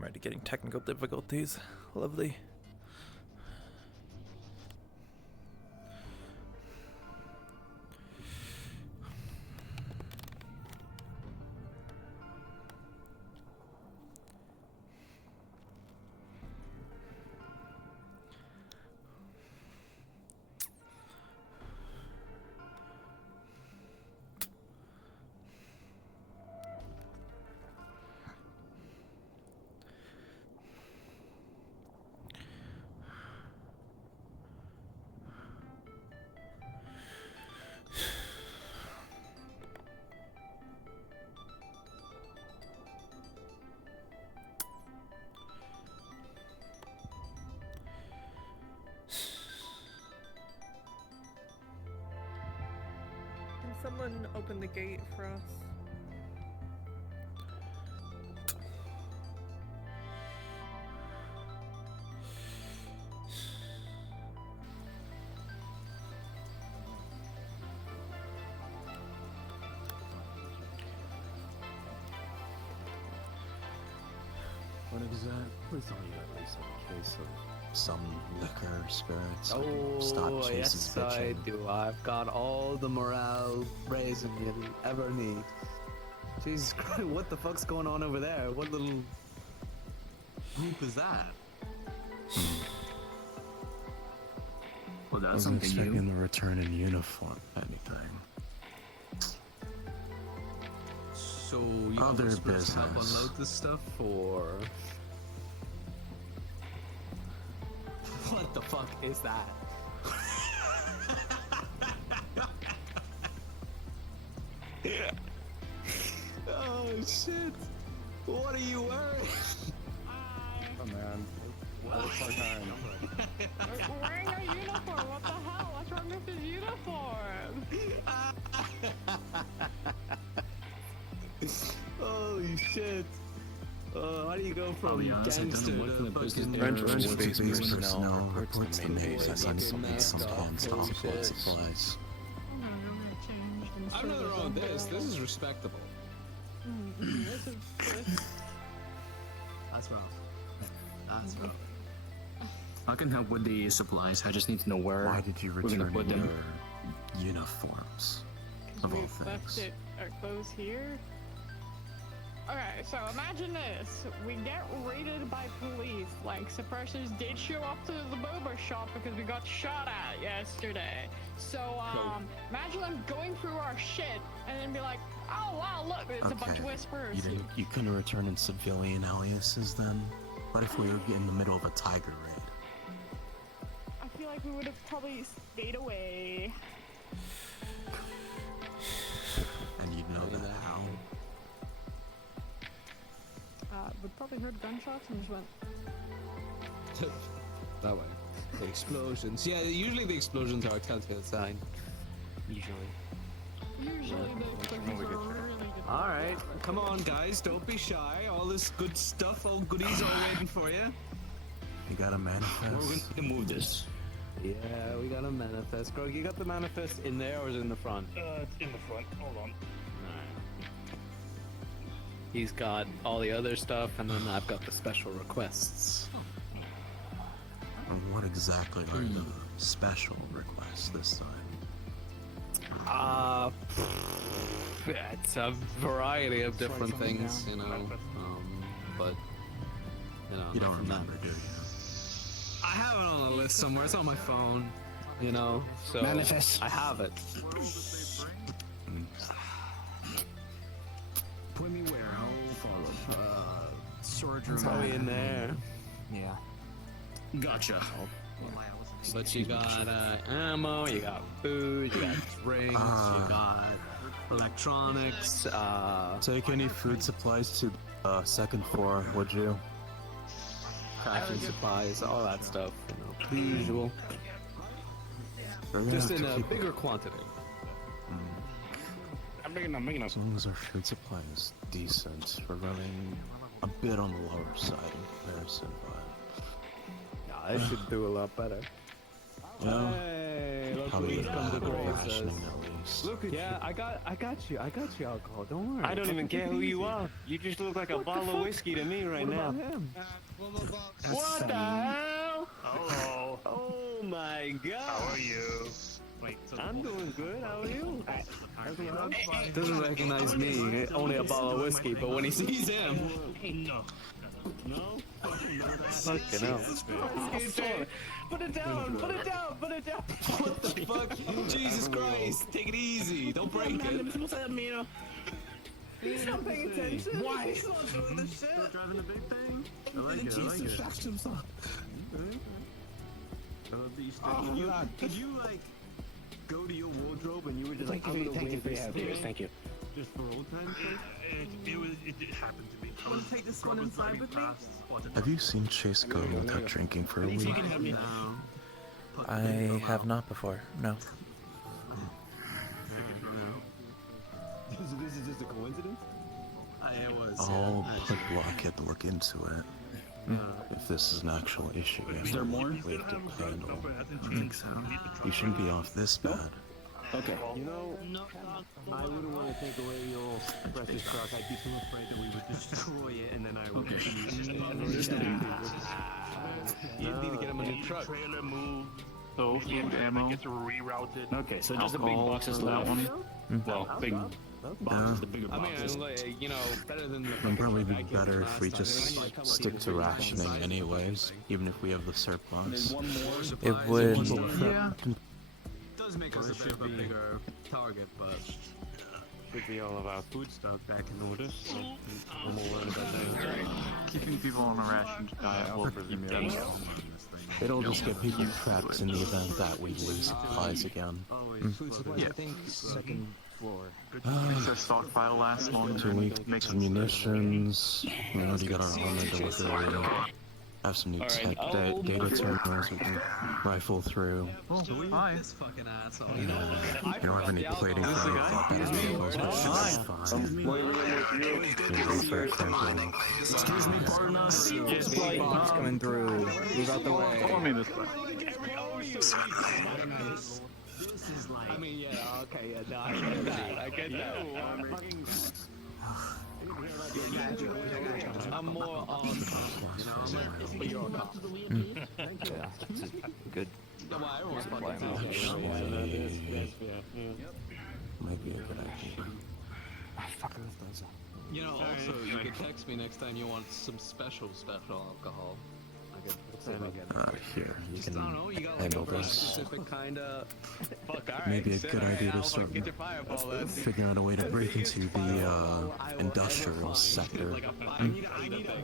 I'm already getting technical difficulties. Lovely. Someone open the gate for us. What exactly thought you at least have a case of some liquor, spirits? Oh, yes, I do. I've got all the morale raising you'll ever need. Jesus Christ, what the fuck's going on over there? What little group is that? Well, that's wasn't expecting the return in uniform, if anything. So you Other supposed to help business. unload this stuff, or what the fuck is that? Oh shit! What are you wearing? Oh man, what the fuck We're wearing a uniform. What the hell? What's wrong with his uniform? Holy shit! How do you go from be honest, I don't gangster know what to the business fucking Rent Rent from space space personnel personnel reports the main base base on on some some plans to holy shit. supplies. I have nothing wrong with this. This is respectable. That's wrong. That's wrong. I can help with the supplies. I just need to know where. Why did you we're gonna return put them. your uniforms? Of all We left things. our clothes here. Okay, so imagine this. We get raided by police. Like, suppressors did show up to the boba shop because we got shot at yesterday. So, imagine them going through our shit and then be like, oh wow, look, there's a bunch of whispers. You couldn't return in civilian aliases then? What if we were in the middle of a tiger raid? I feel like we would have probably stayed away. And you'd know that how? We probably heard gunshots and just went. That way. The explosions. Yeah, usually the explosions are a telltale sign. Usually. Usually the explosions are really good. Alright, come on guys, don't be shy. All this good stuff, all goodies are waiting for you. You got a manifest? We're going to move this. Yeah, we got a manifest. Greg, you got the manifest in there or is it in the front? It's in the front. Hold on. He's got all the other stuff, and then I've got the special requests. And what exactly are the special requests this time? It's a variety of different things, you know. But you know, You don't remember, do you? I have it on a list somewhere. It's on my phone, you know. So Manifest. I have it. Put me where? I'll follow. Storage room. It's probably in there. Yeah. Gotcha. But you got ammo, you got food, you got drinks, you got electronics. Take any food supplies to the second floor, would you? Crafting supplies, all that stuff, you know, the usual. We're gonna Just have in to a keep- bigger quantity. I'm making As long as our food supply is decent, we're running a bit on the lower side in comparison, but Yeah, I should do a lot better. well, Hey, look probably who's come to have grace rationing us. at least. Look at Yeah, I got you alcohol. Don't worry. I don't even Take care it who you easy. are. You just look like a What the bottle of fuck? whiskey to me right What now. about him? What the hell? Hello. Oh my god. How are you? Wait, so I'm doing good. How are you? Doesn't recognize me. Only a bottle of whiskey, but when he sees him, No. No? fucking hell. Put it down! Put it down! Put it down! What the fuck? Jesus Christ! Take it easy. Don't break it. He's not paying attention. Why? He's not doing the shit. Driving the big thing? I like it, I like it. I love that you stick. Did you like go to your wardrobe and you were just like, I'm gonna wear this thing Thank you. just for old time's sake? It happened to me. Want to take this one inside with me? Have you seen Chase go without drinking for a week? No. I have not before. No. This is just a coincidence? It was. I'll put Blockhead to look into it. If this is an actual issue, is there more we have to handle? You shouldn't be off this bad. Okay. You know, I wouldn't want to take away your precious truck. I'd be too afraid that we would destroy it and then I would. You need to get him a new truck. Trailer moved. So food ammo gets rerouted. Okay, so just the big Alcohol boxes for left. that Well, big boxes, the bigger I boxes. mean, like, you know, better than the. It'd probably be fucking better last if we time. just There's only a couple stick people to who are rationing inside anyways, even if we have the surplus. It would. Yeah. Does make us a bit of a bigger target, but Should be all of our food stock back in order. So we'll learn about that. Keeping people on a rationed diet will keep them. It'll just get people trapped in the event that we lose supplies again. Food supplies, Yeah. I think, second floor. Makes our stockpile last longer. 2 weeks Makes of munitions. We already got our armor delivery. Have some new tech data terminals we can rifle through. Oh, hi. this fucking asshole. You don't have any plating for any of the bad vehicles, but should be fine. Your research campaign. Excuse me, pardon us. Yes, Bombs coming through. Move out the way. Follow me this way. I mean, yeah, okay, yeah, no, I get that, I get that. I'm more on, you know, I'm like, but you're a cop. Good. Well, everyone's fucking Actually, Yeah. might be a good idea. You know, also, you could text me next time you want some special alcohol. I could, Here, you just, I don't know, you got like handle a this. specific kind of, fuck, alright. Maybe a good idea to start Get your fireball then. figuring out a way to break into the industrial sector.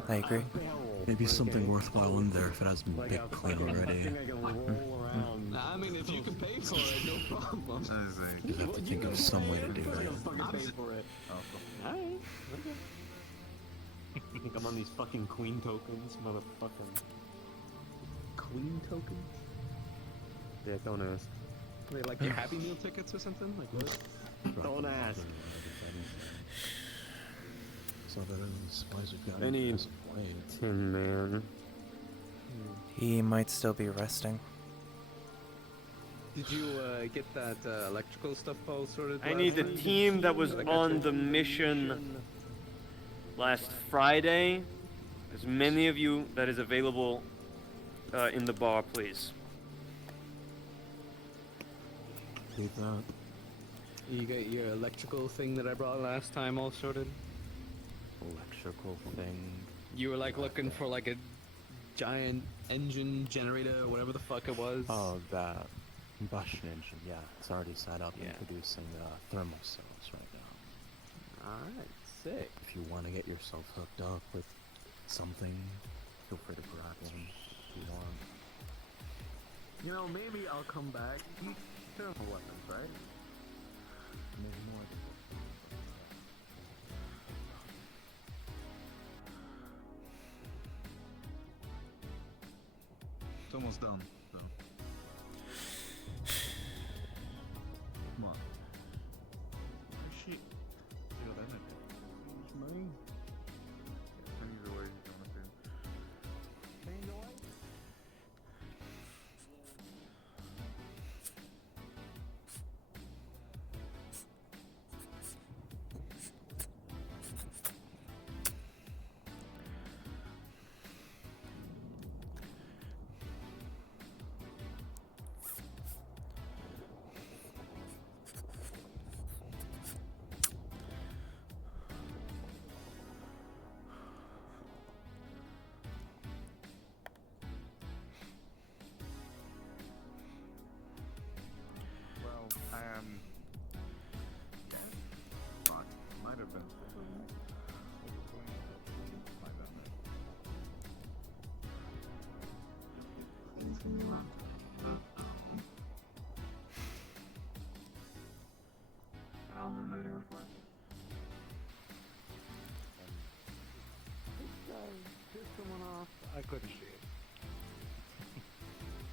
I agree. Maybe something worthwhile in there if it hasn't been picked clean already. Nah, I mean, if you can pay for it, no problem. You have to think of some way to do that. Alright. I think I'm on these fucking queen tokens, motherfucking. Queen tokens? Yeah, don't ask. They like your Happy Meal tickets or something? Like what? Don't ask. So that is supplies we've got. I need- as of late. Tin Man. He might still be resting. Did you get that electrical stuff all sorted? I need the last time? team that was I got on you. the mission last Friday. As many of you that is available in the bar, please. Leave that. You got your electrical thing that I brought last time all sorted? Electrical thing. You were like looking for like a giant engine generator or whatever the fuck it was. Oh, that combustion engine. Yeah, it's already set up Yeah. and producing thermal cells right now. Alright, sick. If you want to get yourself hooked up with something, feel free to grab one if you want. You know, maybe I'll come back. You thermal weapons, right? Maybe more. It's almost done, so. Come on. Oh, shit. Feel that in it. Money. Pennies away, you don't want to. Pennies away? defensive and overplaying by that man. I couldn't see it.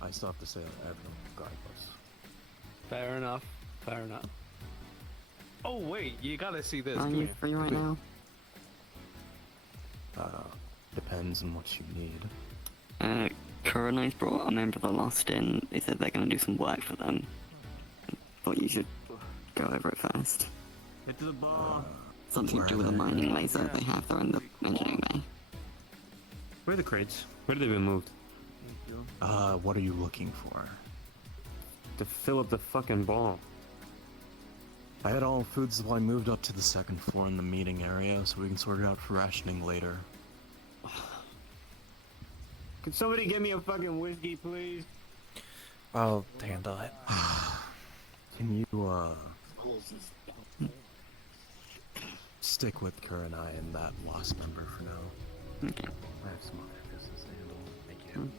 I still have to say that I have no regardless. Fair enough. Fair enough. Oh wait, you gotta see this. Are Come you here. free right now? Depends on what you need. Coroner's brought a member of the Lost in. They said they're gonna do some work for them. Thought you should go over it first. Get to the bar. Something to do with a mining laser they have there in the engineering bay. Where are the crates? Where have they been moved? What are you looking for? To fill up the fucking ball. I had all food supply moved up to the second floor in the meeting area so we can sort it out for rationing later. Could somebody get me a fucking whiskey, please? I'll handle it. Can you, stick with Kerr and I and that lost member for now? Okay. I have some other business to handle. Thank you.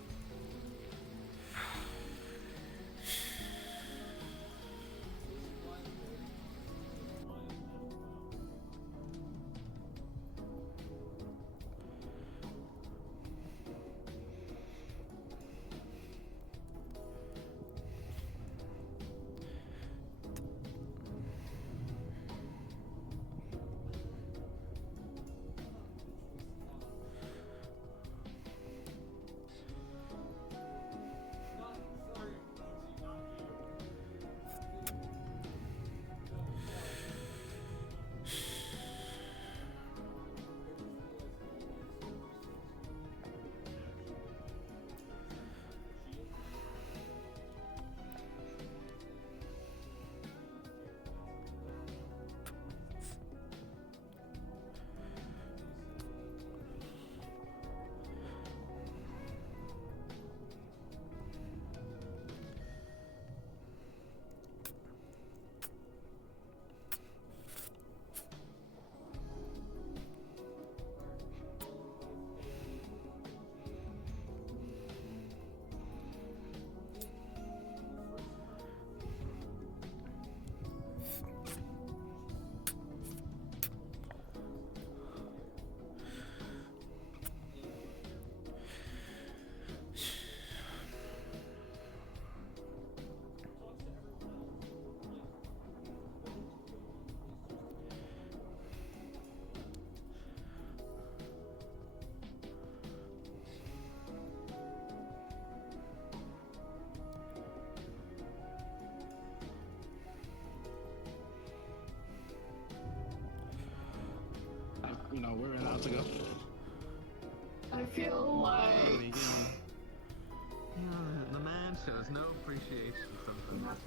You know, we're allowed to go. I feel like The man shows no appreciation sometimes.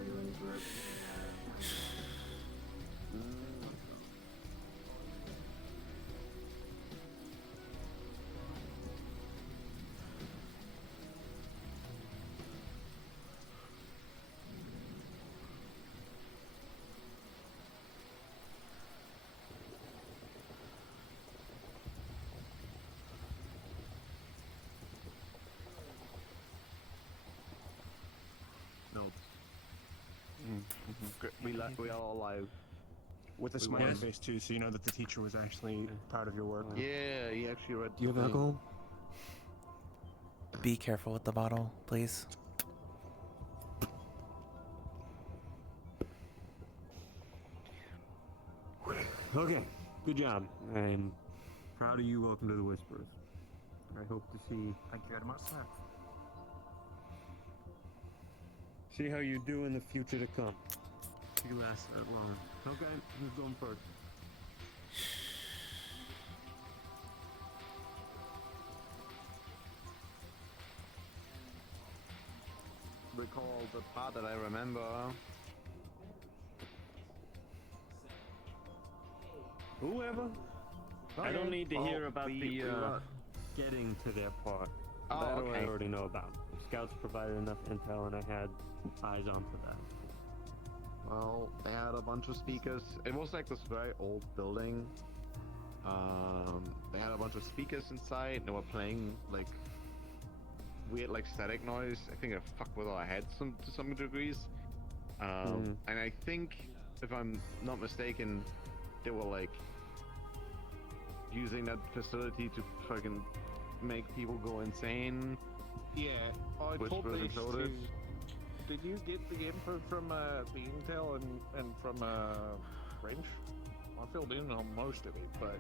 Nope. We all alive. With a smiley face too, so you know that the teacher was actually proud of your work. Yeah, he actually read. Do you have alcohol? Be careful with the bottle, please. Okay, good job. I'm proud of you. Welcome to the Whispers. I hope to Thank you very much, sir. see how you do in the future to come. If you last that long. Okay, who's going first? Recall the part that I remember. Whoever. I don't need to hear about the getting to their part. Oh, That okay. I already know about. Scouts provided enough intel, and I had eyes on for that. Well, they had a bunch of speakers. It was like this very old building. They had a bunch of speakers inside. They were playing like weird, like static noise. I think it fucked with our heads to some degrees. And I think, if I'm not mistaken, they were like using that facility to fucking make people go insane. Yeah, I told Whispers these included. two. Did you get the info from the intel and from French? I filled in on most of it, but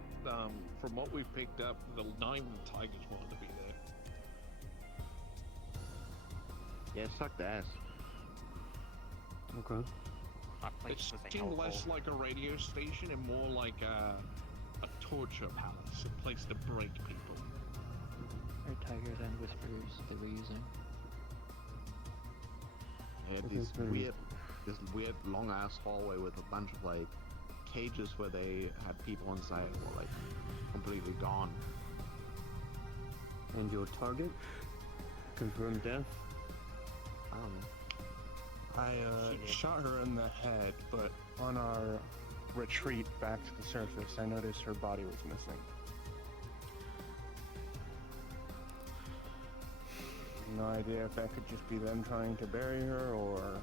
from what we've picked up, the nine Tigers wanted to be there. Yeah, it sucked ass. Okay. It seemed less like a radio station and more like a torture palace, a place to break people. Or tigers and whispers they were using. They had this weird long ass hallway with a bunch of like cages where they had people inside that were like completely gone. And your target? Confirmed death? I don't know. I shot her in the head, but on our retreat back to the surface, I noticed her body was missing. No idea if that could just be them trying to bury her, or...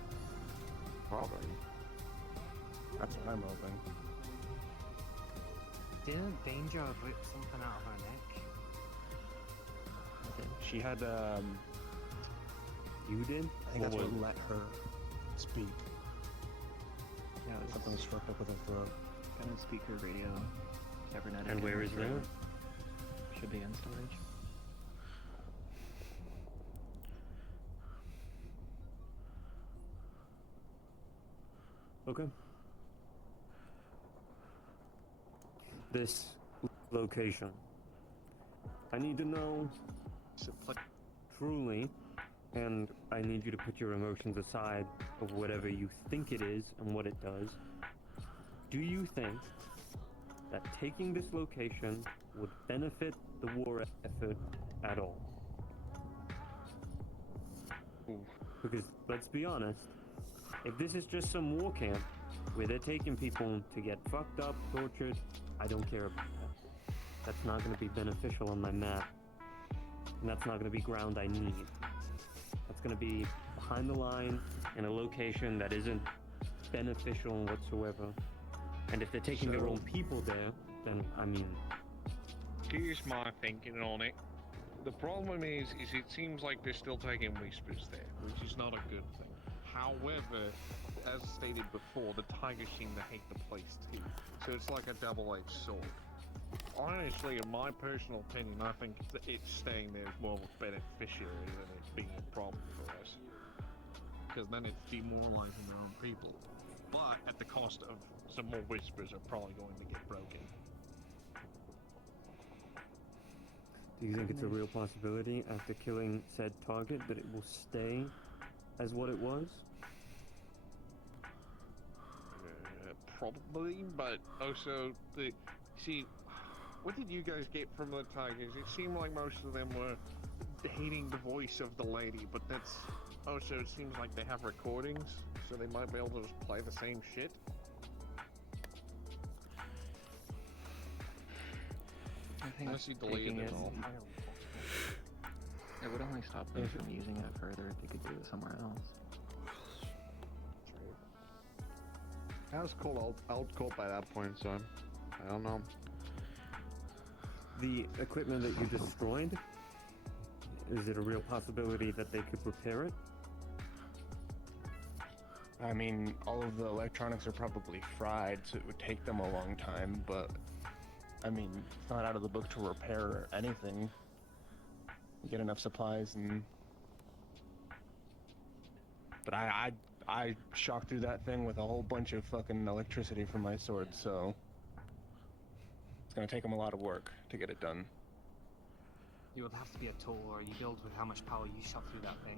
Probably. That's what I'm hoping. Didn't Danger rip something out of her neck? She had, You did? I think that's what let her speak. Yeah, it was Something was fucked up with her throat. kind of speaker radio, cybernetic. And where is that? Should be in storage. Okay. This location. I need to know truly, and I need you to put your emotions aside of whatever you think it is and what it does. Do you think that taking this location would benefit the war effort at all? Because, let's be honest, if this is just some war camp where they're taking people to get fucked up, tortured, I don't care about that. That's not going to be beneficial on my map. And that's not going to be ground I need. That's going to be behind the line in a location that isn't beneficial whatsoever. And if they're taking their own people there, then, I mean... Here's my thinking on it. The problem is it seems like they're still taking whispers there, which is not a good thing. However, as stated before, the Tigers seem to hate the place too. So it's like a double-edged sword. Honestly, in my personal opinion, I think it's staying there is more of a beneficiary than it being a problem for us. Because then it's demoralizing their own people. But at the cost of some more whispers are probably going to get broken. Do you think it's a real possibility after killing said target that it will stay as what it was? Probably, but also see, what did you guys get from the Tigers? It seemed like most of them were hating the voice of the lady, but that's also, it seems like they have recordings, so they might be able to just play the same shit. I think Unless you delete taking it it all. It would only stop them from using it further if they could do it somewhere else. I was out cold by that point, so I don't know. The equipment that you destroyed, is it a real possibility that they could repair it? I mean, all of the electronics are probably fried, so it would take them a long time, but... I mean, it's not out of the book to repair anything. Get enough supplies and... But I shot through that thing with a whole bunch of fucking electricity from my sword, so... It's gonna take them a lot of work to get it done. You would have to be a tool, or you build with how much power you shot through that thing.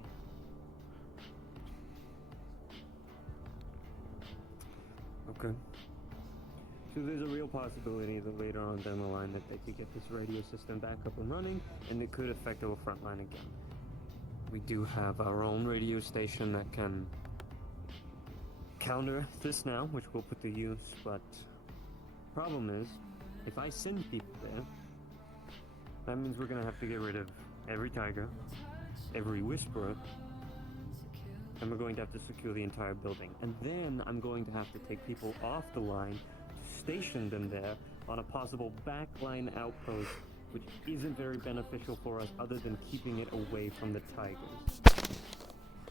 Okay. So there's a real possibility that later on down the line that they could get this radio system back up and running, and it could affect our front line again. We do have our own radio station that can counter this now, which we'll put to use, but problem is, if I send people there, that means we're gonna have to get rid of every tiger, every whisperer, and we're going to have to secure the entire building. And then I'm going to have to take people off the line, station them there on a possible backline outpost, which isn't very beneficial for us other than keeping it away from the tigers.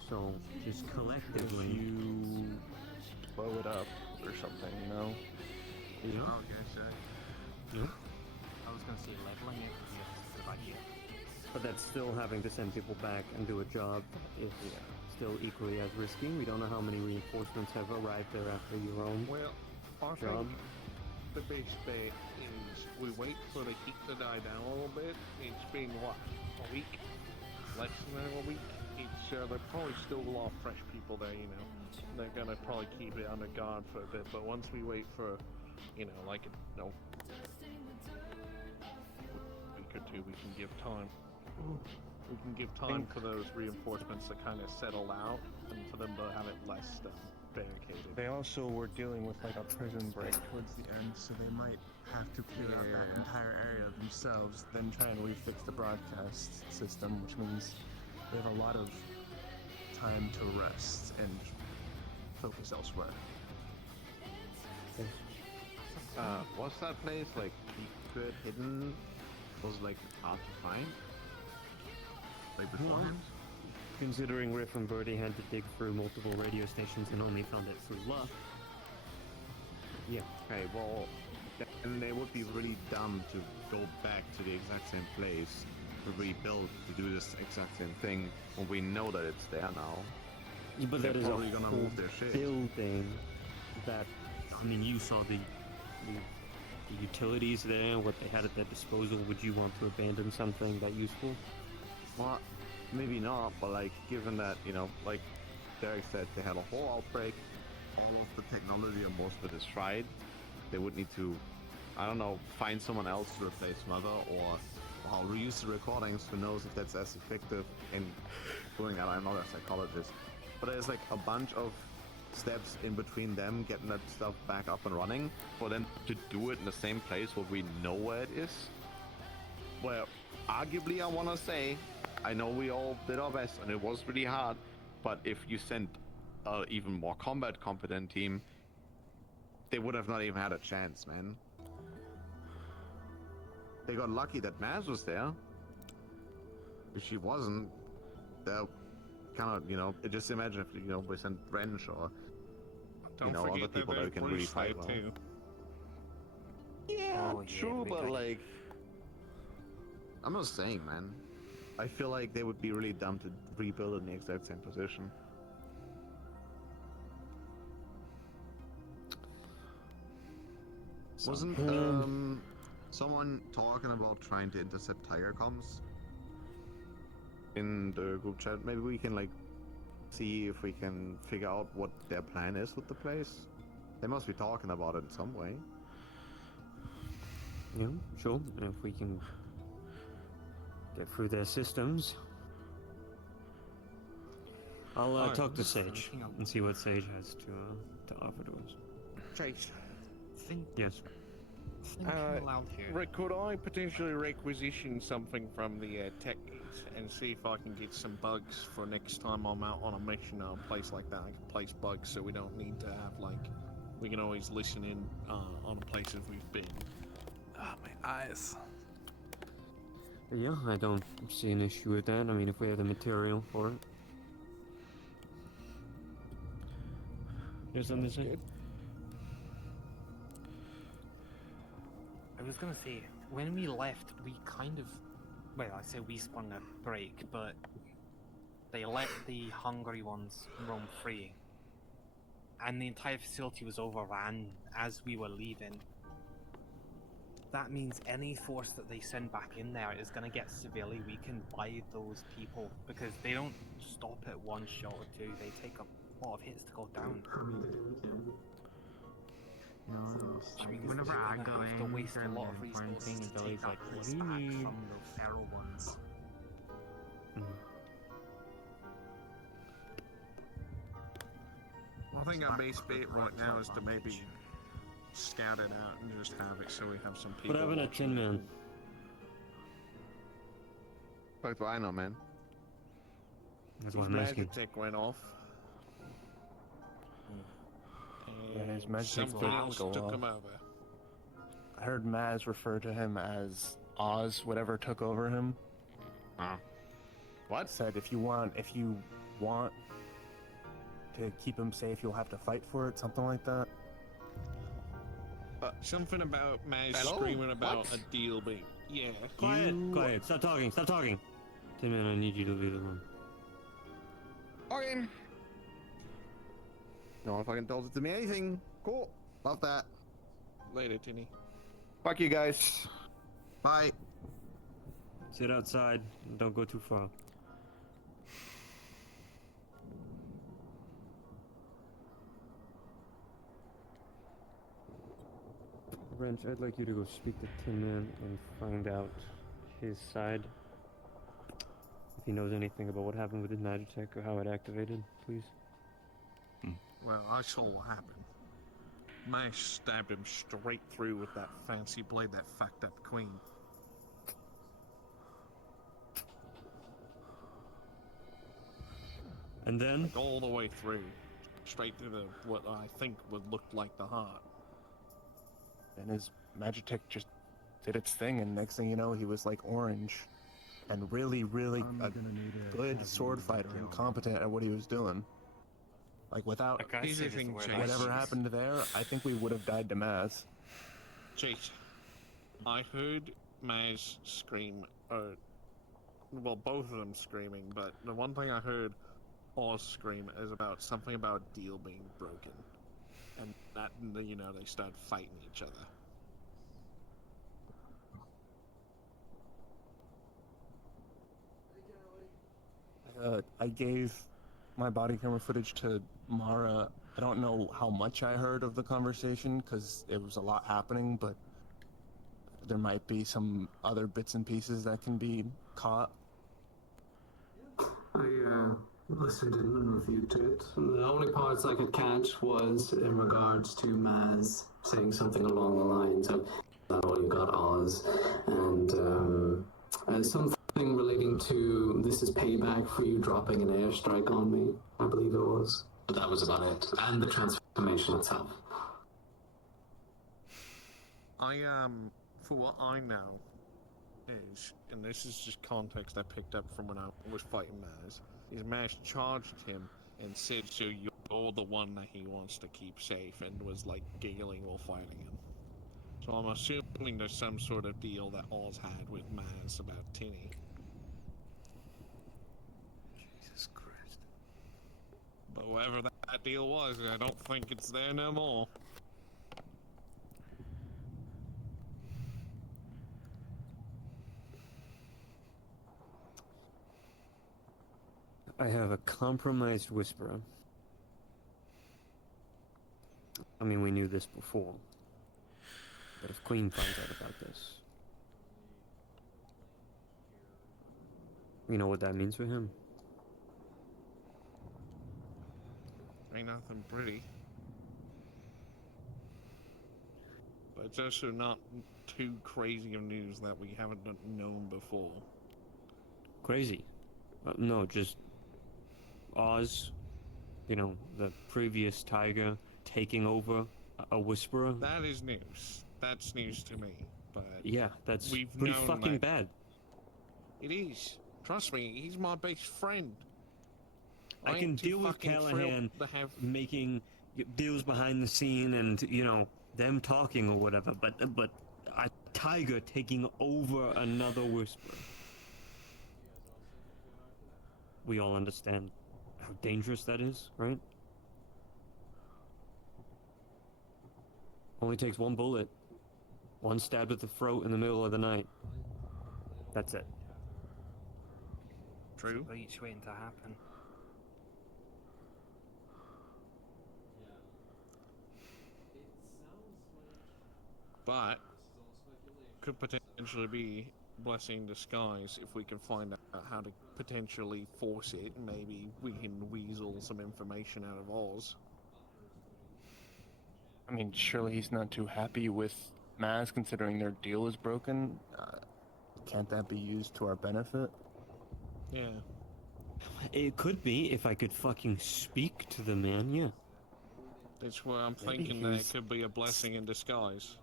So, just collectively... If you blow it up or something, you know? Yeah. Oh, okay, Yeah. I was gonna say leveling it, yes, it's a good idea. But that's still having to send people back and do a job is still equally as risky. We don't know how many reinforcements have arrived there after your own Well, I job. think the best bet is we wait for the heat to die down a little bit. It's been, what, a week? Less than a week? It's, there's probably still a lot of fresh people there, you know. They're gonna probably keep it under guard for a bit, but once we wait for, you know, like, a week or two, we can give time. We can give time for those reinforcements to kind of settle out and for them to have it less barricaded. They also were dealing with like a prison break towards the end, so they might have to clear out that entire area themselves, then try and refix the broadcast system, which means they have a lot of time to rest and focus elsewhere. Was that place like secret, hidden? Was like hard to find? Like beforehand? Considering Riff and Birdie had to dig through multiple radio stations and only found it through luck. Yeah. Okay, well, then they would be really dumb to go back to the exact same place, to rebuild, to do this exact same thing, when we know that it's there now. Yeah, but They're that is probably a gonna whole move their shit. building that, I mean, you saw the utilities there, what they had at their disposal. Would you want to abandon something that useful? Well, maybe not, but like, given that, you know, like Derek said, they had a whole outbreak, all of the technology or most of it is fried, they would need to, I don't know, find someone else to replace Mother, or I'll reuse the recordings, who knows if that's as effective in doing that. I'm not a psychologist. But there's like a bunch of steps in between them getting that stuff back up and running, for them to do it in the same place where we know where it is. Where arguably I want to say, I know we all did our best and it was really hard, but if you sent an even more combat competent team, they would have not even had a chance, man. They got lucky that Maz was there. If she wasn't, they're kind of, you know, just imagine if, you know, we sent Wrench or, Don't you know, forget other people that can really fight well. too. Yeah, Oh, yeah, true, we but got- like, I'm not saying, man. I feel like they would be really dumb to rebuild in the exact same position. Wasn't someone talking about trying to intercept Tiger comms in the group chat? Maybe we can like see if we can figure out what their plan is with the place. They must be talking about it in some way. Yeah, sure. And if we can get through their systems, I'll talk to Sage and see what Sage has to offer to us. Chase. Yes. Rick, could I potentially requisition something from the techies and see if I can get some bugs for next time I'm out on a mission or a place like that? I can place bugs so we don't need to have, like, we can always listen in on the places we've been. Ah, my eyes. Yeah, I don't see an issue with that. I mean, if we have the material for it. There's something to say? I was gonna say, when we left, we kind of, well, I say we spun a break, but they let the hungry ones roam free. And the entire facility was overran as we were leaving. That means any force that they send back in there is going to get severely weakened by those people, because they don't stop at one shot or two, they take a lot of hits to go down. Which means Whenever they're I gonna go have to in, waste a then lot of the important resources thing is to always take that like, place what do you back need? from the feral ones. I think our base bet right now is to maybe scout it out and just have it so we have some people. What happened to Tin Man? Fuck do I know, man? That's His why I'm asking. magic tech went off. Yeah, his And magic tech something did else go took off. him over. I heard Maz refer to him as Oz, whatever took over him. What? Said if you want to keep him safe, you'll have to fight for it, something like that. Something about Maz Hello? screaming about What? a deal being. Yeah. Quiet. Stop talking. Tin Man, I need you to leave the room. Okay. No one fucking tells it to me anything. Cool. Love that. Later, Tinny. Fuck you guys. Bye. Sit outside and don't go too far. Wrench, I'd like you to go speak to Tin Man and find out his side. If he knows anything about what happened with his Magitech or how it activated, please. Well, I saw what happened. Maz stabbed him straight through with that fancy blade that fucked up Queen. And then? Like all the way through. Straight through the what I think would look like the heart. And his Magitech just did its thing, and next thing you know, he was like orange. And really a good sword fighter and competent at what he was doing. Like without whatever happened there, I think we would have died to Maz. Chase, I heard Maz scream, well, both of them screaming, but the one thing I heard Oz scream is about something about deal being broken. And that, you know, they start fighting each other. I gave my body camera footage to Mara. I don't know how much I heard of the conversation because it was a lot happening, but there might be some other bits and pieces that can be caught. I listened in and reviewed to it. The only parts I could catch was in regards to Maz saying something along the lines of that all you got Oz, and something relating to this is payback for you dropping an airstrike on me, I believe it was. But that was about it. And the transformation itself. For what I know is, and this is just context I picked up from when I was fighting Maz, is Maz charged him and said, so you're the one that he wants to keep safe, and was like giggling while fighting him. So I'm assuming there's some sort of deal that Oz had with Maz about Tinny. Jesus Christ. But whatever that deal was, I don't think it's there no more. I have a compromised Whisperer. I mean, we knew this before. But if Queen finds out about this, we know what that means for him. Ain't nothing pretty. But it's also not too crazy of news that we haven't known before. Crazy. No, just Oz, you know, the previous Tiger taking over a Whisperer. That is news. That's news to me. But yeah, that's we've pretty known fucking that bad. It is. Trust me, he's my best friend. I can ain't too deal with fucking Callahan thrilled to have... making deals behind the scene and, you know, them talking or whatever, but a Tiger taking over another Whisperer. We all understand how dangerous that is, right? Only takes one bullet. One stab at the throat in the middle of the night. That's it. True. Breach waiting to happen. But could potentially be blessing in disguise if we can find out how to potentially force it. Maybe we can weasel some information out of Oz. I mean, surely he's not too happy with Maz considering their deal is broken. Can't that be used to our benefit? Yeah. It could be if I could fucking speak to the man, yeah. That's where I'm Maybe thinking that it he's- could be a blessing in disguise.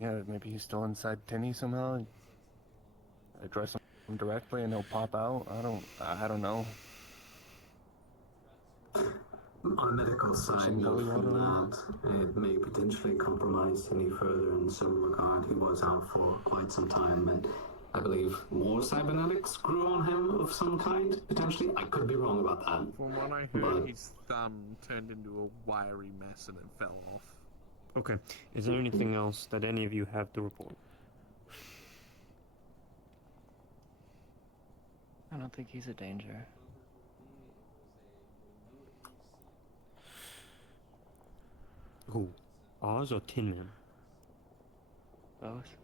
Yeah, maybe he's still inside Tinny somehow. Address him directly and he'll pop out. I don't know. On a medical side Some note holy from water. that, it may potentially compromise any further in some regard. He was out for quite some time, and I believe more cybernetics grew on him of some kind, potentially. I could be wrong about that. From what I heard, his thumb turned into a wiry mess and it fell off. Okay. Is there anything else that any of you have to report? I don't think he's a danger. Who? Oz or Tin Man? Both.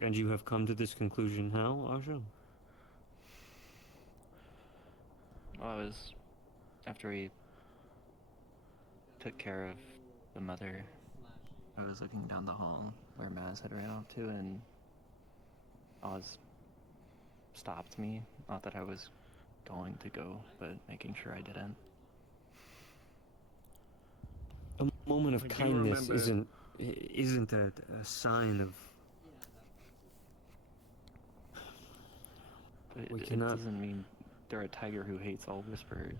And you have come to this conclusion how, Aja? Well, it was after we took care of the mother. I was looking down the hall where Maz had ran off to, and Oz stopped me. Not that I was going to go, but making sure I didn't. A moment of I do kindness remember- isn't a sign of... But We it cannot... doesn't mean they're a tiger who hates all whisperers.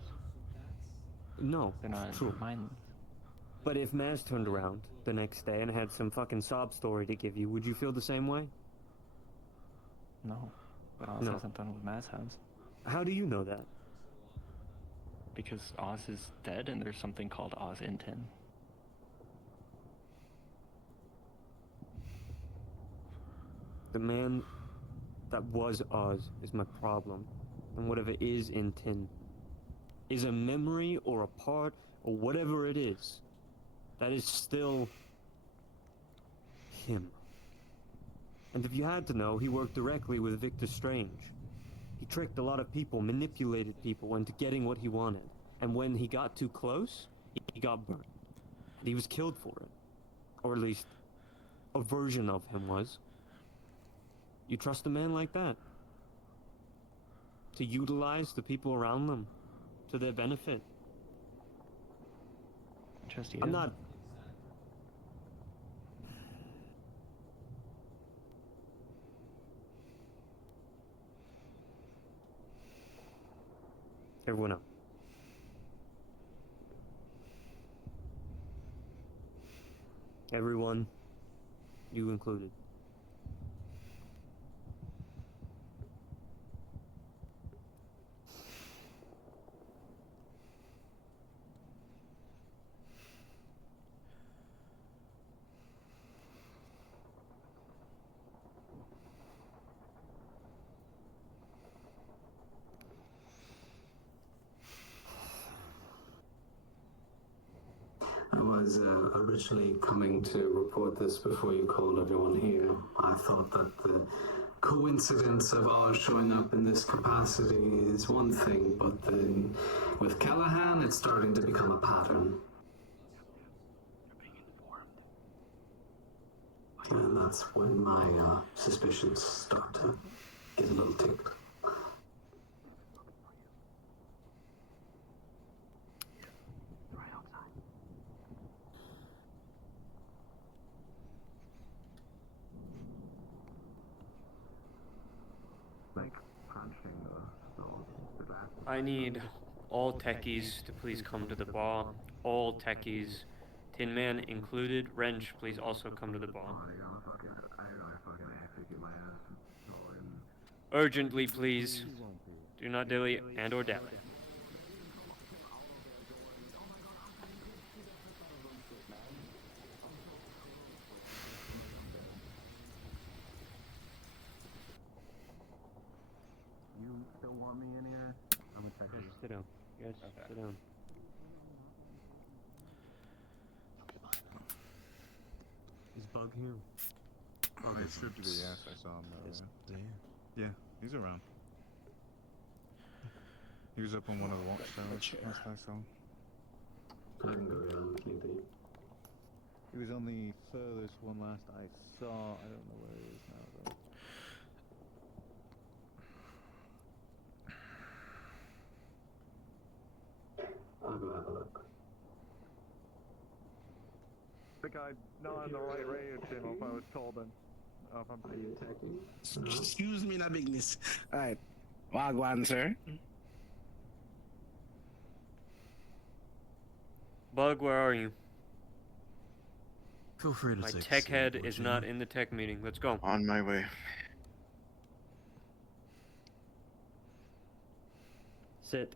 No, They're not true. mindless. But if Maz turned around the next day and had some fucking sob story to give you, would you feel the same way? No. But Oz No. hasn't done what Maz has. How do you know that? Because Oz is dead and there's something called Oz in Tin. The man that was Oz is my problem. And whatever is in Tin is a memory or a part or whatever it is. That is still him. And if you had to know, he worked directly with Victor Strange. He tricked a lot of people, manipulated people into getting what he wanted. And when he got too close, he got burned. And he was killed for it. Or at least, a version of him was. You trust a man like that? To utilize the people around them to their benefit? I trust you. I'm not... Everyone up. Everyone, you included. I was originally coming to report this before you called everyone here. I thought that the coincidence of ours showing up in this capacity is one thing, but then with Callahan, it's starting to become a pattern. And that's when my suspicions start to get a little ticked. I need all techies to please come to the bar. All techies. Tin Man included. Wrench, please also come to the bar. Urgently, please. Do not dilly and or dally. You still want me in here? I'm gonna check you. Sit down. Yes, sit down. Is Bug here? Oh, they should be, yes, I saw him Yeah, he's around. He was up on one of the watchtowers last I saw him. I can go around if need be. He was on the furthest one last I saw. I don't know where he is now, though. I'll go have a look. I think I'm not in the right range, you know, if I was told then. Are you attacking? Excuse me, not bigness. Alright. Wagwan, sir. Bug, where are you? Feel free to My take a tech seat, head would is you? not in the tech meeting. Let's go. On my way. Sit.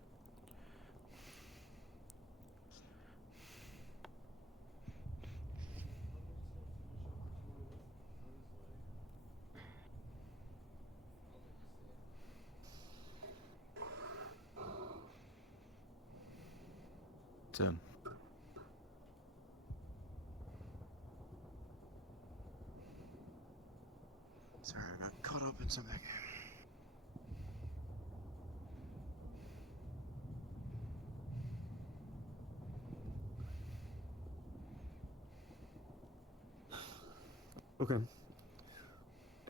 Tim. Sorry, I got caught up in something. Okay.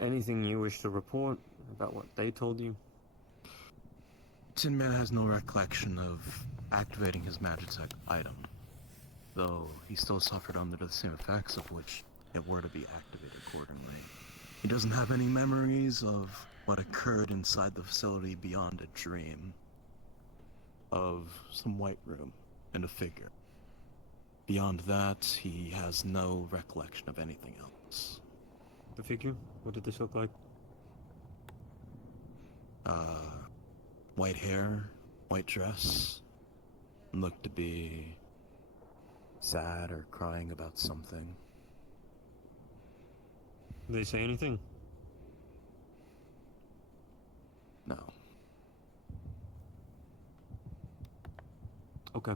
Anything you wish to report about what they told you? Tin Man has no recollection of activating his Magitech item, though he still suffered under the same effects of which it were to be activated accordingly. He doesn't have any memories of what occurred inside the facility beyond a dream of some white room and a figure. Beyond that, he has no recollection of anything else. The figure? What did this look like? White hair, white dress, looked to be sad or crying about something. Did they say anything? No. Okay.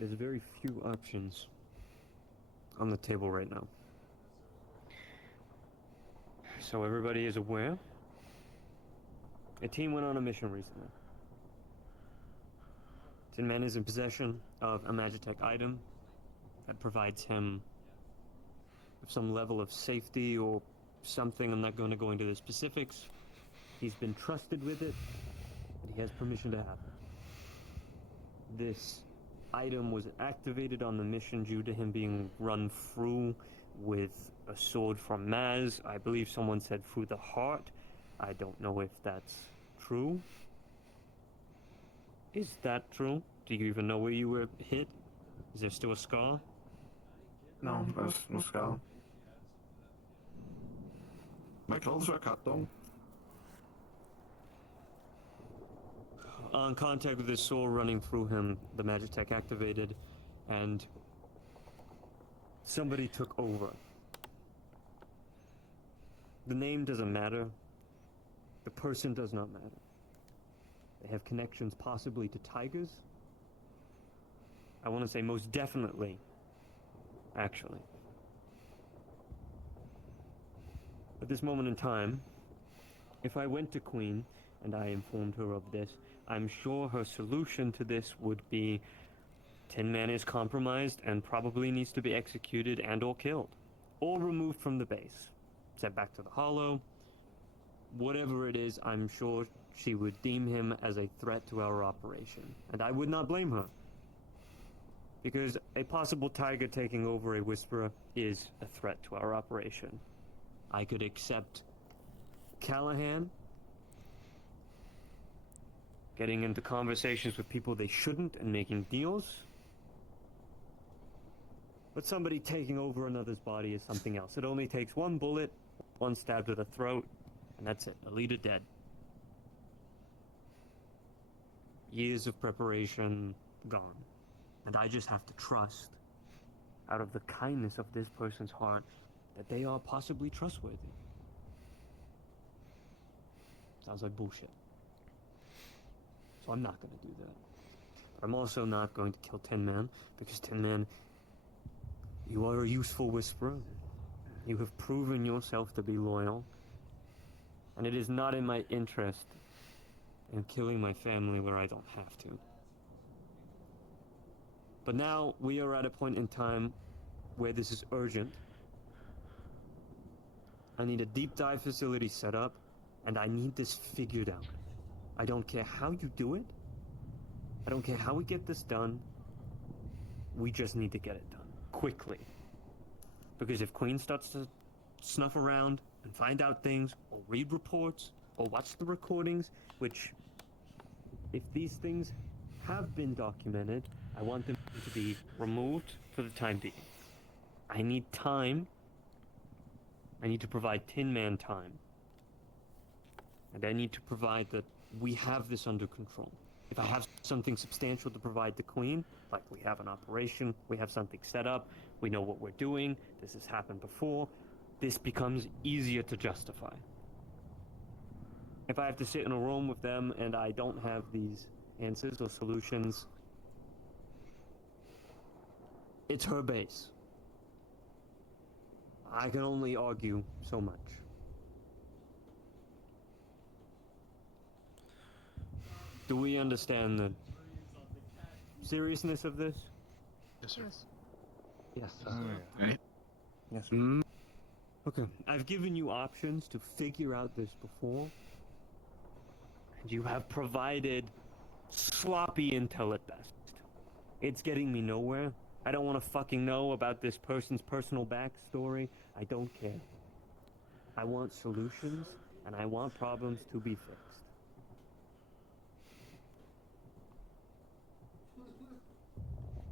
There's very few options on the table right now. So everybody is aware. A team went on a mission recently. Tin Man is in possession of a Magitech item that provides him with some level of safety or something. I'm not going to go into the specifics. He's been trusted with it, and he has permission to have it. This item was activated on the mission due to him being run through with a sword from Maz. I believe someone said through the heart. I don't know if that's true. Is that true? Do you even know where you were hit? Is there still a scar? No, there's no scar. My clothes were cut though. On contact with this sword running through him, the Magitech activated, and somebody took over. The name doesn't matter. The person does not matter. They have connections possibly to tigers. I want to say most definitely, actually. At this moment in time, if I went to Queen and I informed her of this, I'm sure her solution to this would be Tin Man is compromised and probably needs to be executed and or killed. Or removed from the base. Sent back to the Hollow. Whatever it is, I'm sure she would deem him as a threat to our operation. And I would not blame her. Because a possible tiger taking over a Whisperer is a threat to our operation. I could accept Callahan getting into conversations with people they shouldn't and making deals. But somebody taking over another's body is something else. It only takes one bullet, one stab to the throat, and that's it. Alita dead. Years of preparation gone. And I just have to trust, out of the kindness of this person's heart, that they are possibly trustworthy. Sounds like bullshit. So I'm not going to do that. But I'm also not going to kill Tin Man, because Tin Man, you are a useful Whisperer. You have proven yourself to be loyal. And it is not in my interest and killing my family where I don't have to. But now we are at a point in time where this is urgent. I need a deep dive facility set up, and I need this figured out. I don't care how you do it. I don't care how we get this done. We just need to get it done quickly. Because if Queen starts to snuff around and find out things, or read reports, or watch the recordings, which, if these things have been documented, I want them to be removed for the time being. I need time. I need to provide Tin Man time. And I need to provide that we have this under control. If I have something substantial to provide the Queen, like we have an operation, we have something set up, we know what we're doing, this has happened before, this becomes easier to justify. If I have to sit in a room with them and I don't have these answers or solutions, it's her base. I can only argue so much. Do we understand the seriousness of this? Yes, sir. Yes. Yes. Right. Yes, sir. Okay, I've given you options to figure out this before, and you have provided sloppy intel at best. It's getting me nowhere. I don't want to fucking know about this person's personal backstory. I don't care. I want solutions, and I want problems to be fixed.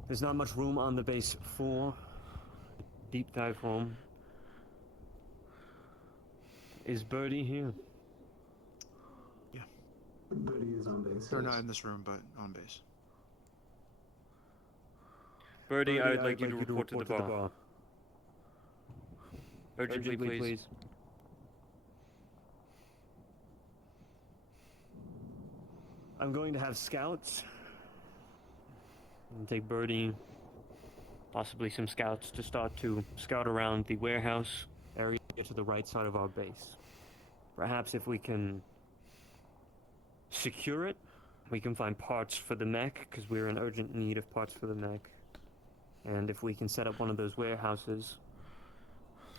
There's not much room on the base for deep dive room. Is Birdie here? Yeah. Birdie is on base. They're yes. not in this room, but on base. Birdie, I would like you to report to the bar. Urgently, please. I'm going to have scouts. And take Birdie, possibly some scouts, to start to scout around the warehouse area to the right side of our base. Perhaps if we can secure it, we can find parts for the mech, because we're in urgent need of parts for the mech. And if we can set up one of those warehouses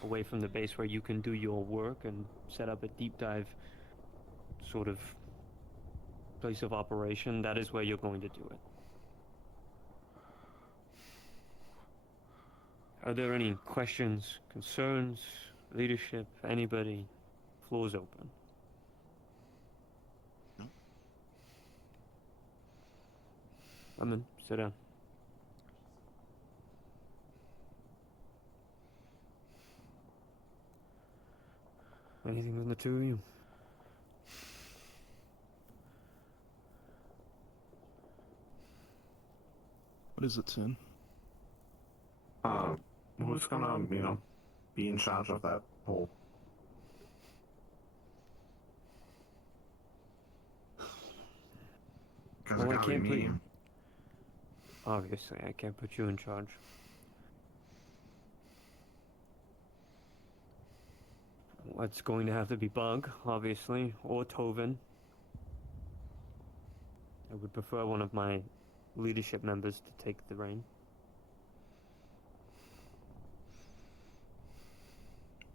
away from the base where you can do your work and set up a deep dive sort of place of operation, that is where you're going to do it. Are there any questions, concerns, leadership, anybody? Floor's open. No. Come in, sit down. Anything from the two of you? What is it, Sin? Who's gonna, be in charge of that whole? Because Well, it I gotta can't be put me. you. Obviously, I can't put you in charge. It's going to have to be Bug, obviously, or Tovin. I would prefer one of my leadership members to take the reign.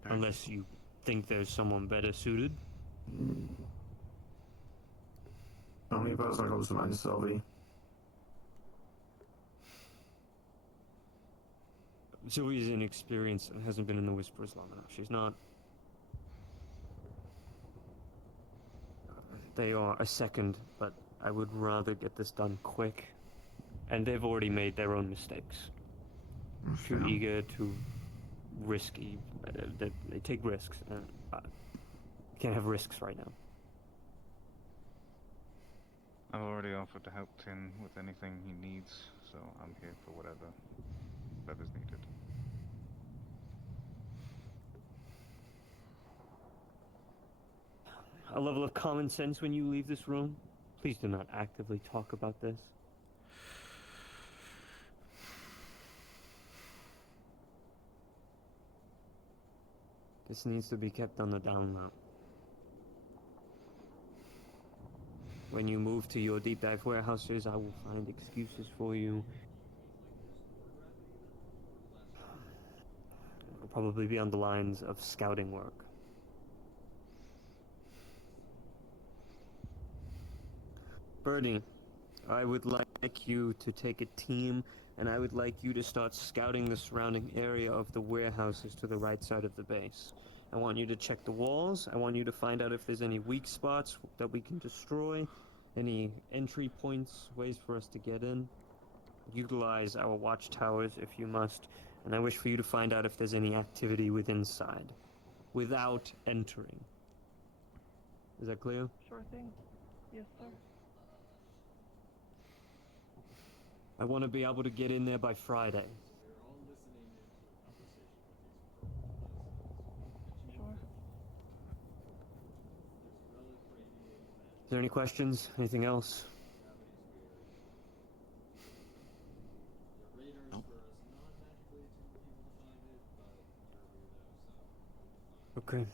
Unless you think there's someone better suited. The only person that comes to mind is Sylvie. Sylvia's inexperienced and hasn't been in the Whispers long enough. She's not... They are a second, but I would rather get this done quick. And they've already made their own mistakes. Too eager, too risky. They take risks. Can't have risks right now. I've already offered to help Tin with anything he needs, so I'm here for whatever's needed. A level of common sense when you leave this room. Please do not actively talk about this. This needs to be kept on the down low. When you move to your deep dive warehouses, I will find excuses for you. It'll probably be on the lines of scouting work. Birdie, I would like you to take a team, and I would like you to start scouting the surrounding area of the warehouses to the right side of the base. I want you to check the walls. I want you to find out if there's any weak spots that we can destroy, any entry points, ways for us to get in. Utilize our watchtowers if you must, and I wish for you to find out if there's any activity within inside, without entering. Is that clear? Sure thing. Yes, sir. I want to be able to get in there by Friday. Sure. Is there any questions? Anything else? Okay.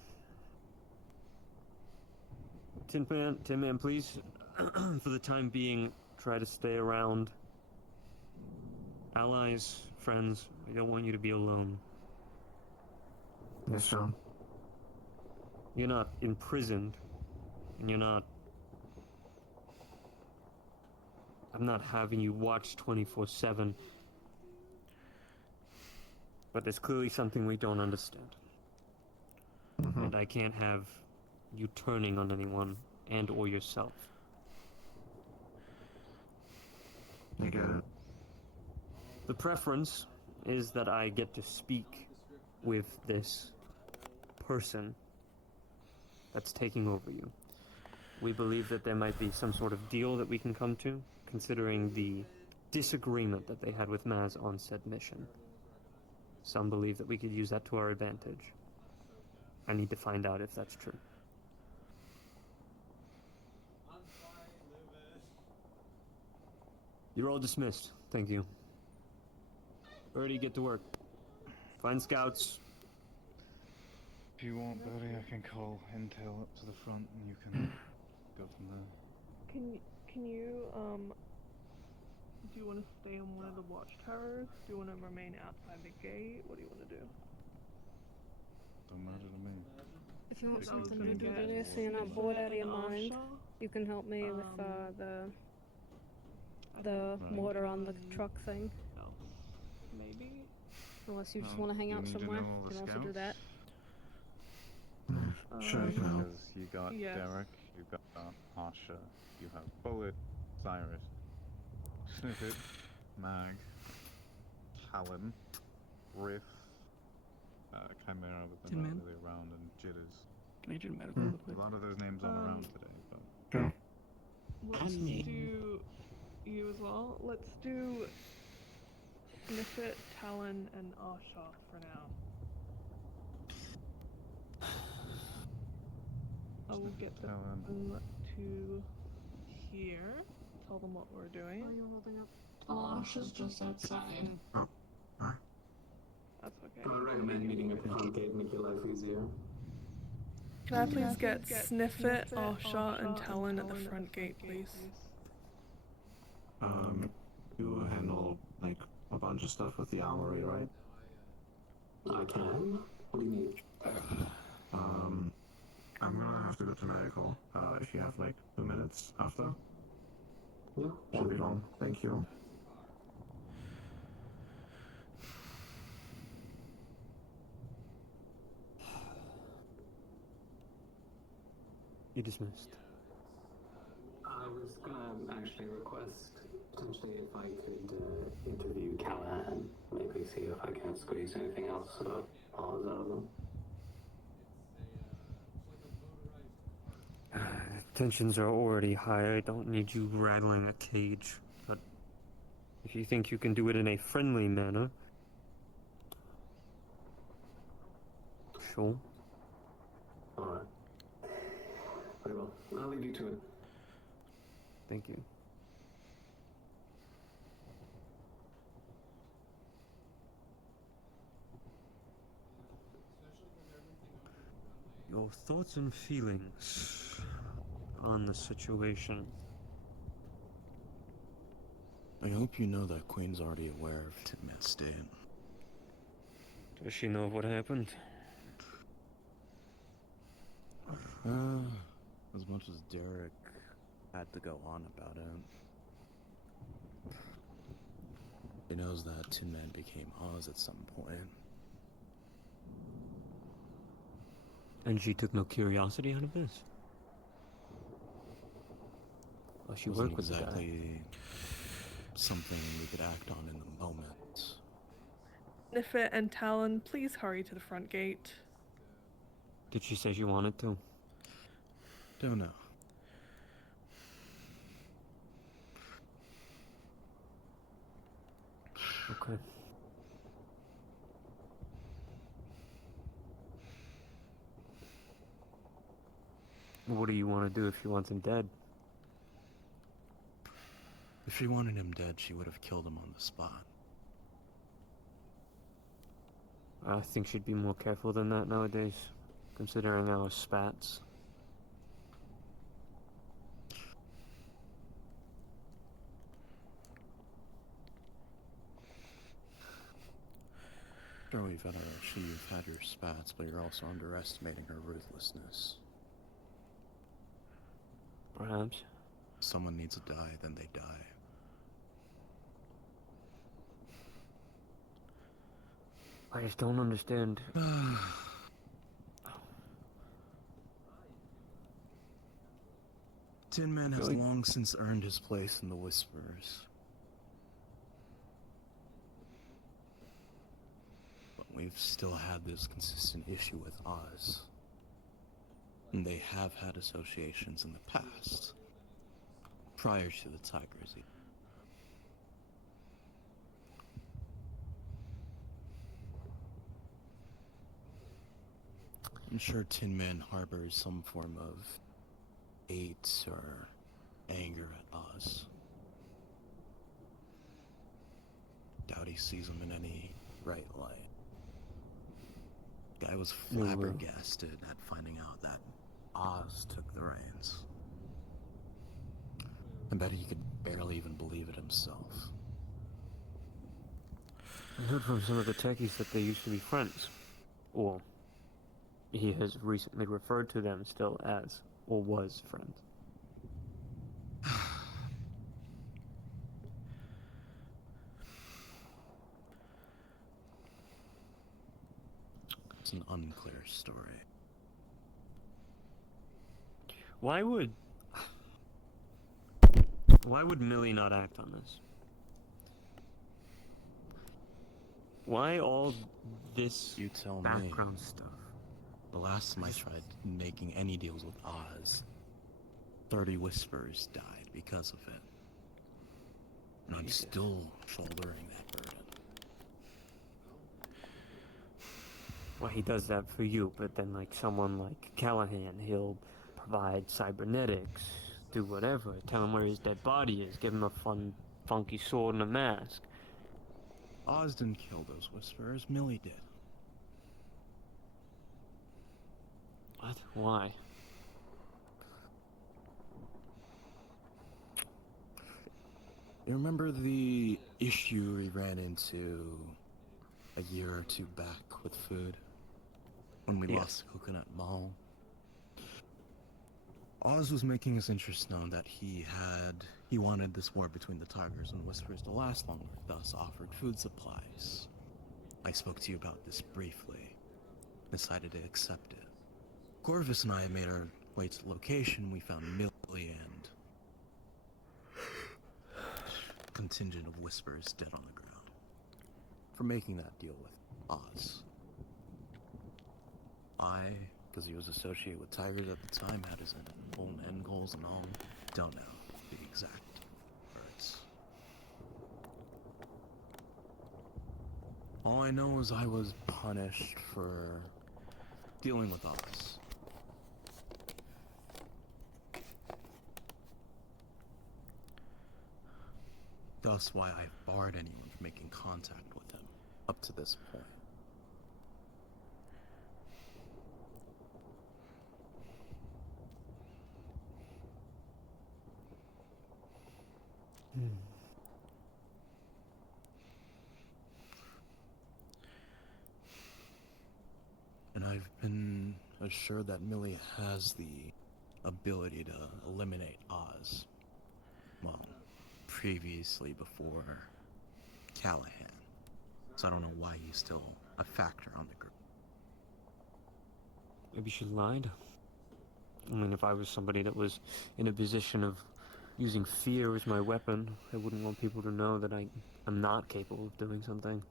Tin Man, please, for the time being, try to stay around. Allies, friends, I don't want you to be alone. Yes, Sean. You're not imprisoned, and you're not... I'm not having you watch 24/7. But there's clearly something we don't understand. And I can't have you turning on anyone and or yourself. You get it. The preference is that I get to speak with this person that's taking over you. We believe that there might be some sort of deal that we can come to, considering the disagreement that they had with Maz on said mission. Some believe that we could use that to our advantage. I need to find out if that's true. You're all dismissed. Thank you. Birdie, get to work. Find scouts. If you want, Birdie, I can call intel up to the front and you can go from there. Can you do you want to stay on one of the watchtowers? Do you want to remain outside the gate? What do you want to do? Don't matter to me. If you want Because I was something gonna to do get today so you're not bored out of your mind, Arsha. you can help me with the Right. mortar on the truck thing. Maybe. Unless you just want to hang you out need to somewhere, know all you the can also do that. Sure, you can help. Because you got Yes. Derek, you got Asha, you have Bullet, Cyrus, Snippet, Mag, Talon, Riff, Chimera, but they're Tin not Man? really around, and Jitters. Can I do medical real quick? A lot of those names aren't around today, but... Sure. Let's do you as well. Let's do Snippet, Talon, and Arsha for now. I will get them to here. Tell them what we're doing. Why are you holding up? Arsha's just outside. Oh, alright. That's okay. I would recommend meeting at the front gate, make your life easier. Can I please get Sniffit, Arsha, and Talon at the front gate, please? You handle, like, a bunch of stuff with the armory, right? I can? What do you need? I'm gonna have to go to medical, if you have, like, 2 minutes after. Yeah, won't be long. Thank you. You're dismissed. I was gonna actually request potentially if I could interview Callahan, maybe see if I can squeeze anything else about Oz out of them. Tensions are already high. I don't need you rattling a cage. But if you think you can do it in a friendly manner, sure. Alright. Very well. I'll leave you to it. Thank you. Your thoughts and feelings on the situation. I hope you know that Queen's already aware of Tin Man's state. Does she know what happened? As much as Derek had to go on about it. He knows that Tin Man became Oz at some point. And she took no curiosity out of this? Well, she Wasn't worked with the guy. exactly something we could act on in the moment. Nifit and Talon, please hurry to the front gate. Did she say she wanted to? Don't know. Okay. What do you want to do if she wants him dead? If she wanted him dead, she would have killed him on the spot. I think she'd be more careful than that nowadays, considering our spats. Sure, you've had your spats, but you're also underestimating her ruthlessness. Perhaps. Someone needs to die, then they die. I just don't understand. Tin Man has Really? long since earned his place in the Whisperers. But we've still had this consistent issue with Oz. And they have had associations in the past, prior to the Tigers. I'm sure Tin Man harbors some form of hate or anger at Oz. Doubt he sees him in any right light. Guy was flabbergasted at finding out that Oz took the reins. I bet he could barely even believe it himself. I heard from some of the techies that they used to be friends. Or he has recently referred to them still as, or was, friends. It's an unclear story. Why would Millie not act on this? Why all this You tell background me. stuff? The last time I tried making any deals with Oz, 30 Whisperers died because of it. And I'm still shouldering that burden. Well, he does that for you, but then like someone like Callahan, he'll provide cybernetics, do whatever, tell him where his dead body is, give him a fun, funky sword and a mask. Oz didn't kill those Whisperers, Millie did. What? Why? You remember the issue we ran into a year or two back with food? When we lost the Coconut Mall? Oz was making his interest known that he wanted this war between the Tigers and Whisperers to last longer, thus offered food supplies. I spoke to you about this briefly. Decided to accept it. Corvus and I made our way to the location. We found Millie and contingent of Whisperers dead on the ground for making that deal with Oz. Because he was associated with Tigers at the time, had his own end goals and all. Don't know the exact words. All I know is I was punished for dealing with Oz. Thus why I've barred anyone from making contact with him up to this point. I've been assured that Millie has the ability to eliminate Oz. Well, previously before Callahan. So I don't know why he's still a factor on the group. Maybe she lied. I mean, if I was somebody that was in a position of using fear as my weapon, I wouldn't want people to know that I'm not capable of doing something.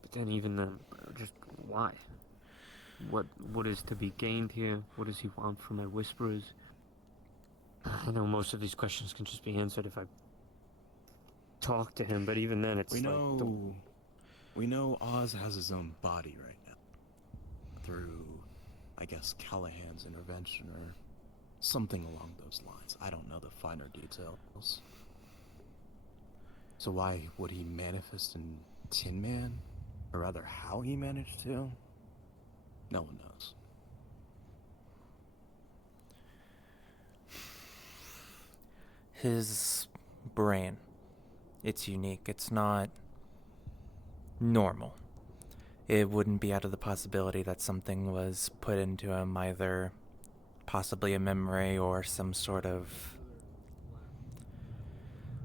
But then even then, just why? What is to be gained here? What does he want from my whisperers? I know most of these questions can just be answered if I talk to him, but even then it's We know Oz has his own body right now. Through, I guess, Callahan's intervention or something along those lines. I don't know the finer details. So why would he manifest in Tin Man? Or rather, how he managed to? No one knows. His brain. It's unique. It's not normal. It wouldn't be out of the possibility that something was put into him, either possibly a memory or some sort of,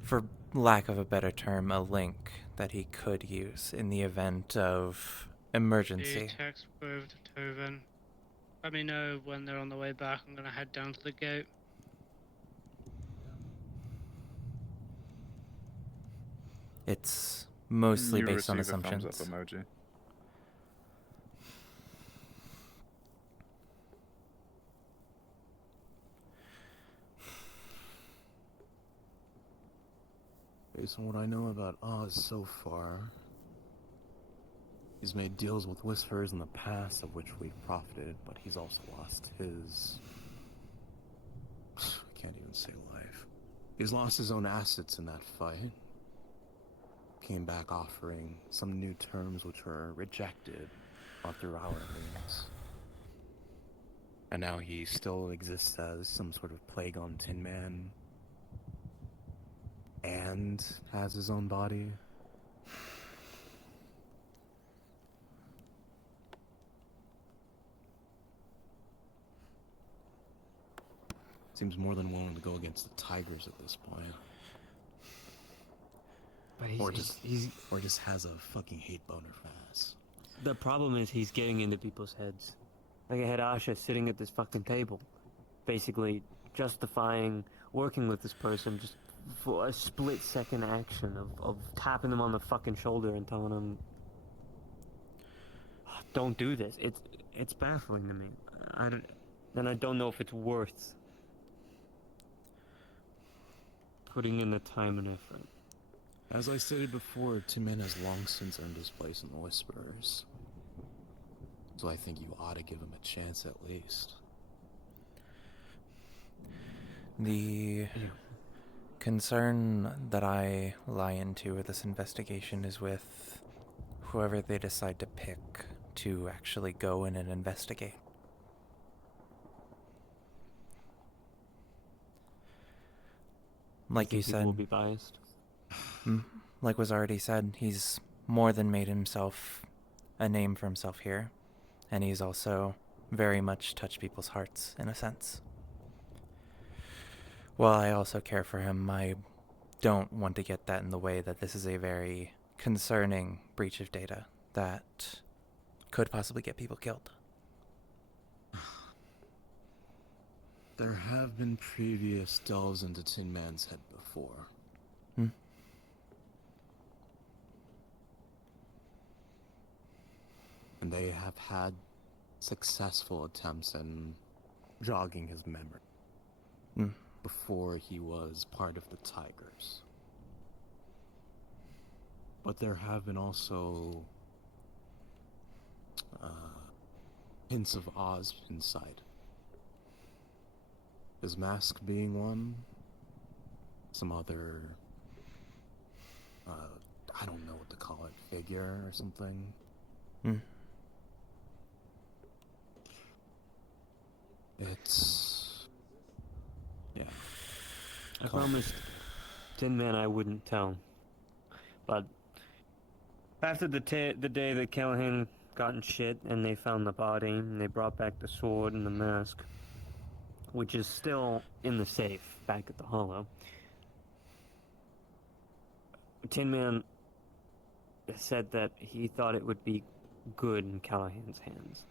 for lack of a better term, a link that he could use in the event of emergency. Text both to Tovin. Let me know when they're on the way back. I'm gonna head down to the gate. It's mostly You based on receive a thumbs assumptions. up emoji. Based on what I know about Oz so far, he's made deals with Whisperers in the past of which we've profited, but he's also lost his... I can't even say life. He's lost his own assets in that fight. Came back offering some new terms which were rejected through our means. And now he still exists as some sort of plague on Tin Man. And has his own body. Seems more than willing to go against the Tigers at this point. But or just has a fucking hate boner for us. The problem is he's getting into people's heads. Like I had Asha sitting at this fucking table, basically justifying working with this person just for a split-second action of tapping them on the fucking shoulder and telling them, don't do this. It's baffling to me. I don't know if it's worth putting in the time and effort. As I stated before, Tin Man has long since earned his place in the Whisperers. So I think you ought to give him a chance at least. The concern that I lie into with this investigation is with whoever they decide to pick to actually go in and investigate. Like you said, will be biased. Like was already said, he's more than made himself a name for himself here, and he's also very much touched people's hearts in a sense. While I also care for him, I don't want to get that in the way that this is a very concerning breach of data that could possibly get people killed. There have been previous delves into Tin Man's head before. And they have had successful attempts in jogging his memory. Before he was part of the Tigers. But there have been also hints of Oz inside. His mask being one. Some other, I don't know what to call it, figure or something. It's... yeah. I promised Tin Man I wouldn't tell. But After the day that Callahan got in shit and they found the body and they brought back the sword and the mask, which is still in the safe back at the Hollow, Tin Man said that he thought it would be good in Callahan's hands.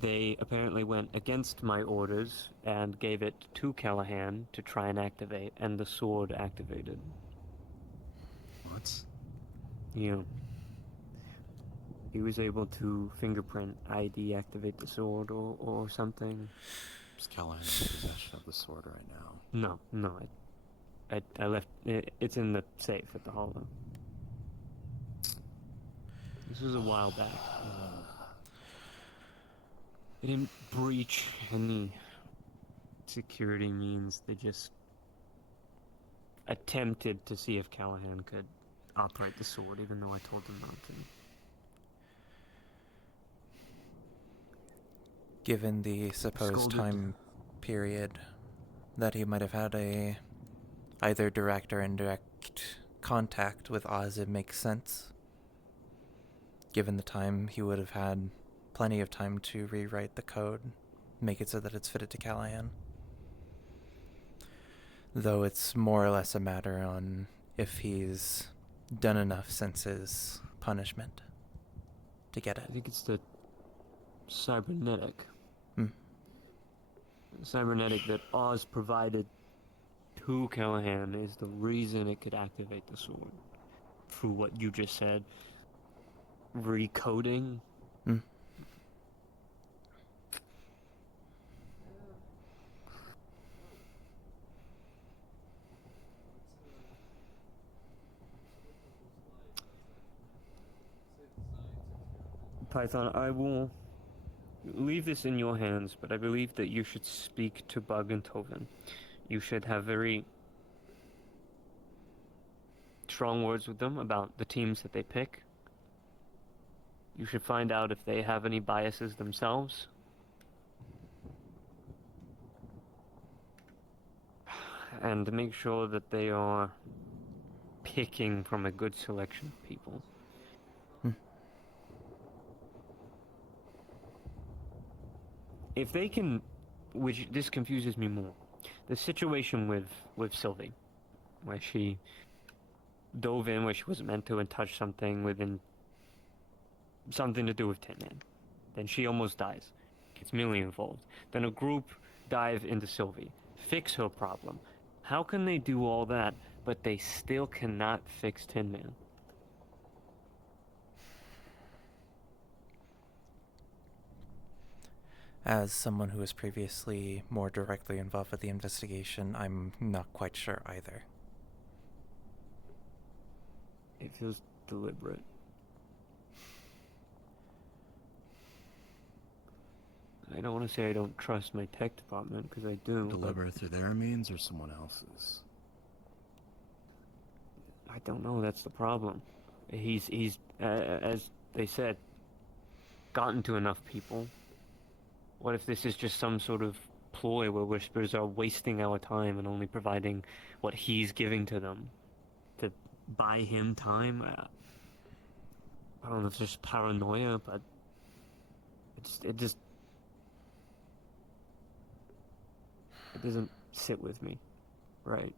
They apparently went against my orders and gave it to Callahan to try and activate, and the sword activated. What? Yeah. He was able to fingerprint ID activate the sword or something. Is Callahan in possession of the sword right now? No. I left it. It's in the safe at the Hollow. This was a while back. They didn't breach any security means. They just attempted to see if Callahan could operate the sword, even though I told them not to. Given the supposed time period that he might have had either direct or indirect contact with Oz, it makes sense. Given the time, he would have had plenty of time to rewrite the code, make it so that it's fitted to Callahan. Though it's more or less a matter on if he's done enough since his punishment to get it. I think it's the cybernetic. Cybernetic that Oz provided to Callahan is the reason it could activate the sword. Through what you just said. Recoding. Python, I will leave this in your hands, but I believe that you should speak to Bug and Tovin. You should have very strong words with them about the teams that they pick. You should find out if they have any biases themselves. And make sure that they are picking from a good selection of people. If they can, which this confuses me more, the situation with Sylvie, where she dove in where she wasn't meant to and touched something within something to do with Tin Man. Then she almost dies. Gets Millie involved. Then a group dive into Sylvie, fix her problem. How can they do all that, but they still cannot fix Tin Man? As someone who was previously more directly involved with the investigation, I'm not quite sure either. It feels deliberate. I don't want to say I don't trust my tech department, because I do. Deliberate through their means or someone else's? I don't know, that's the problem. He's as they said, gotten to enough people. What if this is just some sort of ploy where Whispers are wasting our time and only providing what he's giving to them to buy him time? I don't know if it's just paranoia, but it doesn't sit with me, right?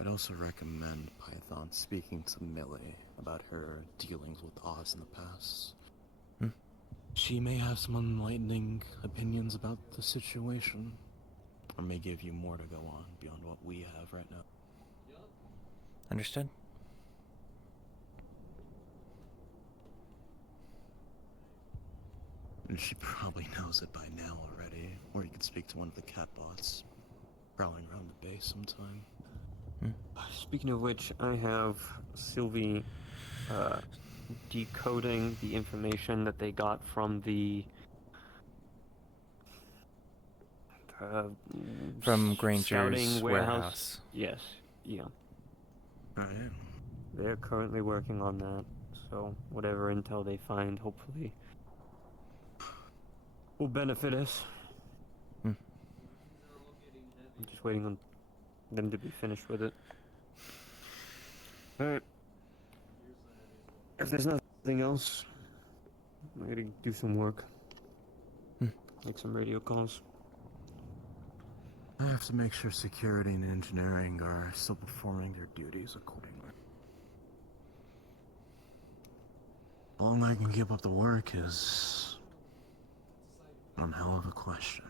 I'd also recommend Python speaking to Millie about her dealings with Oz in the past. She may have some enlightening opinions about the situation, or may give you more to go on beyond what we have right now. Understood. And she probably knows it by now already, or you could speak to one of the catbots prowling around the base sometime. Speaking of which, I have Sylvie decoding the information that they got from the from Granger's scouting warehouse. Yes, yeah. Right. They're currently working on that, so whatever intel they find, hopefully, will benefit us. I'm just waiting on them to be finished with it. Alright. If there's nothing else, I'm gonna do some work. Make some radio calls. I have to make sure security and engineering are still performing their duties accordingly. How long I can keep up the work is one hell of a question.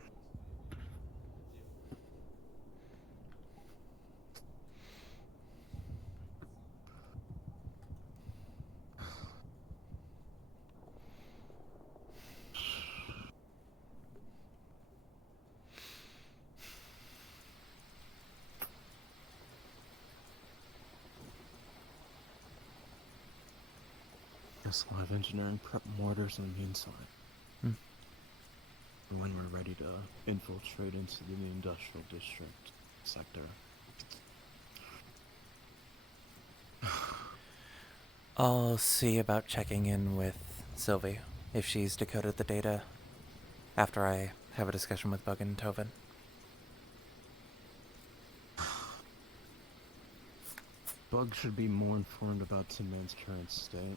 Guess we'll have engineering prep mortars in the meantime. For when we're ready to infiltrate into the industrial district sector. I'll see about checking in with Sylvie if she's decoded the data after I have a discussion with Bug and Tovin. Bug should be more informed about Tin Man's current state,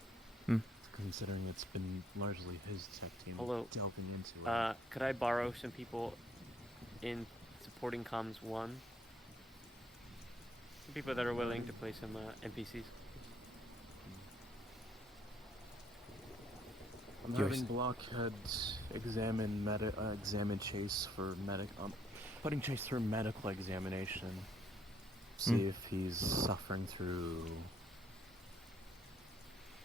considering it's been largely his tech team delving into it. Could I borrow some people in supporting comms 1? Some people that are willing to play some NPCs. I'm having Blockhead examine Chase for putting Chase through medical examination. See if he's suffering through...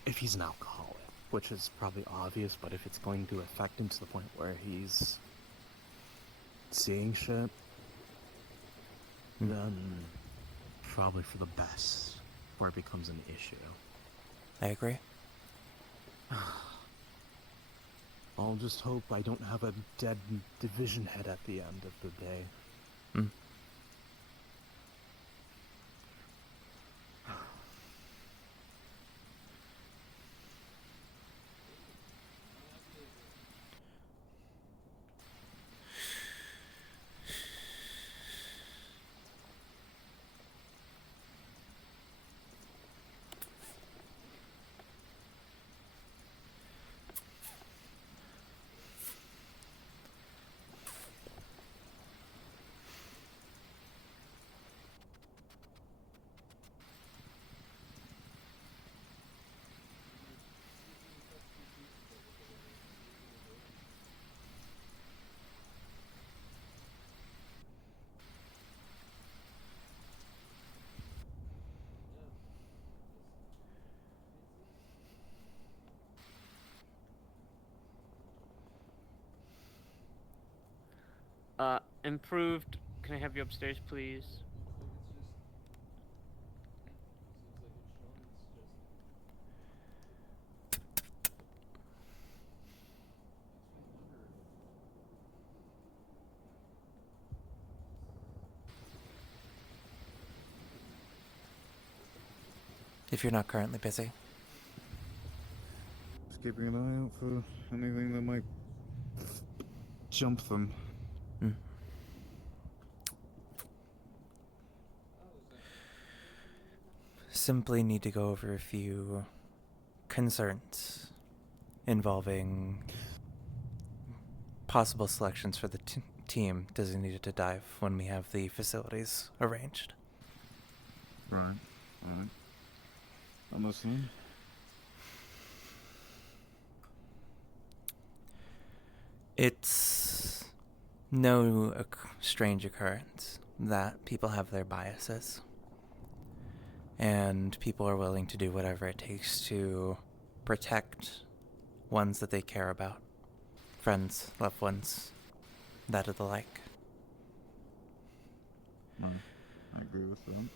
If he's an alcoholic, which is probably obvious, but if it's going to affect him to the point where he's seeing shit, then probably for the best, before it becomes an issue. I agree. I'll just hope I don't have a dead division head at the end of the day. Improved. Can I have you upstairs, please? If you're not currently busy. Just keeping an eye out for anything that might jump them. Simply need to go over a few concerns involving possible selections for the team designated to dive when we have the facilities arranged. Right. I'm listening. It's no strange occurrence that people have their biases. And people are willing to do whatever it takes to protect ones that they care about. Friends, loved ones, that of the like. I agree with that.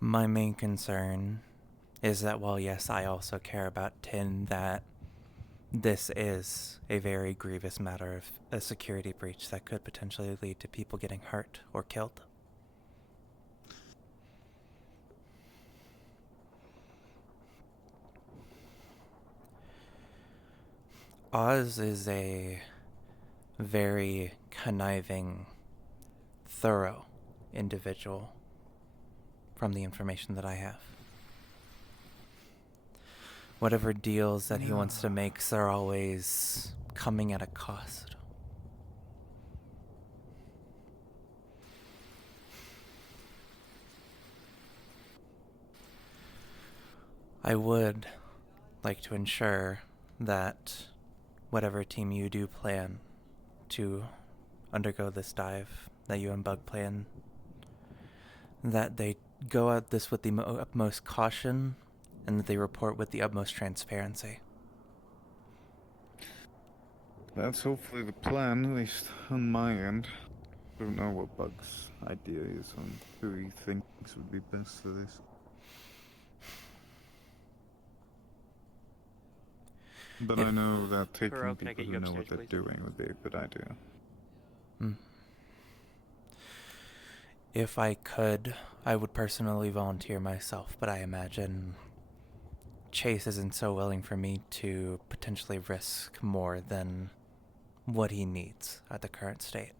My main concern is that while yes, I also care about Tin, that this is a very grievous matter of a security breach that could potentially lead to people getting hurt or killed. Oz is a very conniving thorough individual from the information that I have. Whatever deals that he wants to make are always coming at a cost. I would like to ensure that whatever team you do plan to undergo this dive, that you and Bug plan, that they go at this with the utmost caution and that they report with the utmost transparency. That's hopefully the plan, at least on my end. Don't know what Bug's idea is on who he thinks would be best for this. But I know that taking Kuro, can I people get you who know what upstairs, they're please? doing would be a good idea. If I could, I would personally volunteer myself, but I imagine Chase isn't so willing for me to potentially risk more than what he needs at the current state.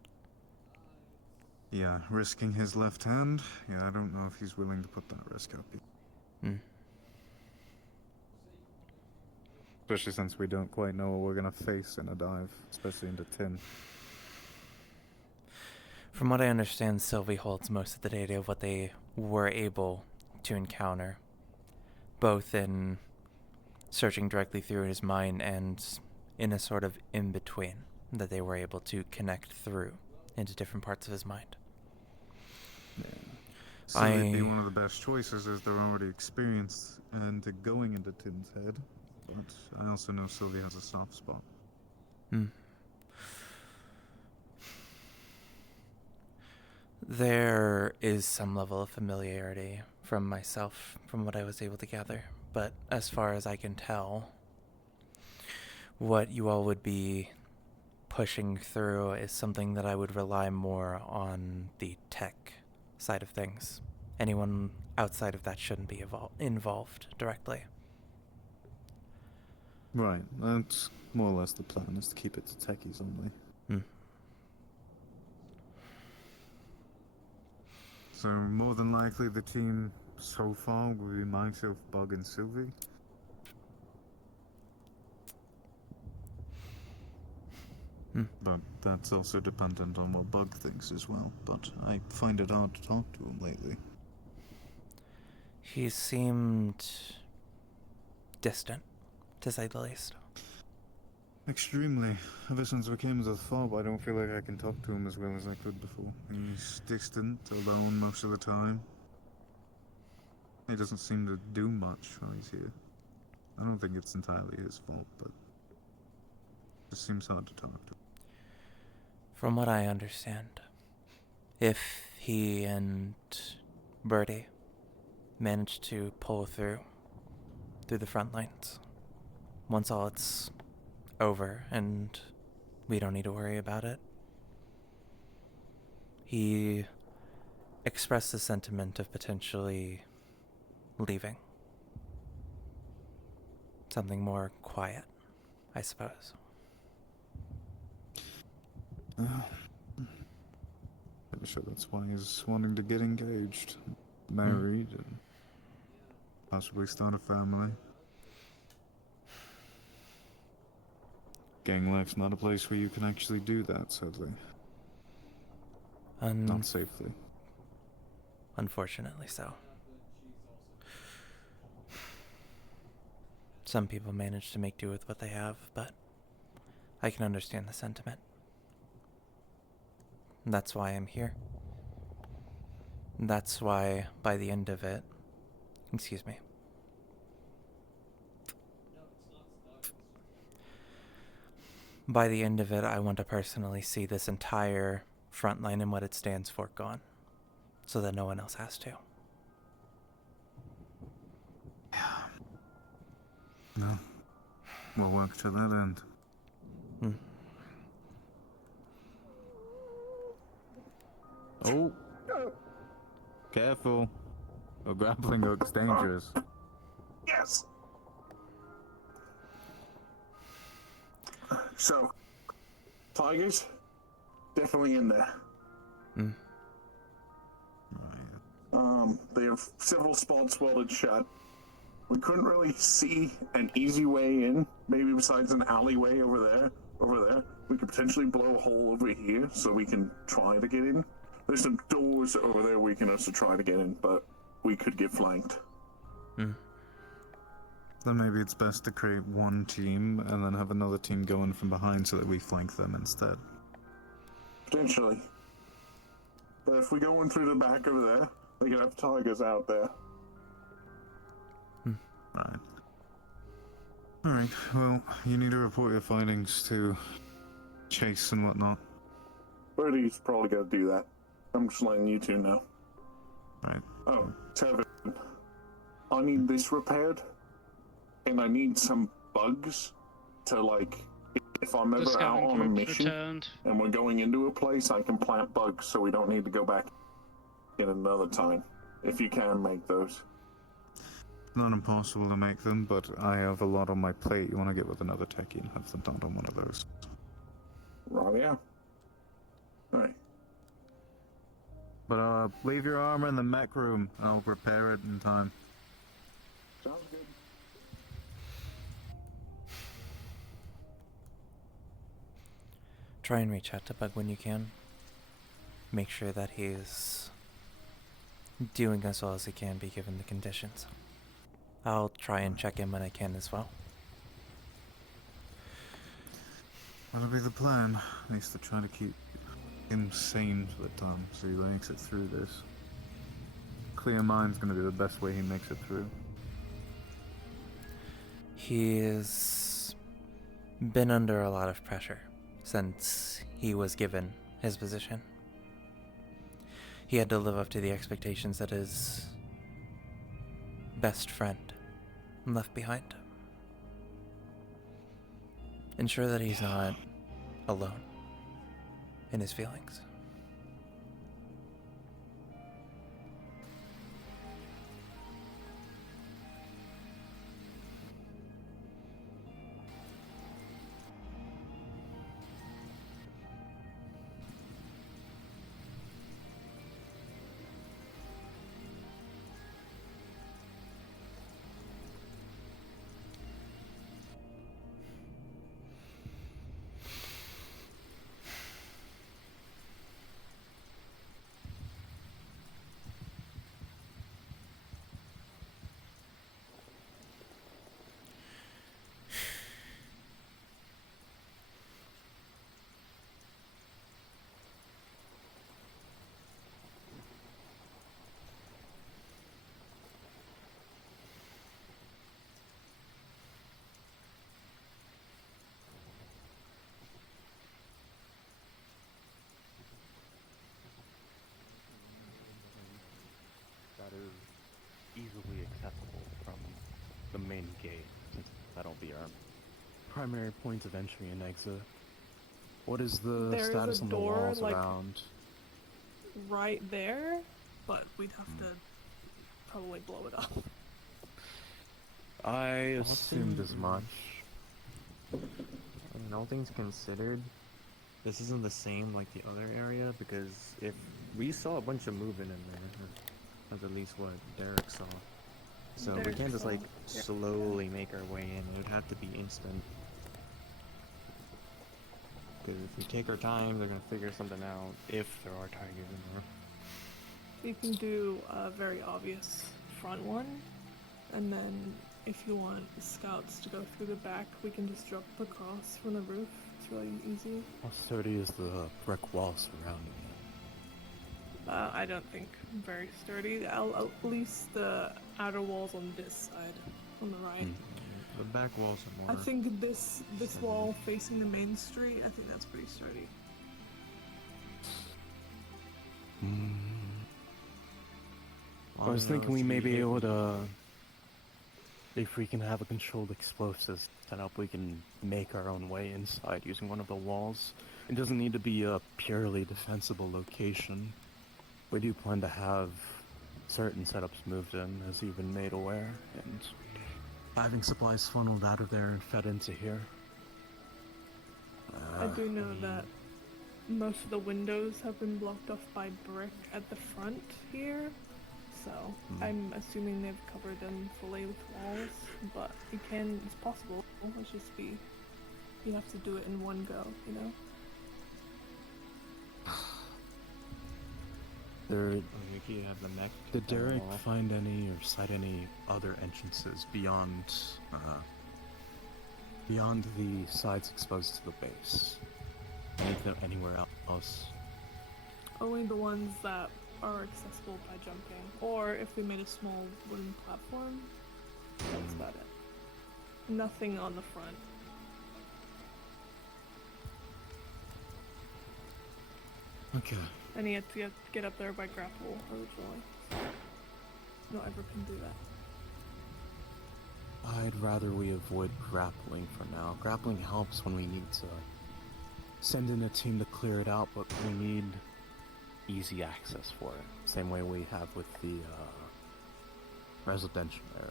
Yeah, risking his left hand? Yeah, I don't know if he's willing to put that risk up. Especially since we don't quite know what we're gonna face in a dive, especially into tin. From what I understand, Sylvie holds most of the data of what they were able to encounter, both in searching directly through his mind and in a sort of in-between that they were able to connect through into different parts of his mind. So they'd be one of the best choices as they're already experienced into going into Tin's head. But I also know Sylvie has a soft spot. There is some level of familiarity from myself, from what I was able to gather. But as far as I can tell, what you all would be pushing through is something that I would rely more on the tech side of things. Anyone outside of that shouldn't be involved directly. Right, that's more or less the plan, is to keep it to techies only. So more than likely the team so far will be myself, Bug and Sylvie. But that's also dependent on what Bug thinks as well, but I find it hard to talk to him lately. He seemed distant, to say the least. Extremely. Ever since we came to the fob, I don't feel like I can talk to him as well as I could before. He's distant, alone most of the time. He doesn't seem to do much while he's here. I don't think it's entirely his fault, but it just seems hard to talk to him. From what I understand, if he and Birdie managed to pull through the front lines, once all it's over and we don't need to worry about it, he expressed the sentiment of potentially leaving. Something more quiet, I suppose. I'm sure that's why he's wanting to get engaged, married, and possibly start a family. Gang life's not a place where you can actually do that, sadly. Not safely. Unfortunately so. Some people manage to make do with what they have, but I can understand the sentiment. That's why I'm here. That's why, by the end of it... Excuse me. By the end of it, I want to personally see this entire front line and what it stands for gone, so that no one else has to. No. We'll work to that end. Oh! Careful. A grappling hook's dangerous. Yes. So, tigers, definitely in there. They have several spots welded shut. We couldn't really see an easy way in, maybe besides an alleyway over there. We could potentially blow a hole over here so we can try to get in. There's some doors over there we can also try to get in, but we could get flanked. Then maybe it's best to create one team and then have another team go in from behind so that we flank them instead. Potentially. But if we go in through the back over there, they could have tigers out there. Right. Alright, well, you need to report your findings to Chase and whatnot. Birdie's probably gonna do that. I'm just letting you two know. Right. Oh, Tevin. I need this repaired, and I need some bugs to, like, if I'm ever out on a mission and we're going into a place, I can plant bugs so we don't need to go back in another time. If you can make those. Not impossible to make them, but I have a lot on my plate. You want to get with another techie and have them done on one of those. Right, yeah. Alright. But leave your armor in the mech room. I'll repair it in time. Sounds good. Try and reach out to Bug when you can. Make sure that he's doing as well as he can be given the conditions. I'll try and check in when I can as well. That'll be the plan. At least to try to keep him sane for the time so he makes it through this. Clear mind's gonna be the best way he makes it through. He's been under a lot of pressure since he was given his position. He had to live up to the expectations that his best friend left behind. Ensure that he's not alone in his feelings. That is easily accessible from the main gate, since that'll be our primary points of entry and exit. What is the There's status a on the door, walls like, around? right there, but we'd have to probably blow it up. I assumed as much. And all things considered, this isn't the same like the other area, because if we saw a bunch of movement in there, that's at least what Derek saw. So we can't just like slowly make our way in, it would have to be instant. Because if we take our time, they're gonna figure something out, if there are tigers in there. You can do a very obvious front one, and then if you want the scouts to go through the back, we can just drop across from the roof. It's really easy. How sturdy is the brick wall surrounding it? I don't think very sturdy. At least the outer walls on this side, on the right. The back walls are more... I think this wall facing the main street, I think that's pretty sturdy. I was thinking we may be able to... If we can have a controlled explosive set up, we can make our own way inside using one of the walls. It doesn't need to be a purely defensible location. We do plan to have certain setups moved in, as you've been made aware, and having supplies funneled out of there and fed into here. I do know that most of the windows have been blocked off by brick at the front here, so I'm assuming they've covered them fully with walls, but it's possible. It's just you have to do it in one go, you know? Did Derek find any or cite any other entrances beyond the sides exposed to the base? Anywhere else? Only the ones that are accessible by jumping, or if we made a small wooden platform, that's about it. Nothing on the front. Okay. And you have to get up there by grapple originally. Not everyone can do that. I'd rather we avoid grappling for now. Grappling helps when we need to send in a team to clear it out, but we need easy access for it. Same way we have with the residential area.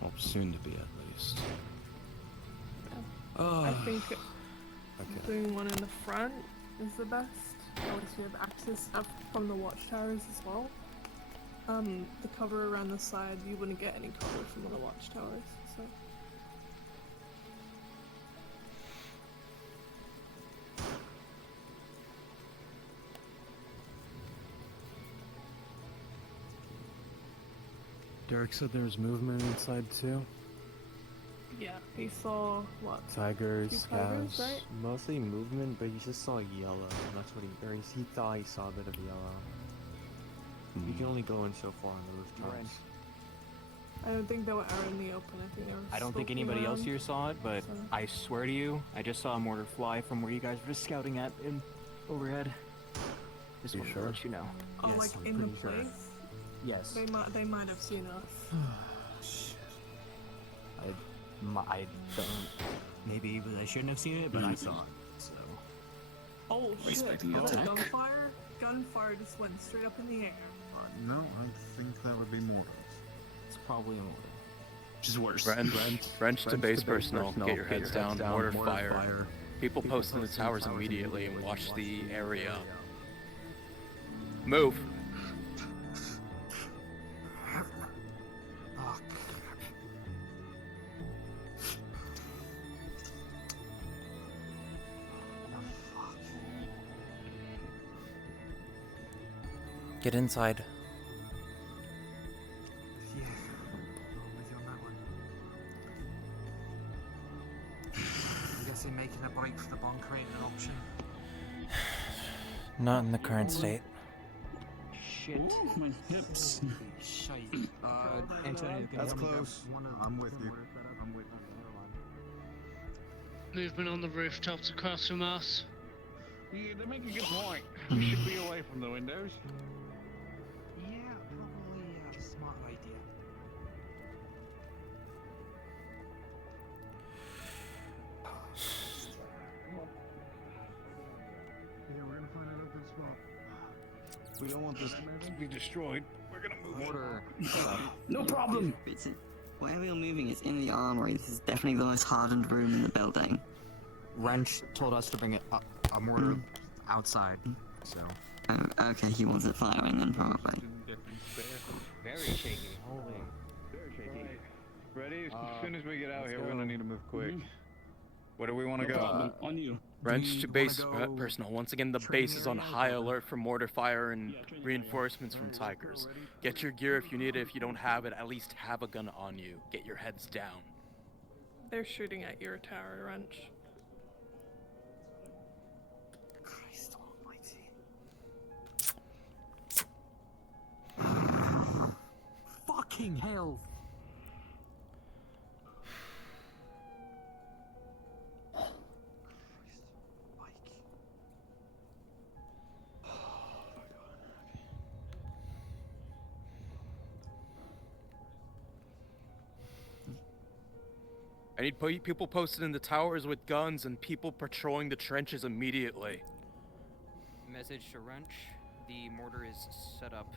Well, soon to be at least. I think doing one in the front is the best. At least we have access up from the watchtowers as well. The cover around the side, you wouldn't get any cover from the watchtowers, so. Derek said there was movement inside too. Yeah, he saw what? Tigers, Two tigers, cows. right? Mostly movement, but he just saw yellow. And that's what he thought he saw a bit of yellow. You can only go in so far on the rooftops. I don't think they were out in the open. I think they were. I don't think skulking anybody else around. here saw it, but So- I swear to you, I just saw a mortar fly from where you guys were just scouting at in overhead. Just wanted to let you know. Oh, Yes, like I'm in the pretty sure. place? Yes. They might have seen us. I don't. Maybe I shouldn't have seen it, but I saw it. So. Oh shit! Respecting your Oh, attack. gunfire just went straight up in the air. No, I think that would be mortars. It's probably a mortar. Which is worse. Wrench to base personnel, get your heads down, mortar fire. People post in the towers immediately and watch the area. Move! Get inside. Yeah, I'm with you on that one. I'm guessing making a break for the bunker ain't an option. Not in the current state. Shit. My hips. Shite. Antonio, That's close. I'm with you. I'm with you. Movement on the rooftops across from us. Yeah, they make a good point. We should be away from the windows. Yeah, probably a smart idea. Yeah, we're gonna find an open spot. We don't want this to be destroyed. We're gonna move Mortar. No problem. Where we are moving is in the armory. This is definitely the most hardened room in the building. Wrench told us to bring a mortar outside, so. Oh, okay, he wants it firing then, probably. Very shaky. Holy. Very shaky. Ready? As soon as we get out here, we're go. gonna need to move quick. Where do we want to No go? problem. On you. Wrench to base personnel. Once again, the base is on high alert for mortar fire and reinforcements from Tigers. Get your gear if you need it. If you don't have it, at least have a gun on you. Get your heads down. They're shooting at your tower, Wrench. Christ almighty. Fucking hell. I need people posted in the towers with guns and people patrolling the trenches immediately. Message to Wrench. The mortar is set up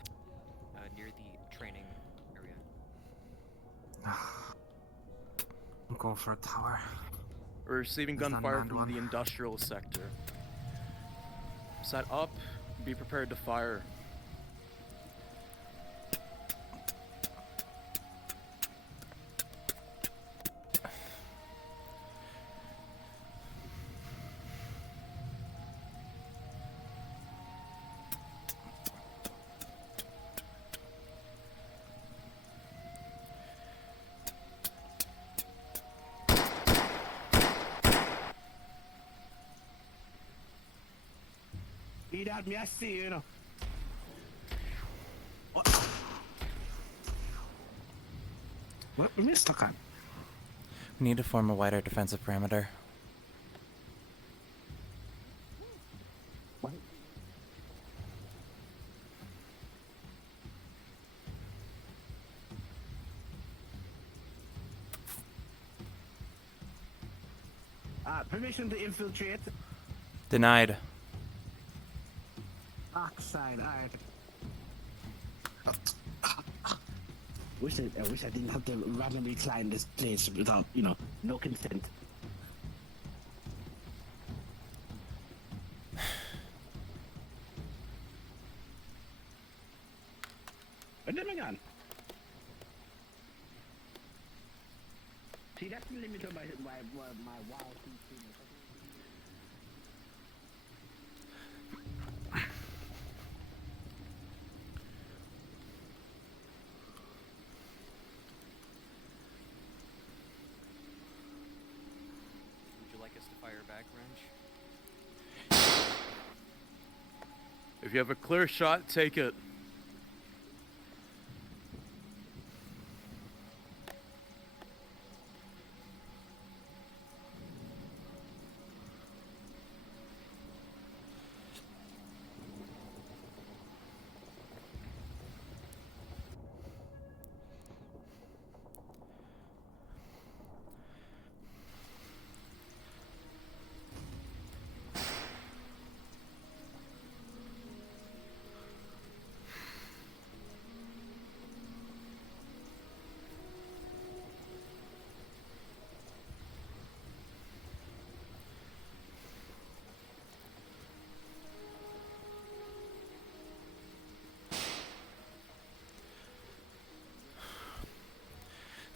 near the training area. I'm going for a tower. We're receiving There's gunfire unmanned from one. the industrial sector. Set up, be prepared to fire. He that me I see, you know. What we stuck on? We need to form a wider defensive perimeter. What? Permission to infiltrate. Denied. Backside, alright. I wish I didn't have to randomly climb this place without, you know, no consent. Where am I gone? See, that's the limit of my wild thing. Would you like us to fire back, Wrench? If you have a clear shot, take it.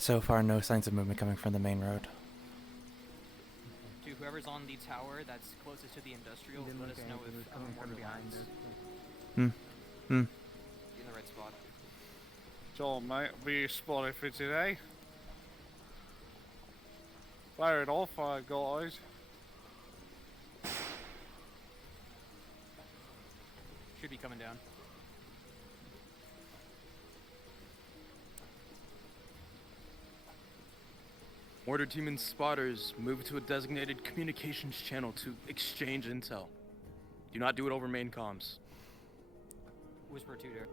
So far, no signs of movement coming from the main road. To whoever's on the tower that's closest to the industrial, let us know if mortar lands. Hmm. In the right spot. So, mate, be spotted for today. Fire it off, guys. Should be coming down. Mortar team and spotters, move to a designated communications channel to exchange intel. Do not do it over main comms. Whisper 2 there.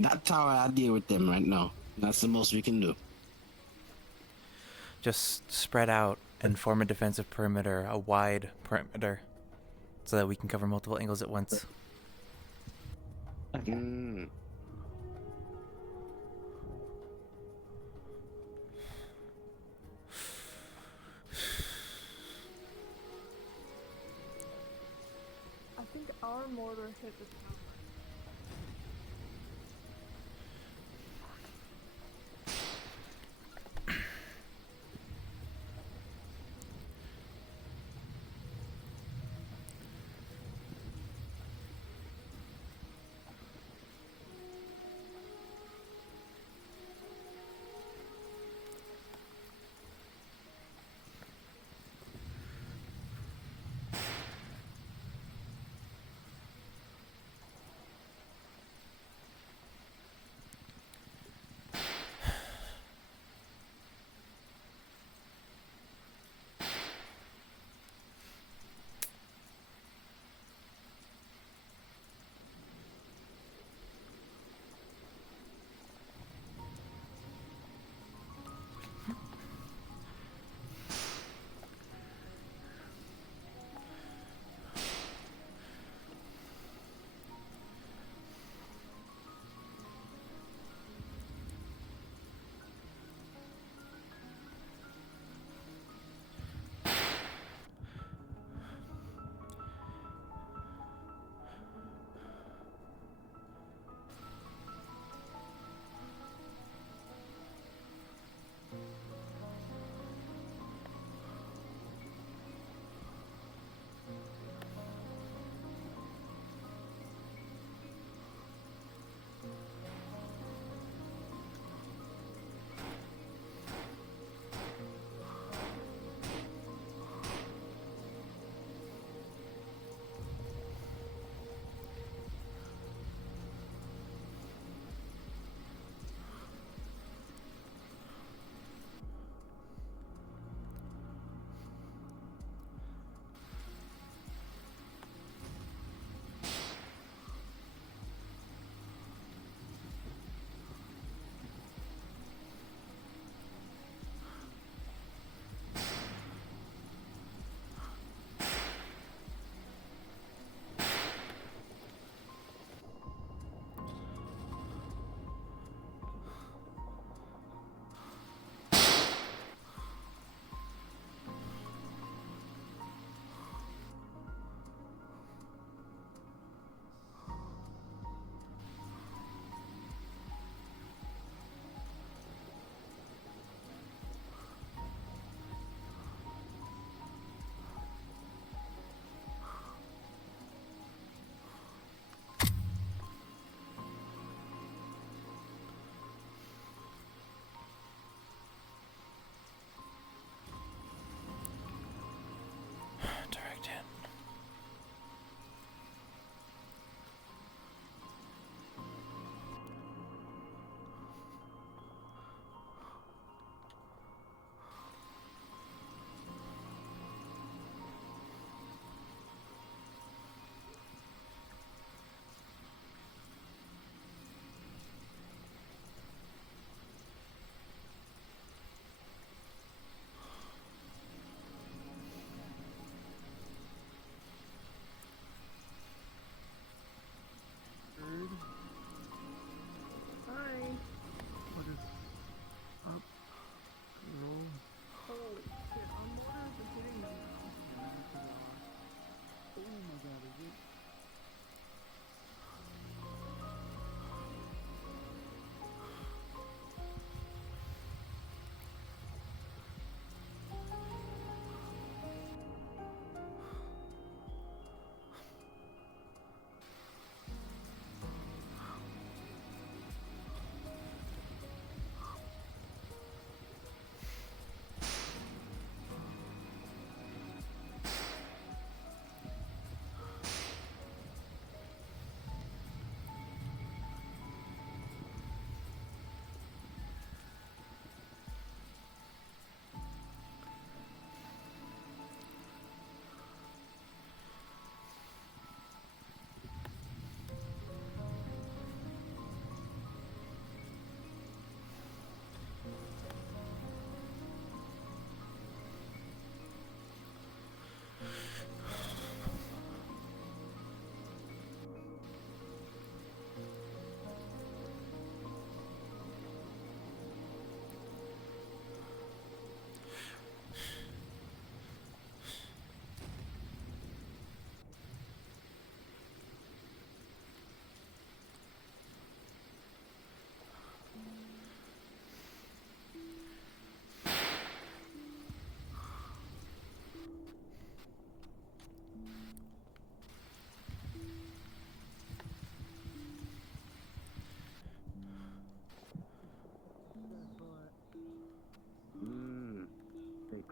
That tower, I deal with them right now. That's the most we can do. Just spread out and form a defensive perimeter, a wide perimeter, so that we can cover multiple angles at once. Okay. I think our mortar hit the tower.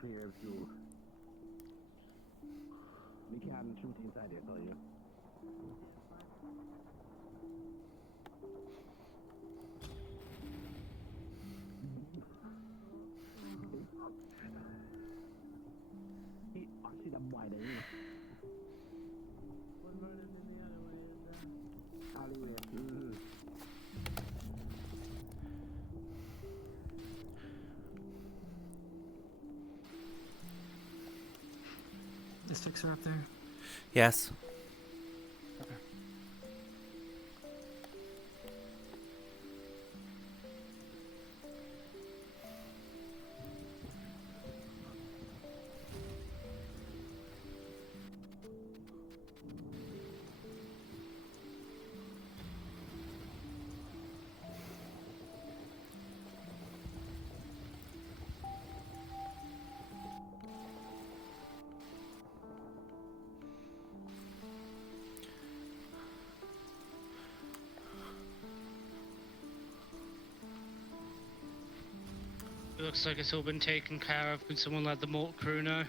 clear view. We can shoot inside it for you. I see them wide anyway. Alleyway. Is Fixer up there? Yes. It looks like it's all been taken care of. Can someone let the mort crew know?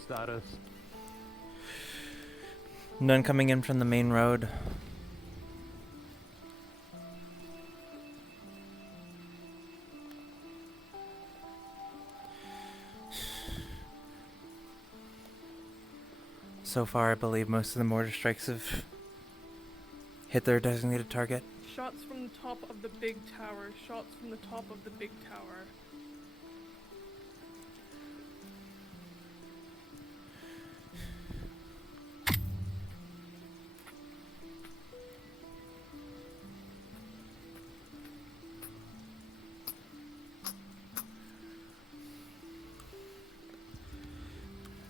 Status. None coming in from the main road. So far, I believe most of the mortar strikes have hit their designated target. Shots from the top of the big tower. Shots from the top of the big tower.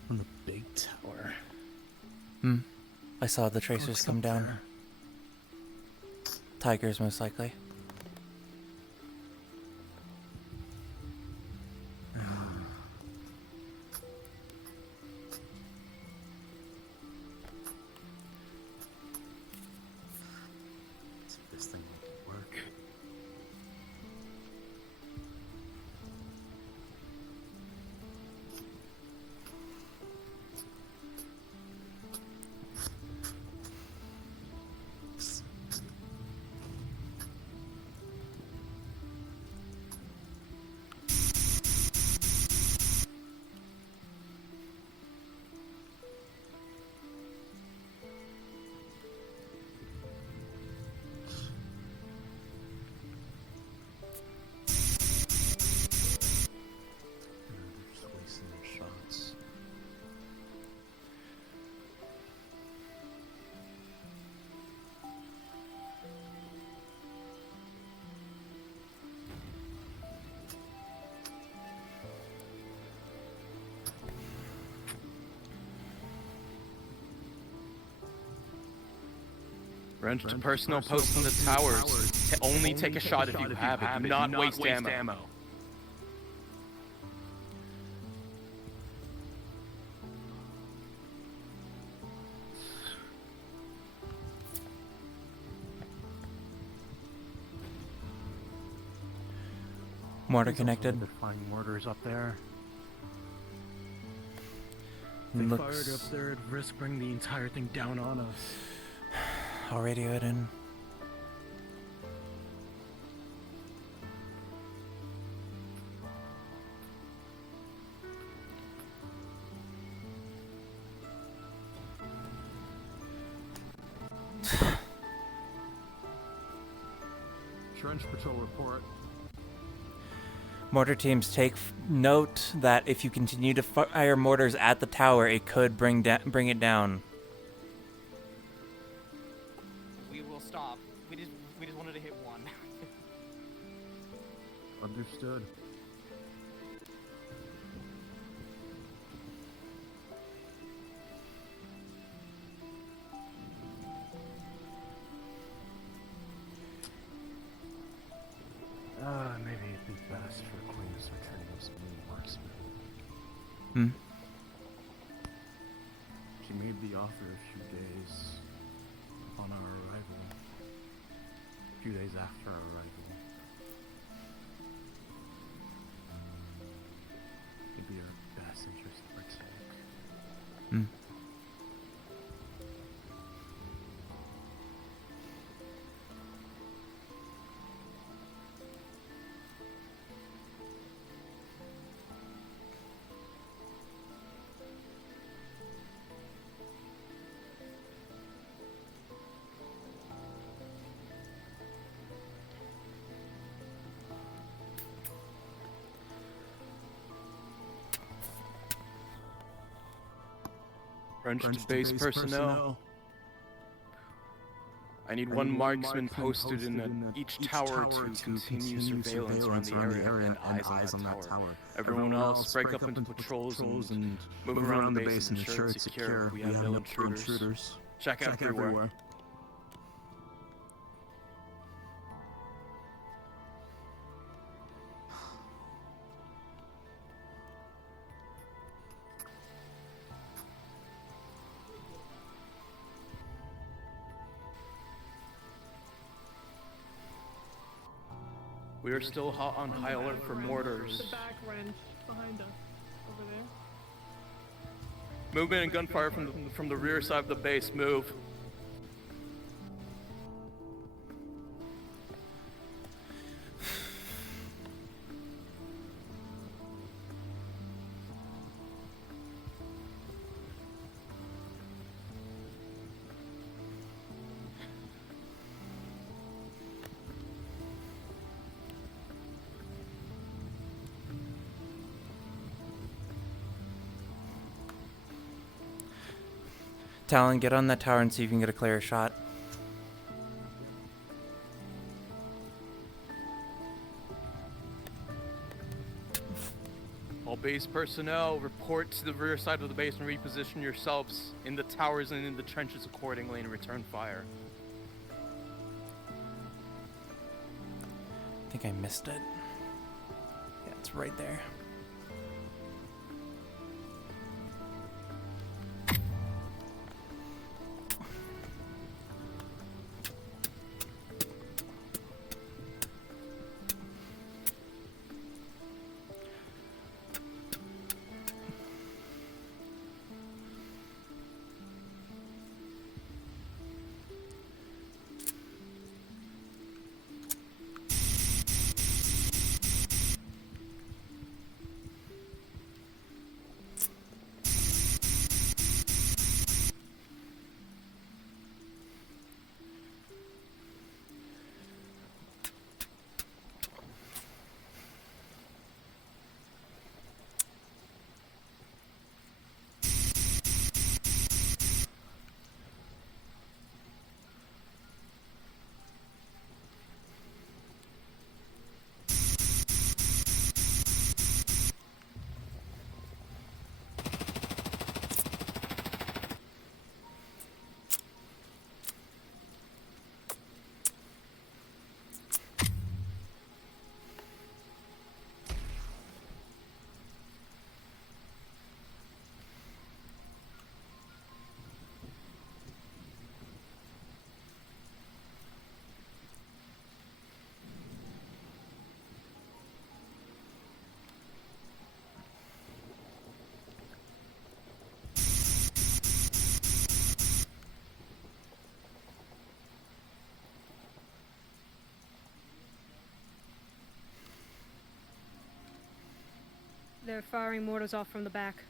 From the big tower. I saw the tracers What's come up down. there? Tigers, most likely. See if this thing will work. Just wasting their shots. Wrench to personnel posts in the towers. Only take a shot if you have it. Do not waste ammo. Mortar connected. The flying mortars up there. If they fired up there, it'd risk bringing the entire thing down on us. I'll radio it in. Trench patrol report. Mortar teams, take note that if you continue to fire mortars at the tower, it could bring it down. We will stop. We just wanted to hit one. Understood. Ah, man. Hmm. She made the offer a few days on our arrival. A few days after our arrival. It'd be our best interest to partake. Hmm. French to base personnel. I need one marksman posted in each tower to continue surveillance around the area and eyes on that tower. Everyone else break up into patrols and move around the base and ensure it's secure. We have no intruders. Check everywhere. We are still hot on high alert for mortars. The back wrench behind us, over there. Movement and gunfire from the rear side of the base. Move. Talon, get on that tower and see if you can get a clear shot. All base personnel, report to the rear side of the base and reposition yourselves in the towers and in the trenches accordingly and return fire. I think I missed it. Yeah, it's right there. They're firing mortars off from the back.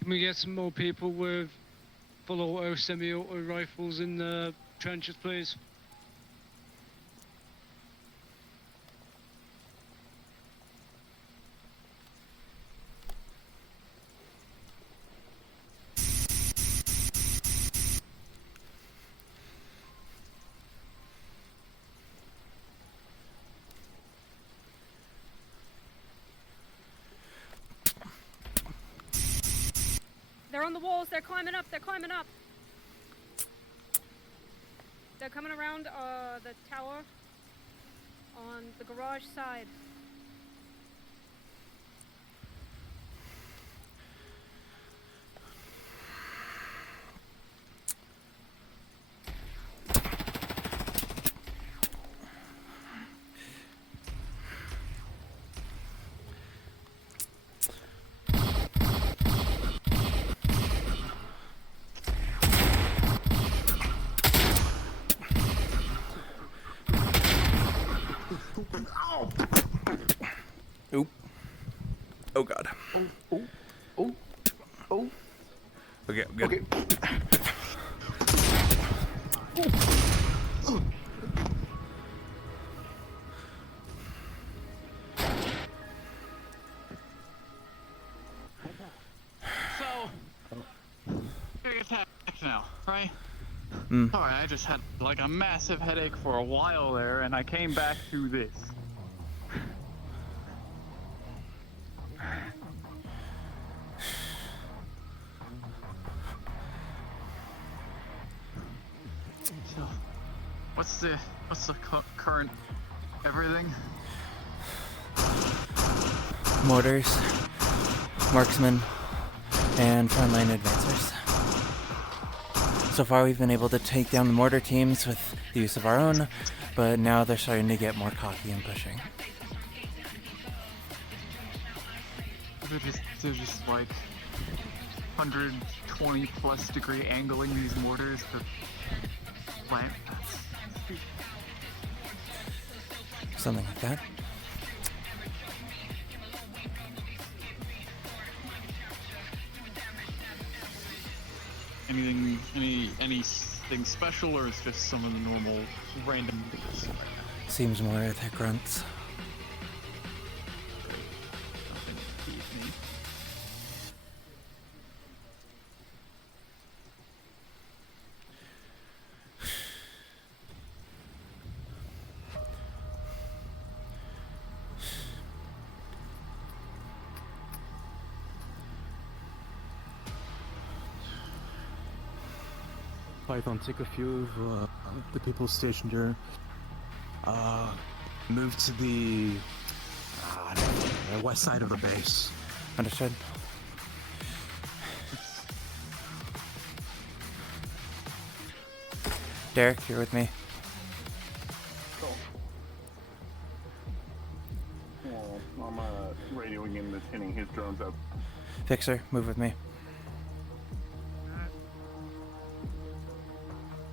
Can we get some more people with full auto, semi-auto rifles in the trenches, please? They're on the walls. They're climbing up. They're climbing up. They're coming around the tower on the garage side. Oop. Oh god. Oh. Okay, I'm good. So, big attack now, right? Mm. Sorry, I just had like a massive headache for a while there, and I came back to this. So, what's the current everything? Mortars, marksmen, and frontline advancers. So far we've been able to take down the mortar teams with the use of our own, but now they're starting to get more cocky and pushing. They're just like 120 plus degree angling these mortars to plant. Something like that. Anything special, or is just some of the normal random things? Seems more of their grunts. Python, take a few of the people stationed here. Move to the west side of the base. Understood. Derek, you're with me. Well, I'm radioing in the tinning his drones up. Fixer, move with me.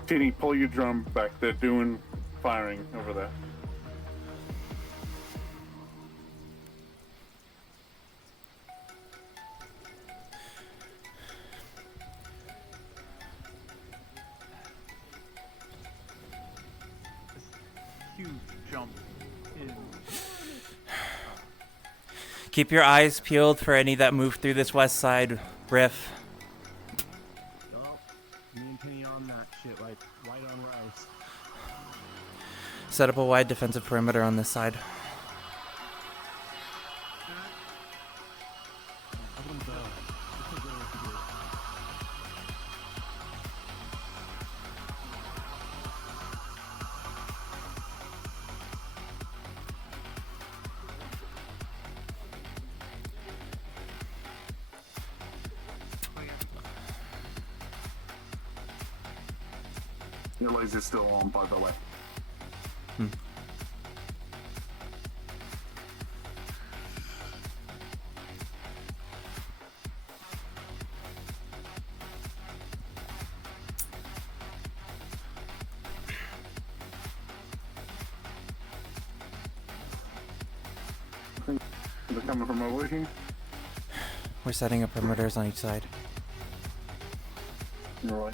Tinny, pull your drum back. They're doing firing over there. Huge jump in. Keep your eyes peeled for any that move through this west side riff. Me and Kenny on that shit, like white on rice. Set up a wide defensive perimeter on this side. Your laser's still on, by the way. Hmm. They're coming from over here. We're setting up perimeters on each side. You're right.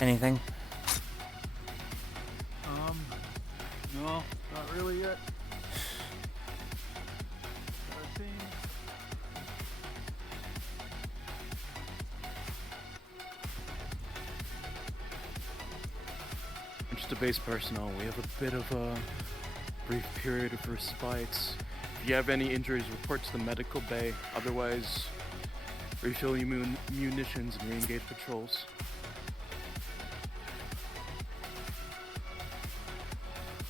Anything? No, not really yet. Just to base personnel, we have a bit of a brief period of respite. If you have any injuries, report to the medical bay. Otherwise, refill your munitions and re-engage patrols.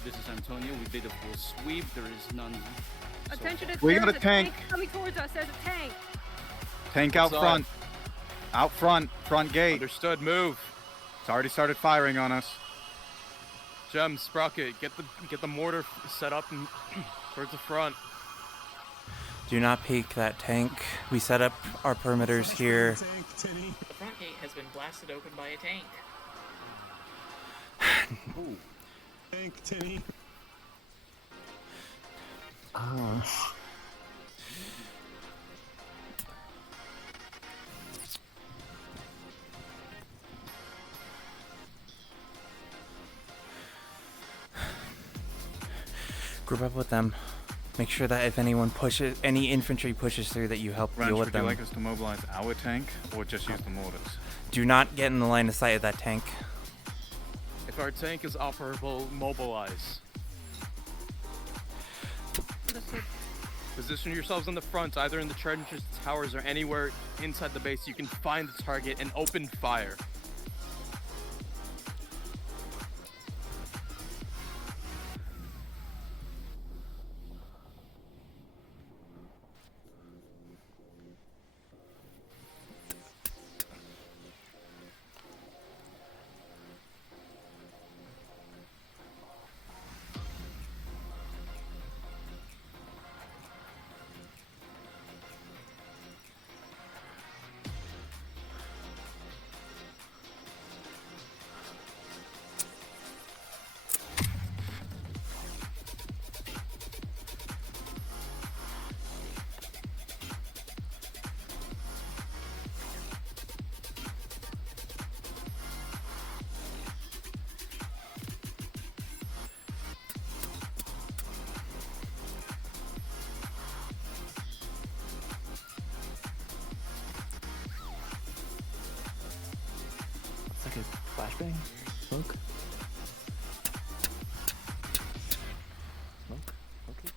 This is Antonio. We did a full sweep. There is none. Attention, We there's got a tank. coming towards us. There's a tank. Tank out What's front. Out front. Front gate. Understood. Move. It's already started firing on us. Gem, Sprocket, get the mortar set up and towards the front. Do not peek that tank. We set up our perimeters here. The front gate has been blasted open by a tank. Tank, Tinny. Group up with them. Make sure that if any infantry pushes through, that you help Ranch, deal with would you them. like us to mobilize our tank or just use the mortars? Do not get in the line of sight of that tank. If our tank is operable, mobilize. Position yourselves in the front, either in the trenches, towers, or anywhere inside the base you can find the target and open fire. It's like a flashbang. Smoke. Smoke. Okay.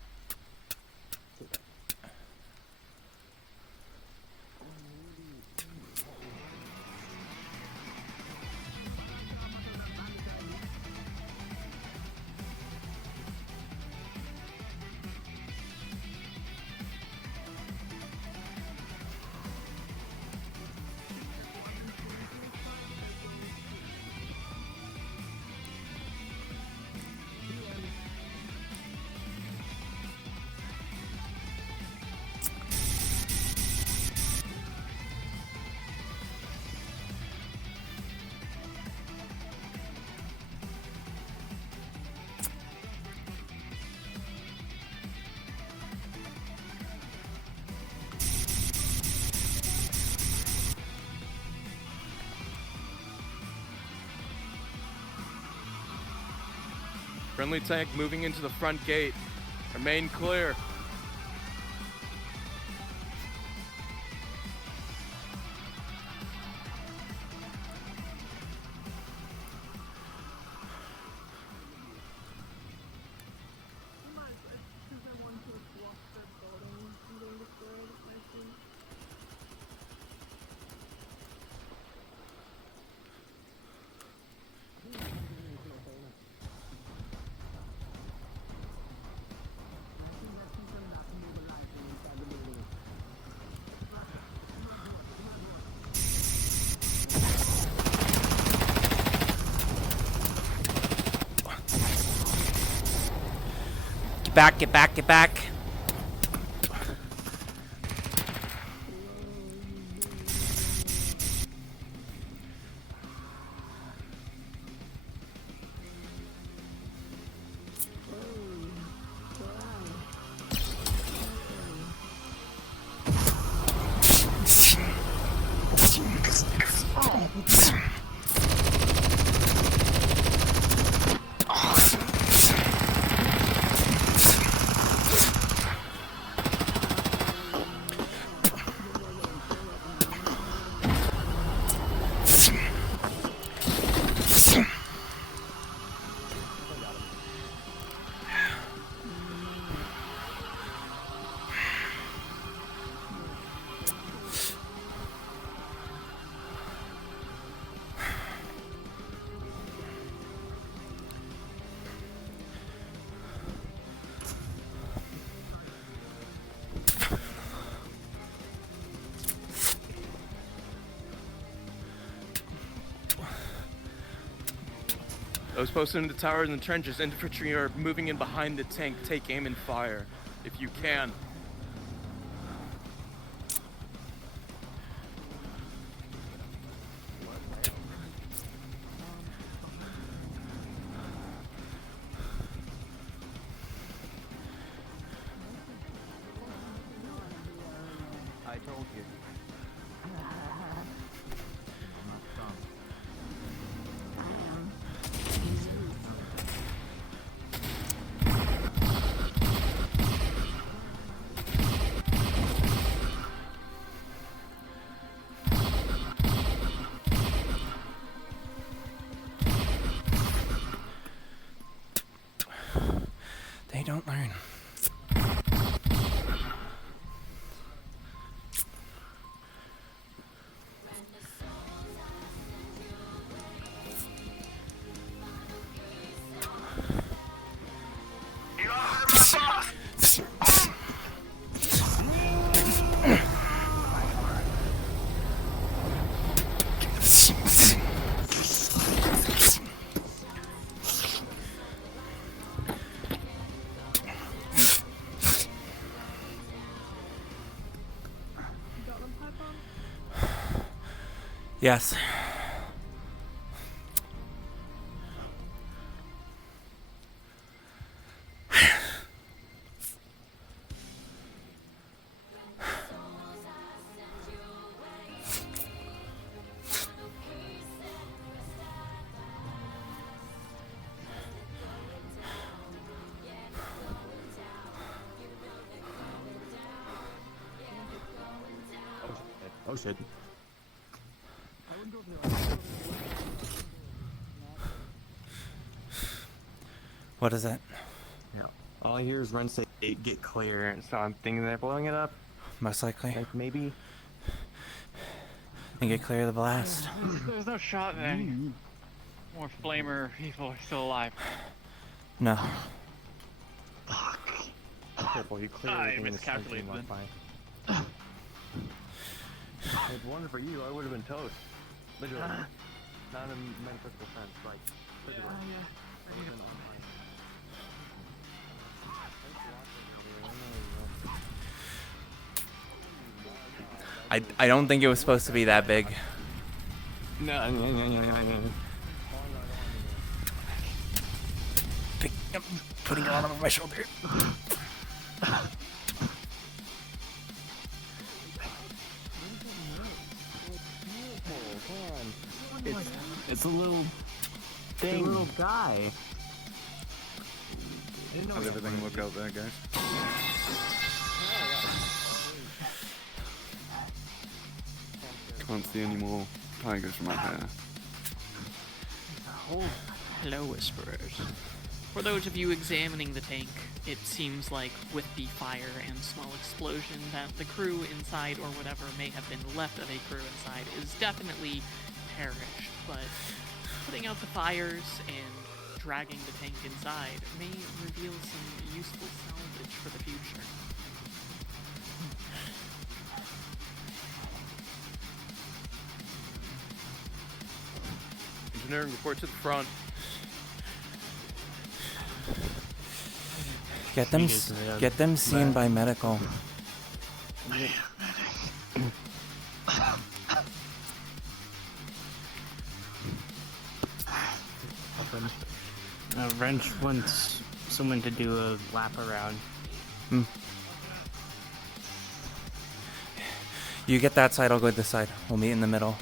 Friendly tank moving into the front gate. Remain clear. Get back, get back, get back. Those posted in the towers and the trenches, infantry are moving in behind the tank. Take aim and fire, if you can. I told you. They don't learn. Yes. Oh shit. What is it? Yeah. All I hear is Ren say get clear, and so I'm thinking they're blowing it up. Most likely. Like maybe. And get clear of the blast. There's no shot there. More flamer people are still alive. No. Careful, you clear I everything in the miscalculated then. Wi-Fi. If it wasn't for you, I would have been toast. Literally. Not a mental defense, like, literally. I don't think it was supposed to be that big. No. Putting it on over my shoulder. It's a little thing. Little guy. How's everything look out there, guys? Can't see any more tigers from out there. Hello, Whisperers. For those of you examining the tank, it seems like with the fire and small explosion that the crew inside, or whatever may have been left of a crew inside, is definitely perished, but putting out the fires and dragging the tank inside may reveal some useful salvage for the future. Engineering, report to the front. Get them seen by medical. Wrench wants someone to do a lap around. You get that side, I'll go this side. We'll meet in the middle.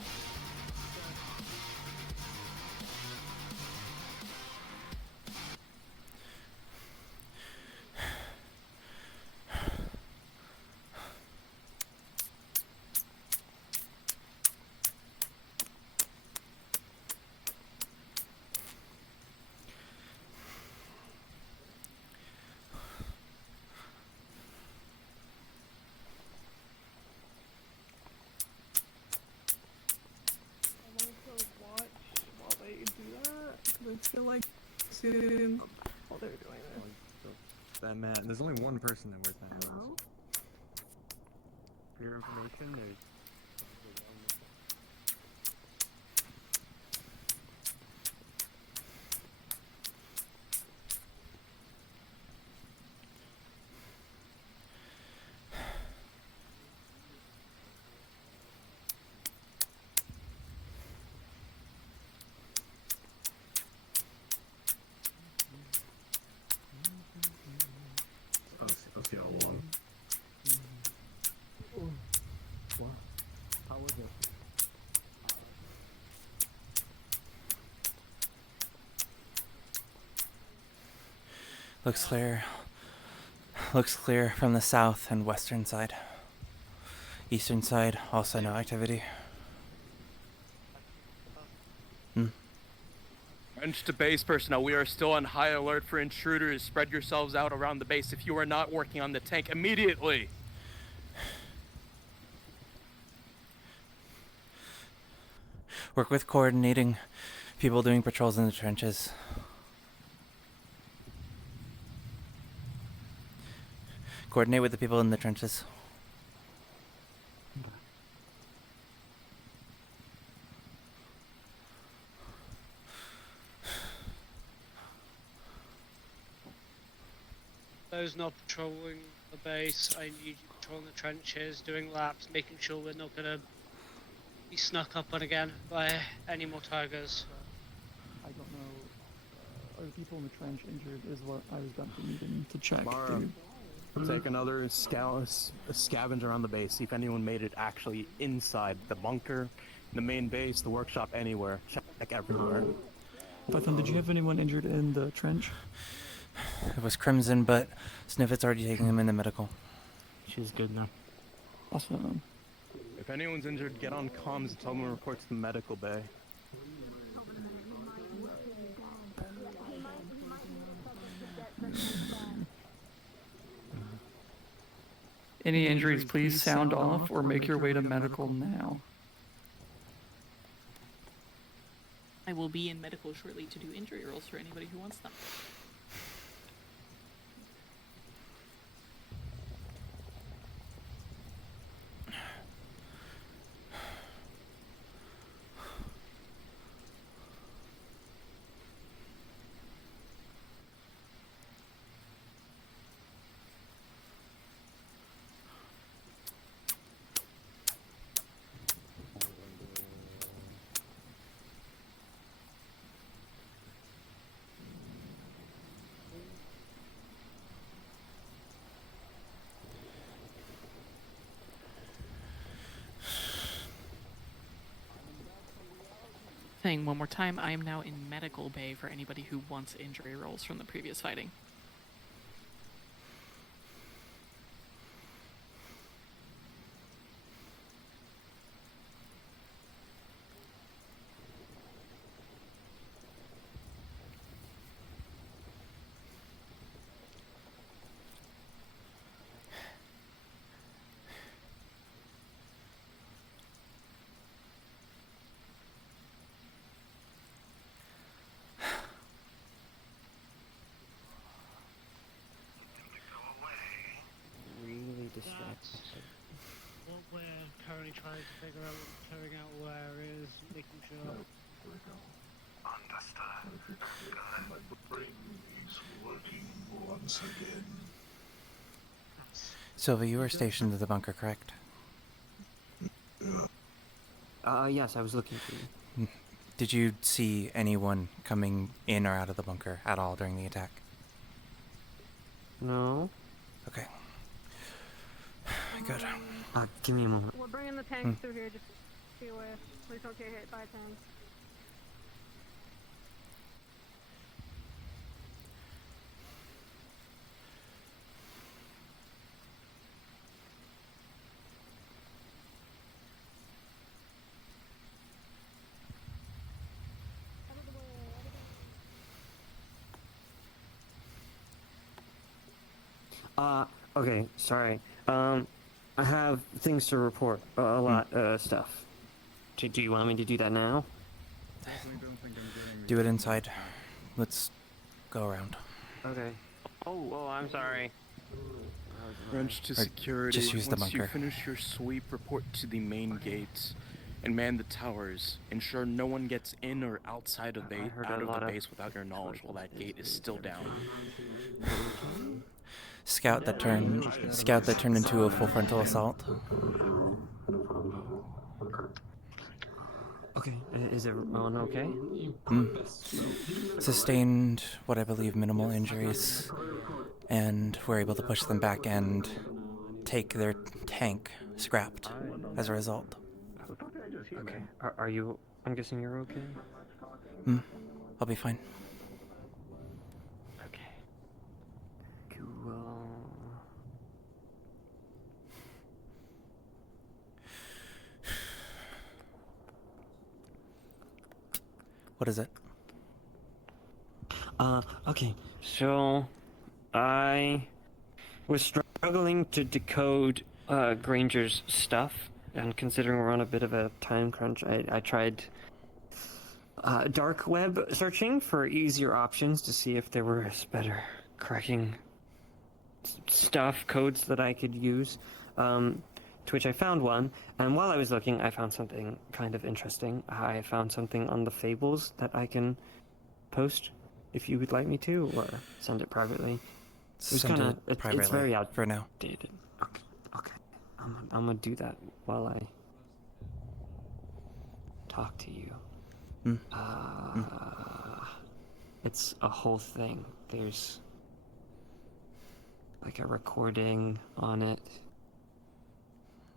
I feel like soon while they're doing this. That man, there's only one person that wears that mask. For your information, there's Looks clear. Looks clear from the south and western side. Eastern side, also no activity. Wrench to base personnel, we are still on high alert for intruders. Spread yourselves out around the base if you are not working on the tank immediately. Work with coordinating people doing patrols in the trenches. Coordinate with the people in the trenches. Those not patrolling the base, I need you patrolling the trenches, doing laps, making sure we're not gonna be snuck up on again by any more tigers. I don't know. Are the people in the trench injured? Is what I was done for meeting to check. Mara, take another scavenge around the base. See if anyone made it actually inside the bunker, the main base, the workshop, anywhere. Check everywhere. Python, did you have anyone injured in the trench? It was Crimson, but Sniffet's already taking him in the medical. She's good now. Awesome. If anyone's injured, get on comms and tell them to report to the medical bay. Any injuries, please sound off or make your way to medical now. I will be in medical shortly to do injury rolls for anybody who wants them. Saying one more time, I am now in medical bay for anybody who wants injury rolls from the previous fighting. Really distracted. What we're currently trying to figure out, clearing out where is, making sure. Understand. My brain is working once again. Silva, you were stationed at the bunker, correct? Yes, I was looking for you. Did you see anyone coming in or out of the bunker at all during the attack? No. Okay. Good. Give me a moment. We're bringing the tanks through here, just be aware. Please don't get hit by tanks. Okay, sorry. I have things to report. A lot of stuff. Do you want me to do that now? Do it inside. Let's go around. Okay. Oh, I'm sorry. Wrench to Or security. just use the Once you bunker. finish your sweep, report to the main gates and man the towers. Ensure no one gets in or outside of out of the base without your knowledge while that gate is still down. Scout that turned into a full frontal assault. Okay, is everyone okay? Sustained what I believe minimal injuries, and we're able to push them back and take their tank scrapped as a result. Okay. Are you? I'm guessing you're okay. I'll be fine. Okay. What is it? Okay. So, I was struggling to decode Granger's stuff, and considering we're on a bit of a time crunch, I tried dark web searching for easier options to see if there was better cracking stuff, codes that I could use. To which I found one, and while I was looking, I found something kind of interesting. I found something on the Fables that I can post if you would like me to, or send it privately. It was Send kind it of, privately it's very for now. outdated. Okay. I'm gonna do that while I talk to you. It's a whole thing. There's like a recording on it.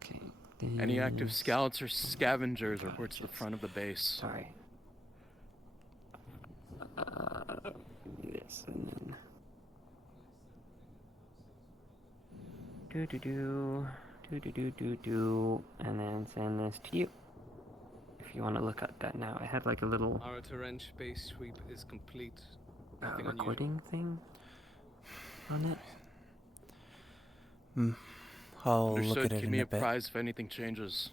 Okay. Any active scouts or scavengers report to the front of the base. Sorry. This and then. And then send this to you. If you want to look at that now, I had like a little Our torrent base sweep is complete. Nothing recording thing on it. I'll Understood. look at it Keep in me a bit. apprised if anything changes.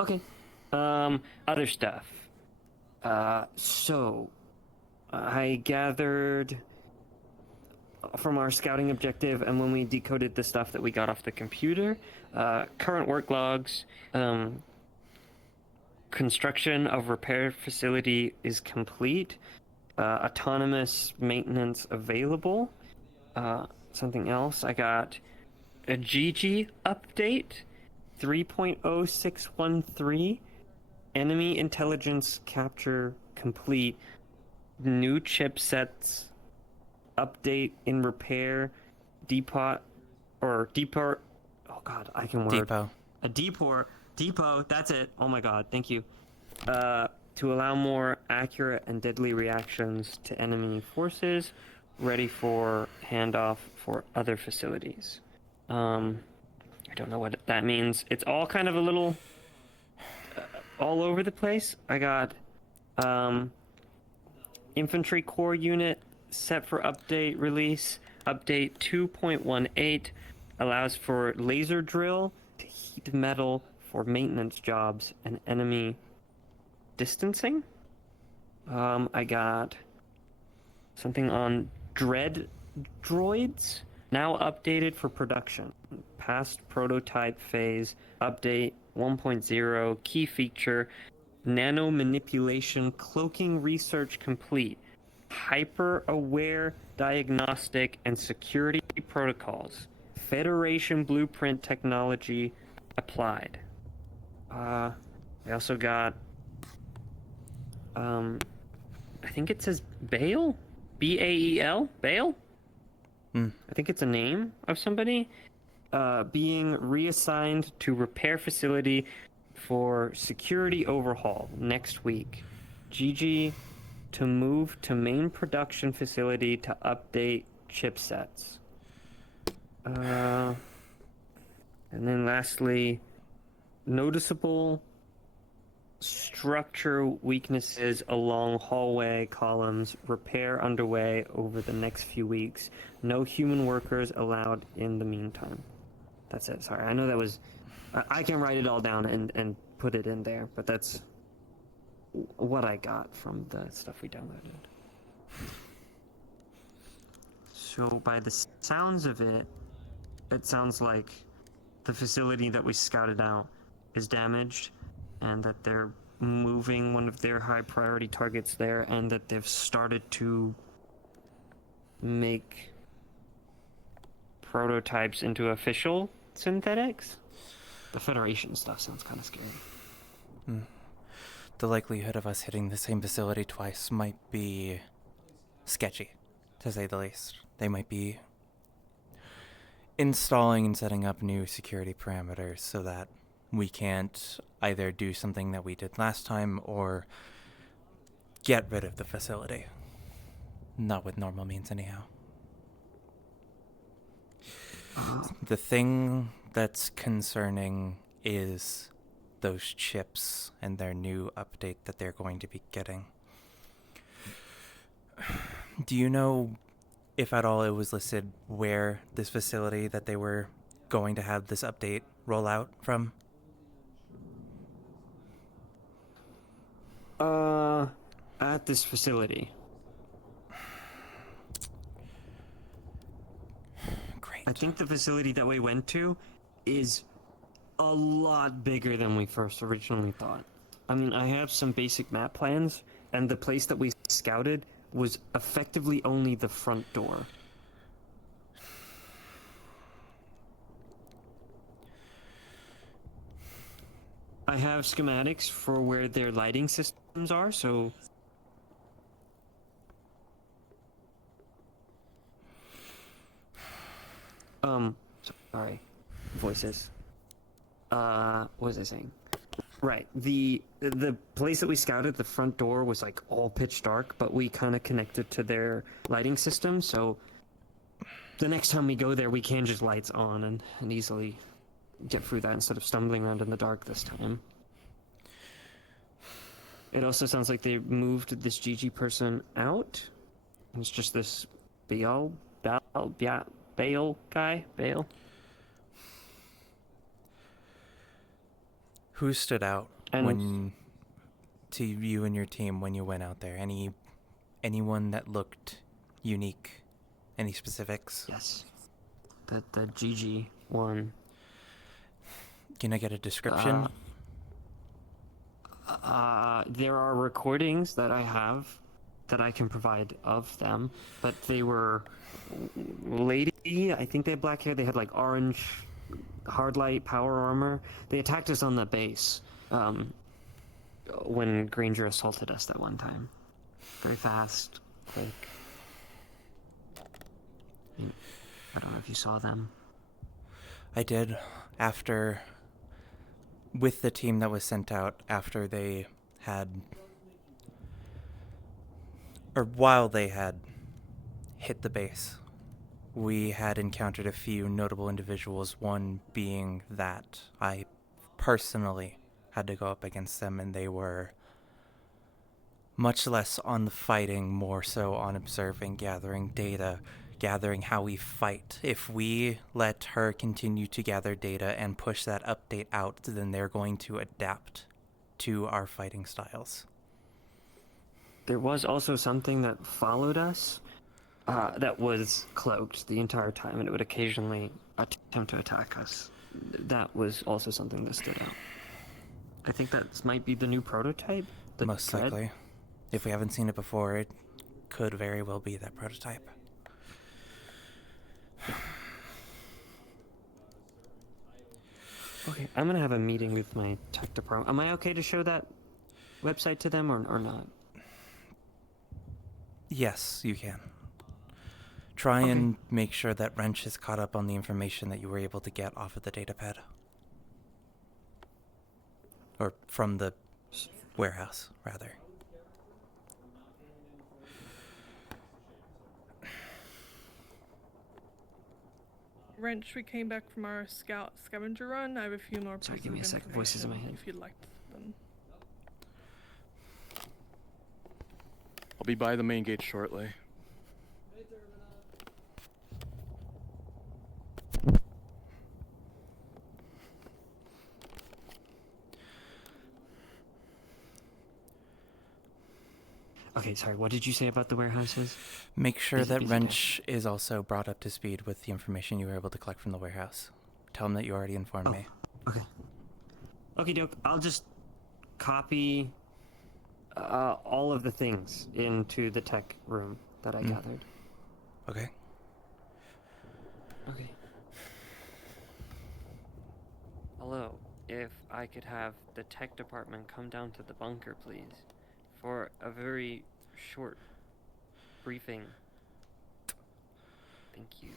Okay. Other stuff. So I gathered from our scouting objective, and when we decoded the stuff that we got off the computer, current work logs, construction of repair facility is complete, autonomous maintenance available. Something else, I got a GG update, 3.0613, enemy intelligence capture complete, new chipsets update in repair, depot, oh god, I can word. Depot, that's it. Oh my god, thank you. To allow more accurate and deadly reactions to enemy forces, ready for handoff for other facilities. I don't know what that means. It's all kind of a little all over the place. I got infantry core unit set for update release. Update 2.18 allows for laser drill to heat metal for maintenance jobs and enemy distancing. I got something on dread droids, now updated for production. Past prototype phase, update 1.0, key feature, nano manipulation, cloaking research complete, hyper aware diagnostic and security protocols, Federation blueprint technology applied. I also got, I think it says Bale? B-A-E-L? Bale? I think it's a name of somebody. Being reassigned to repair facility for security overhaul next week. GG to move to main production facility to update chipsets. And then lastly, noticeable structure weaknesses along hallway columns, repair underway over the next few weeks. No human workers allowed in the meantime. That's it. Sorry, I know that was... I can write it all down and put it in there, but that's what I got from the stuff we downloaded. So by the sounds of it, it sounds like the facility that we scouted out is damaged, and that they're moving one of their high priority targets there, and that they've started to make prototypes into official synthetics. The Federation stuff sounds kind of scary. The likelihood of us hitting the same facility twice might be sketchy, to say the least. They might be installing and setting up new security parameters so that we can't either do something that we did last time or get rid of the facility. Not with normal means, anyhow. The thing that's concerning is those chips and their new update that they're going to be getting. Do you know if at all it was listed where this facility that they were going to have this update roll out from? At this facility. Great. I think the facility that we went to is a lot bigger than we first originally thought. I mean, I have some basic map plans, and the place that we scouted was effectively only the front door. I have schematics for where their lighting systems are, so... Sorry. Voices. What was I saying? Right. The place that we scouted, the front door was like all pitch dark, but we kind of connected to their lighting system, so the next time we go there, we can just lights on and easily get through that instead of stumbling around in the dark this time. It also sounds like they moved this GG person out. It's just this Bale guy. Who stood out to you and your team when you went out there? Anyone that looked unique? Any specifics? Yes. The GG one. Can I get a description? There are recordings that I have that I can provide of them, but they were lady. I think they had black hair. They had like orange hard light power armor. They attacked us on the base when Granger assaulted us that one time. Very fast, quick. I don't know if you saw them. I did. With the team that was sent out after they had, or while they had hit the base, we had encountered a few notable individuals, one being that I personally had to go up against them, and they were much less on the fighting, more so on observing, gathering data, gathering how we fight. If we let her continue to gather data and push that update out, then they're going to adapt to our fighting styles. There was also something that followed us that was cloaked the entire time, and it would occasionally attempt to attack us. That was also something that stood out. I think that might be the new prototype. Most likely. If we haven't seen it before, it could very well be that prototype. Okay, I'm gonna have a meeting with my tech department. Am I okay to show that website to them or not? Yes, you can. Try and make sure that Wrench is caught up on the information that you were able to get off of the datapad. Or from the warehouse, rather. Wrench, we came back from our scavenger run. I have a few more Sorry, pieces give me a of second. Voices in my head. if you'd like them. I'll be by the main gate shortly. Okay, sorry, what did you say about the warehouses? Make sure that Wrench is also brought up to speed with the information you were able to collect from the warehouse. Tell him that you already informed me. Okay. Okie doke, I'll just copy all of the things into the tech room that I gathered. Okay. Okay. Hello, if I could have the tech department come down to the bunker, please, for a very short briefing. Thank you.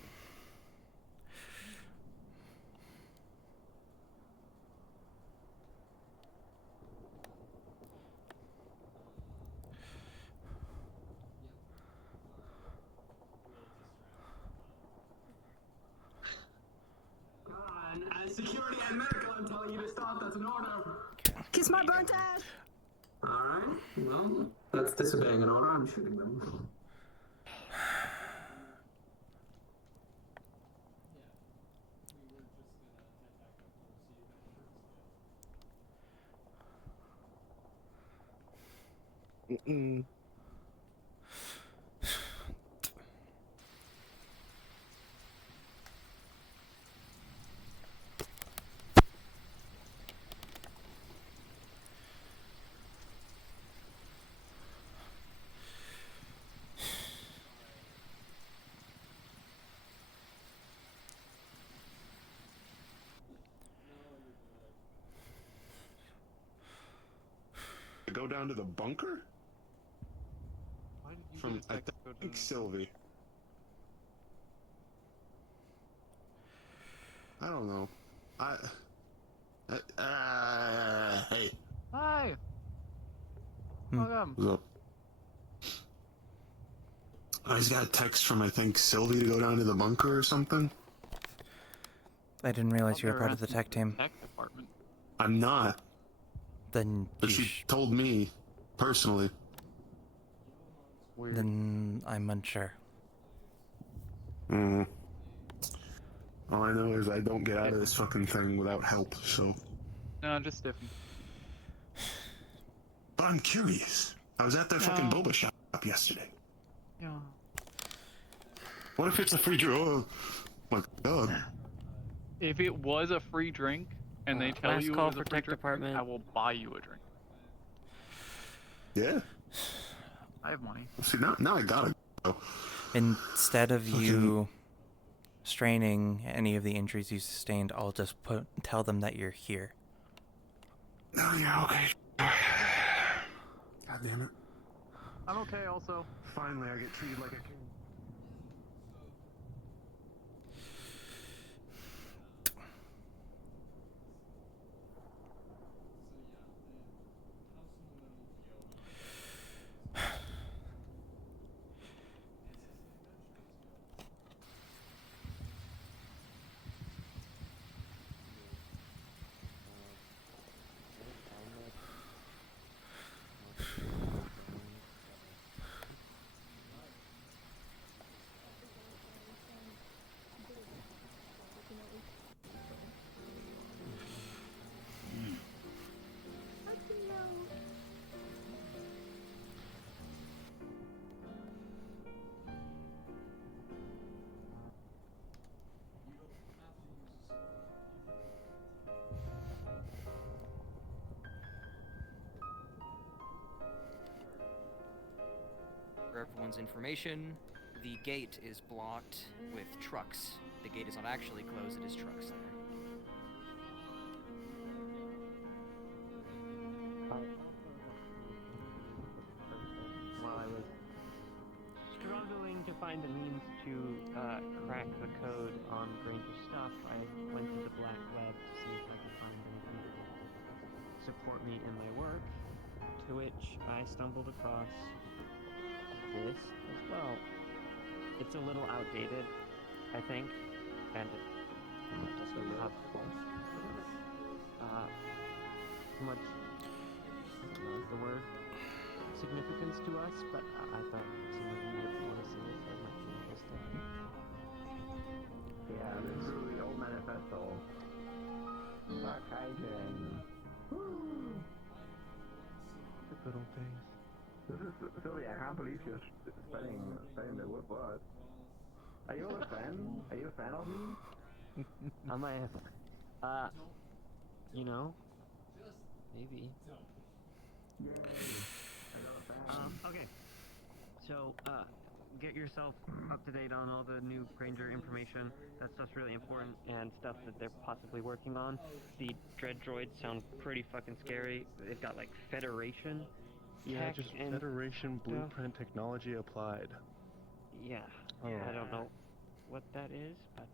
Security and medical, I'm telling you to stop. That's an order. Kiss my burnt ass! Alright, well, that's disobeying an order. I'm shooting them. Go down to the bunker? Why did you From, get a I text to go think, to- Sylvie. I don't know. Hey. Hi! Hmm. Welcome. What's up? I just got a text from, I think, Sylvie to go down to the bunker or something. I didn't realize you were part of the tech team. Tech department. I'm not. Then But she told me, personally. Then I'm unsure. Mm. All I know is I don't get out of this fucking thing without help, so. No, just stiffy. But I'm curious. I was at their fucking boba shop yesterday. Yeah. What if it's a free drink? Oh my god. If it was a free drink, and they tell last you call it was for a free tech drink, department. I will buy you a drink. Yeah. I have money. See, now I gotta go. Instead of you straining any of the injuries you sustained, I'll just tell them that you're here. Oh, yeah, okay. God damn it. I'm okay also. Finally, I get treated like a king. For everyone's information, the gate is blocked with trucks. The gate is not actually closed, it is trucks there. While I was struggling to find the means to crack the code on Granger's stuff, I went to the black web to see if I could find anything that would support me in my work, to which I stumbled across this as well. It's a little outdated, I think, and it doesn't have much, I don't know the word, significance to us, but I thought some of you would want to see it, so it might be interesting. Yeah, this is the old manifesto. Fuck hygiene. Woo! The good old days. Sylvia, I can't believe you're spelling the word word. Are you a fan? Are you a fan of me? Am I you know, maybe. Okay. So, get yourself up to date on all the new Granger information. That stuff's really important, and stuff that they're possibly working on. The dread droids sound pretty fucking scary. They've got like Federation. Yeah, tech just and Federation stuff. blueprint technology applied. Yeah. I don't know what that is, but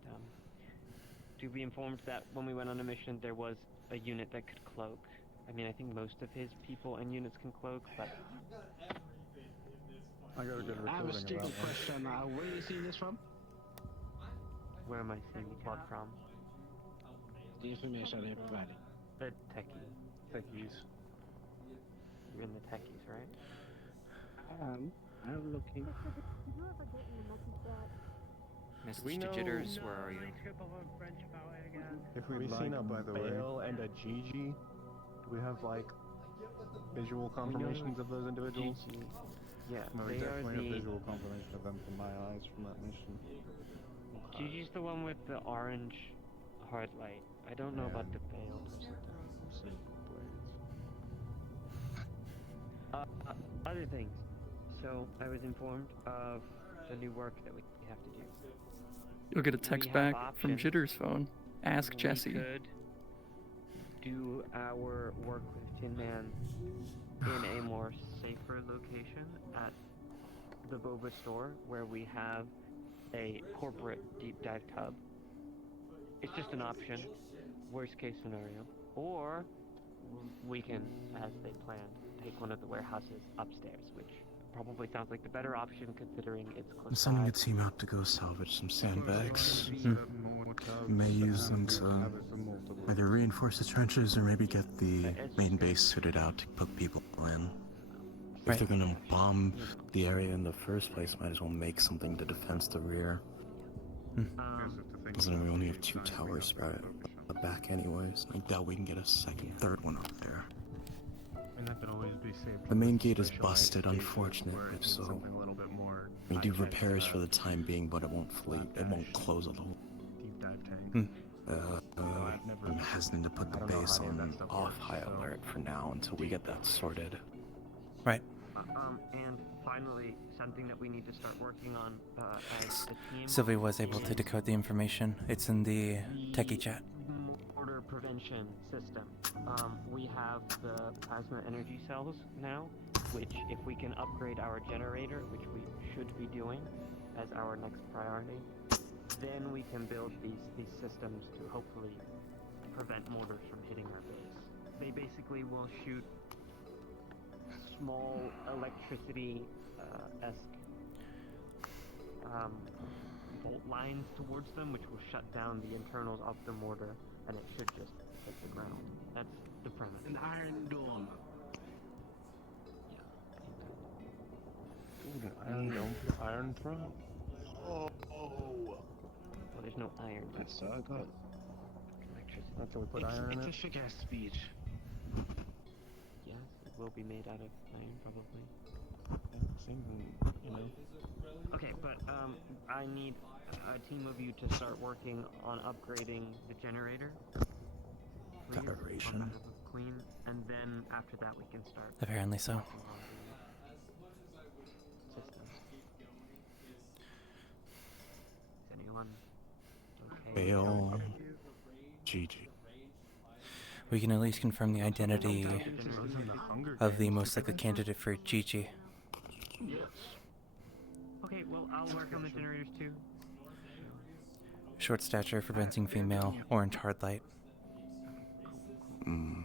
to be informed that when we went on a mission, there was a unit that could cloak. I mean, I think most of his people and units can cloak, but I got a good I have a recording of stupid that one. question. Where are you seeing this from? where am I seeing what from? The information they provided. The techie. Techies. and the techies, right? I'm looking. Mr. Jitters, where are you? If we've seen a Bale and a Gigi, do we have like visual confirmations of those individuals? Yeah, No, they are definitely the... a visual confirmation of them from my eyes from that mission. Gigi's the one with the orange hard light. I don't know about the Bale person. Other things. So, I was informed of the new work that we have to do. You'll get a text back from Jitter's phone. Ask Jesse. We could do our work with Tin Man in a more safer location at the Boba store, where we have a corporate deep dive tub. It's just an option, worst case scenario. Or we can, as they planned, take one of the warehouses upstairs, which probably sounds like the better option considering it's close I'm sending by. a team out to go salvage some sandbags. We may use them to either reinforce the trenches or maybe get the main base suited out to put people in. If they're gonna bomb the area in the first place, might as well make something to defend the rear. Considering we only have 2 towers spread at the back anyways. I doubt we can get a third one up there. And that could always be saved. The main gate is busted, unfortunately, so we do repairs for the time being, but it won't close on the whole. Deep dive tank. I'm hesitant to put the base on off-high alert for now until we get that sorted. Right. And finally, something that we need to start working on as a team. Sylvie was able to decode the information. It's in the techie chat. Mortar prevention system. We have the plasma energy cells now, which if we can upgrade our generator, which we should be doing as our next priority, then we can build these systems to hopefully prevent mortars from hitting our base. They basically will shoot small electricity esque bolt lines towards them, which will shut down the internals of the mortar, and it should just hit the ground. That's the premise. An iron dome. Ooh, an iron dome, iron throne. Well, there's no iron. That's good. Electricity. That's how we put iron in it. It's a figure speed. Yes, it will be made out of iron, probably. You know. Okay, but I need a team of you to start working on upgrading the generator. Please, Federation. on behalf of Queen, and then after that we can start. Apparently so. working on the systems. Is anyone okay? Bale. Gigi. We can at least confirm the identity of the most likely candidate for Gigi. Yes. Okay, well, I'll work on the generators too. Short stature, fencing female, orange hard light.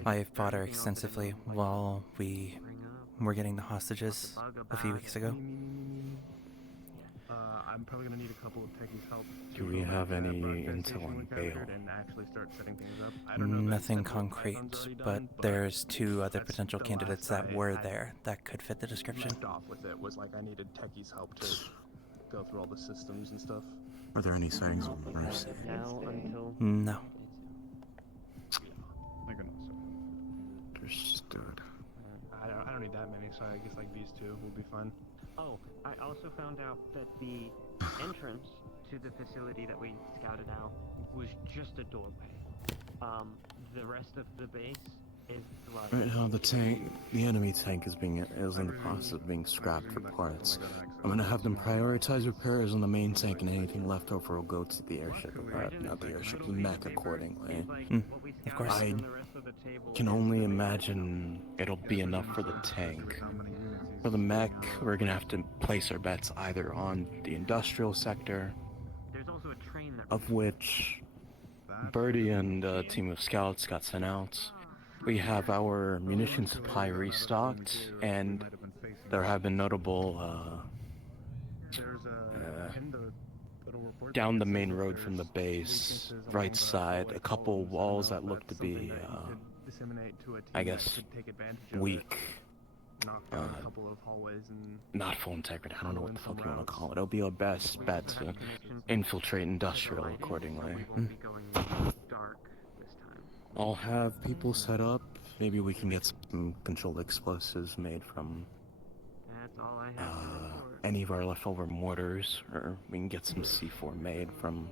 I've fought her extensively while we were getting the hostages a few weeks ago. I'm probably gonna need a couple of techies' help. Do we have any intel on Bale? And actually start setting things up. I don't know if Nothing concrete, but there's 2 other potential candidates that were there that could fit the description. Left off with it was like I needed techies' help to go through all the systems and stuff. Are there any sightings of Mercy? Now until... No. Understood. I don't need that many, so I guess like these 2 will be fine. Oh, I also found out that the entrance to the facility that we scouted out was just a doorway. The rest of the base is Right now, the enemy tank is in the process of being scrapped for parts. I'm gonna have them prioritize repairs on the main tank, and anything left over will go to the airship. Not the airship, the mech accordingly. Of course. I can only imagine it'll be enough for the tank. For the mech, we're gonna have to place our bets either on the industrial sector, of which Birdie and a team of scouts got sent out. We have our munition supply restocked, and there have been notable down the main road from the base, right side, a couple walls that look to be, I guess, weak knock down a couple of hallways and... Not full integrity, I don't know what the fuck you want to call it. It'll be our best bet to infiltrate industrial accordingly. I'll have people set up. Maybe we can get some controlled explosives made from That's all I have. any of our leftover mortars, or we can get some C4 made from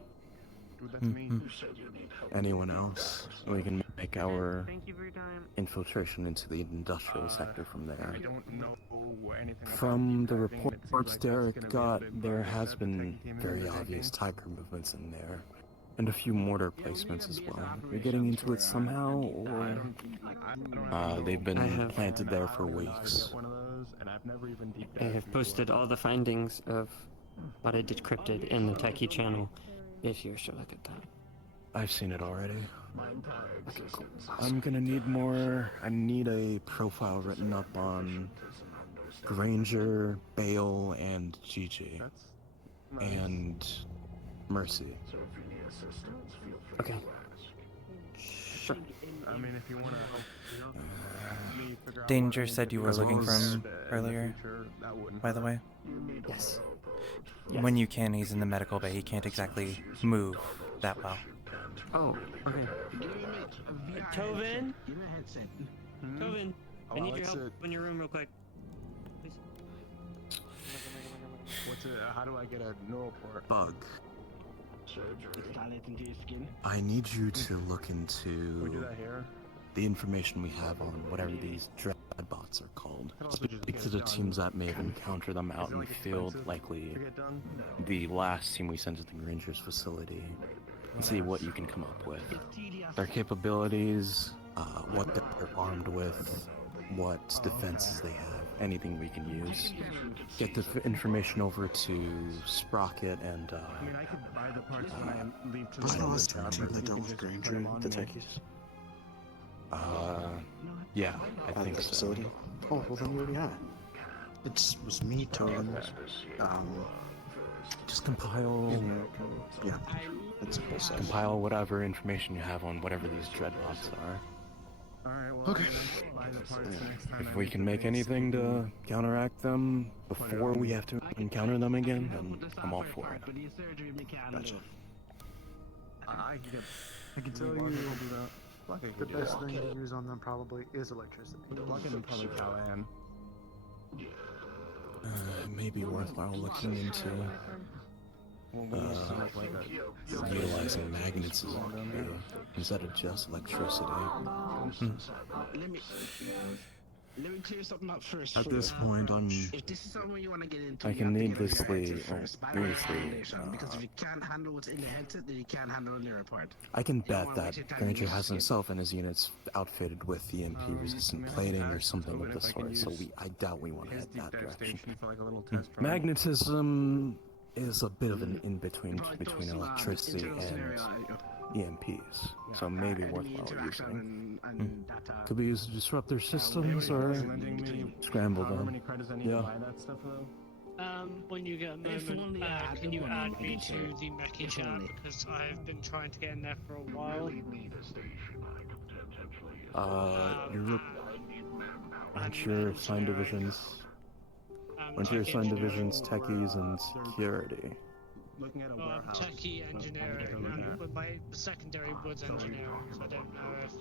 anyone else. We can make our infiltration into the industrial sector from there. I don't know anything From the reports Derek got, there has been very obvious tiger movements in there. And a few mortar placements as well. You're getting into it somehow, or they've been planted there for weeks. I have posted all the findings of what I decrypted in the Techie channel, if you wish to look at that. I've seen it already. Okay, cool. I'm gonna need more. I need a profile written up on Granger, Bale, and Gigi. And Mercy. Okay. Sure. I mean, if you want to Danger said you were looking for him earlier, by the way. Yes. When you can, he's in the medical bay. He can't exactly move that well. Oh, okay. Tovin? Tovin, I need your help in your room real quick. Please. How do I get a neural port? Bug. I need you to look into the information we have on whatever these dreadbots are called. Speak to the teams that may have encountered them out in the field, likely the last team we sent to the Rangers facility, and see what you can come up with. Their capabilities, what they're armed with, what defenses they have, anything we can use. Get the information over to Sprocket and I mean, I could buy the parts when I leave to Wasn't the the last time team that dealt with Granger, the techies? Yeah, I think so. Facility? Oh, well then we already had it. It was me, Totem. Just compile... Yeah, that's simple stuff. Compile whatever information you have on whatever these dreadbots are. Alright, well, Okay. buy the parts the next time If we can make anything to counteract them before we have to encounter them again, then I'm all for it. Gotcha. I can tell you the the best thing to use on them probably is electricity. Plug in probably Callahan. Maybe worthwhile looking into utilizing magnetism instead of just electricity. Let me clear something up first. At this point, If this is something you want to get into, I can you have to get needlessly, it first by regulation, because if you can't handle what's in the headset, then you can't handle the report. I can bet that Granger has himself and his units outfitted with EMP-resistant plating or something of the sort, so I doubt we want to head that direction. Magnetism is a bit of an in-between between electricity and EMPs, so maybe worthwhile using. Could be used to disrupt their systems or scramble them. Yeah. When you get a moment, can you add me to the Mechie chat, because I've been trying to get in there for a while. Aren't your assigned divisions? Aren't your assigned divisions techies and security? Techie engineering, and my secondary was engineering, so I don't know if...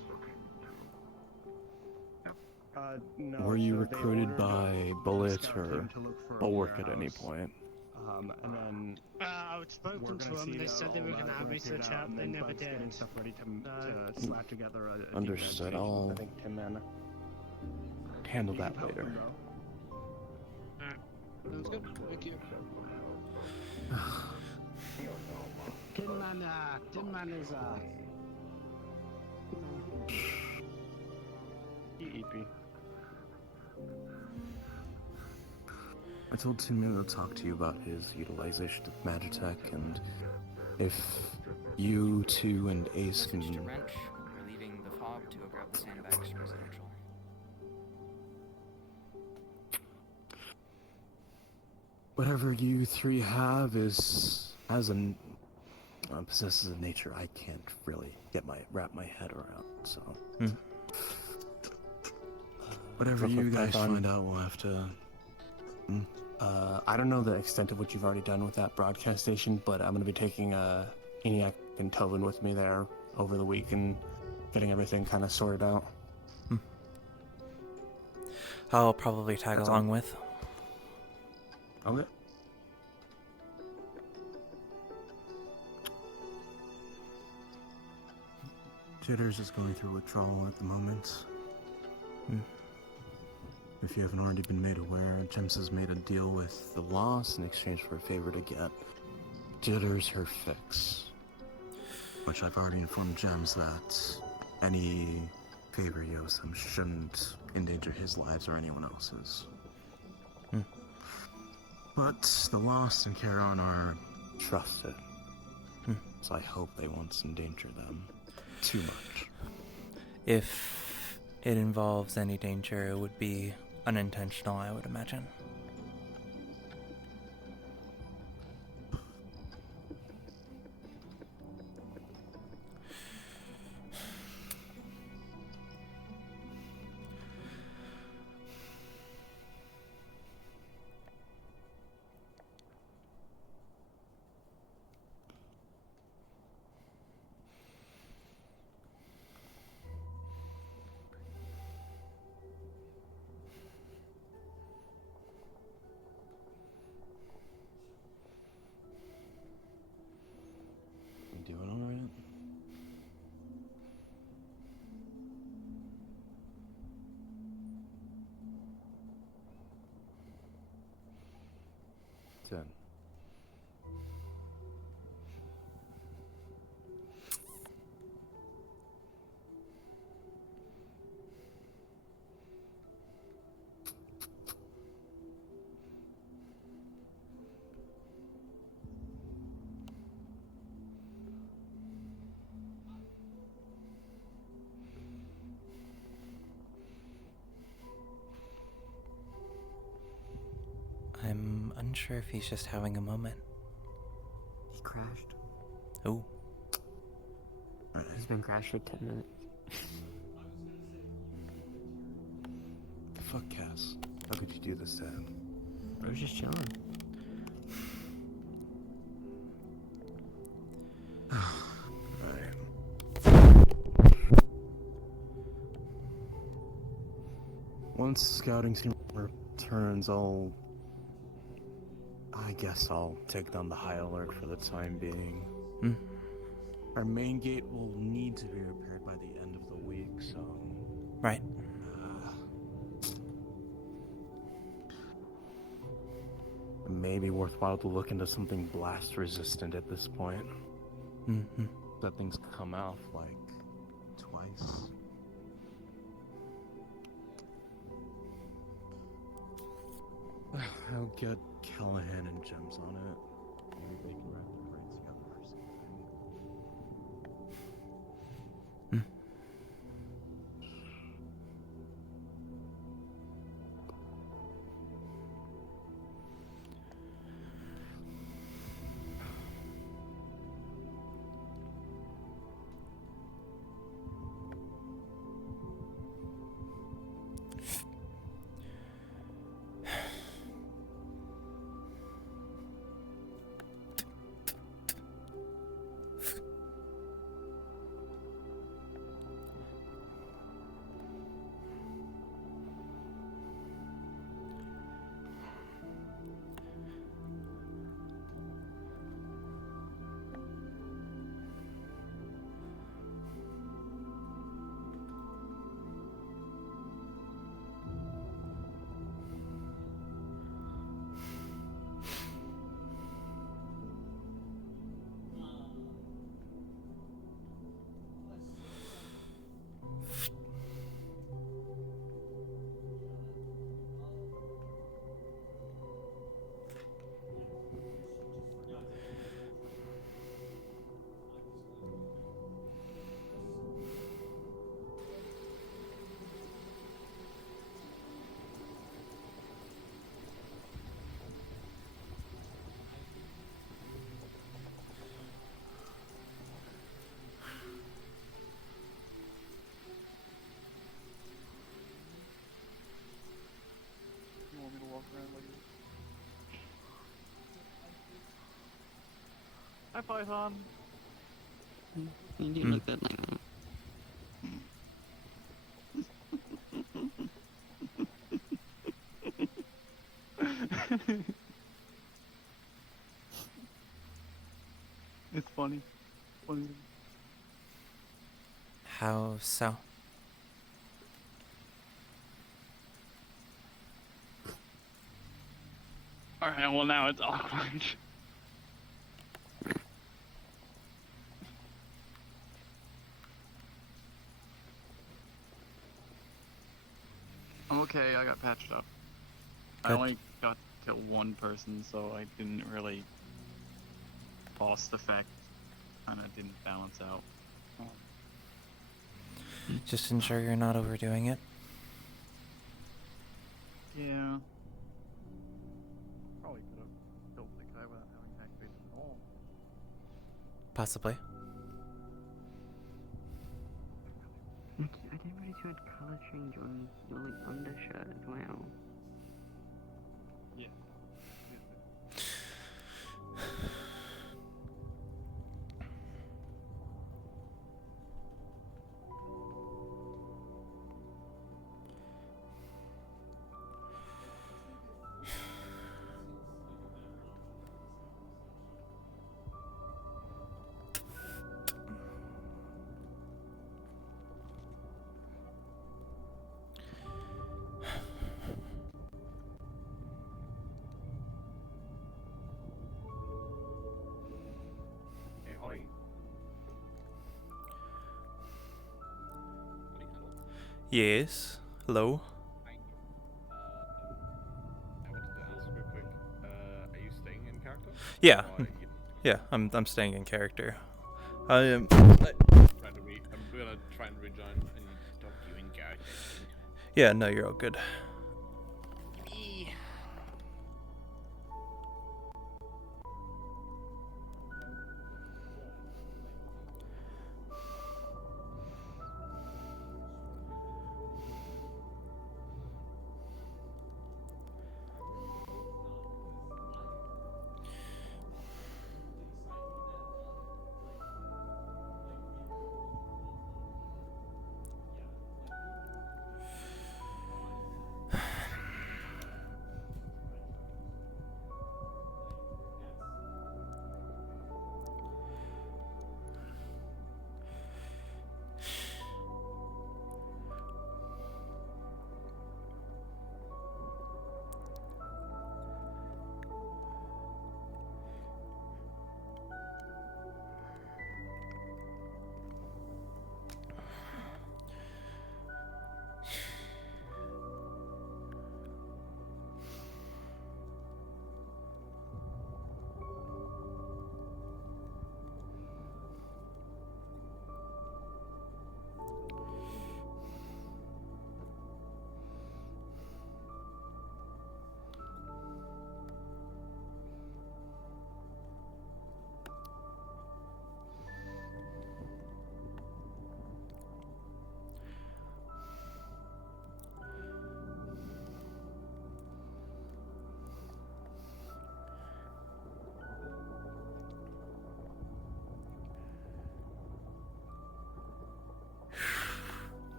Were you recruited by Bullet or Bulwark at any point? And then I was spoken to them, and they said they were going to add me to the chat, they never did. Stuff ready to slap together a Understood. I'll handle that later. Sounds good. Thank you. Tin Man is EP. I told Tin Man to talk to you about his utilization of Magitech, and if you two and Ace can... Mr. Wrench, we're leaving the fob to go grab the sandbags residential. Whatever you three have possesses a nature I can't really wrap my head around, so... Whatever Real quick, you guys Python. find out, we'll have to... I don't know the extent of what you've already done with that broadcast station, but I'm going to be taking ENIAC and Tobin with me there over the week and getting everything kind of sorted out. I'll probably tag That's along all. with. Okay. Jitters is going through withdrawal at the moment. If you haven't already been made aware, Gems has made a deal with the Lost in exchange for a favor to get Jitters her fix. Which I've already informed Gems that any favor he owes him shouldn't endanger his lives or anyone else's. But the Lost and Charon are trusted. So I hope they won't endanger them too much. If it involves any danger, it would be unintentional, I would imagine. You doing alright? Ten. I'm unsure if he's just having a moment. He crashed. Oh. He's been crashed for 10 minutes. Fuck, Cass. How could you do this to him? I was just chilling. Once scouting team returns, I guess I'll take down the high alert for the time being. Our main gate will need to be repaired by the end of the week, so... Right. It may be worthwhile to look into something blast resistant at this point. That thing's come off like twice. I'll get Callahan and Gems on it. Maybe they can wrap their brains together for something. walk around like this. Hi, Python. You do look good like that. It's funny. Funny. How so? Alright, well now it's awkward. I'm okay, I got patched up. I Good. only got to kill one person, so I didn't really... Boss effect kinda didn't balance out. Just ensure you're not overdoing it. Yeah. Probably could have killed the guy without having activated at all. Possibly. I didn't realize you had color change on your like undershirt as well. Yeah. Hey, Holly. Yes. Hello. I wanted to ask real quick. Are you staying in character? Yeah. Or Yeah, I'm staying in character. I am. I'm gonna try and rejoin and talk to you in character. Yeah, no, you're all good.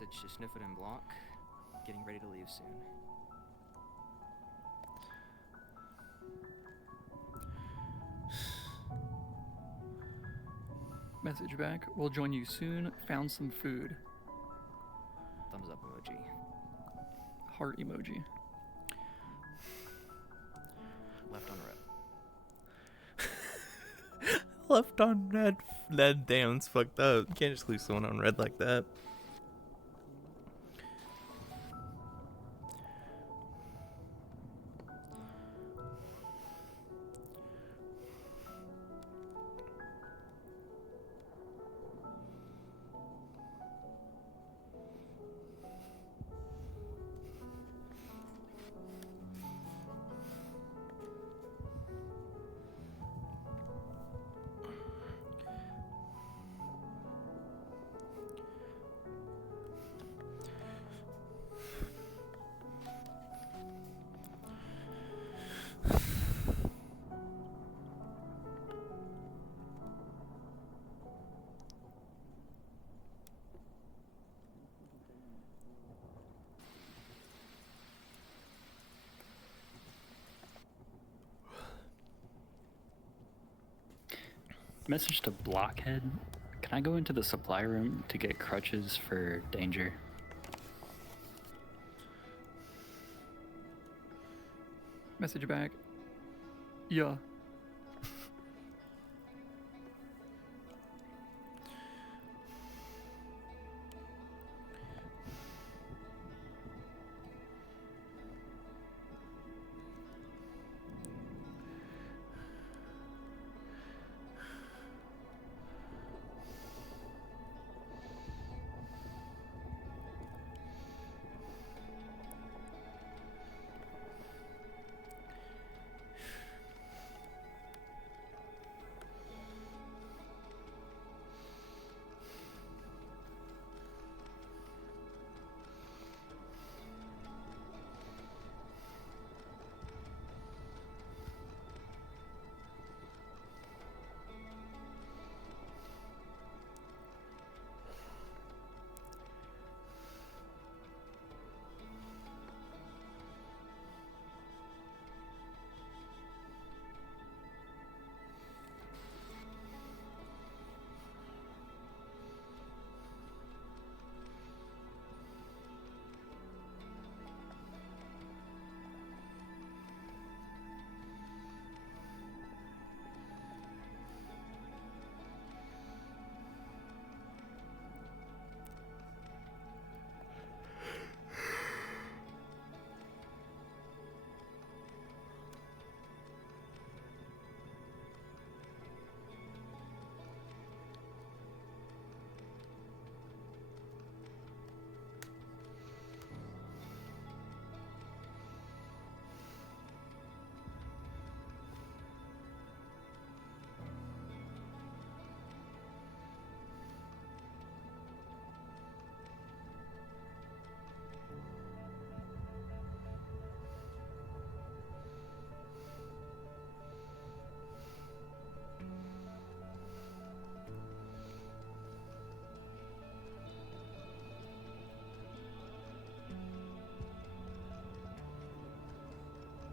Message to Sniffit and Block. Getting ready to leave soon. Message back. We'll join you soon. Found some food. Thumbs up emoji. Heart emoji. Left on red. Left on red. That damn's fucked up. You can't just leave someone on red like that. Message to Blockhead. Can I go into the supply room to get crutches for Danger? Message back. Yeah.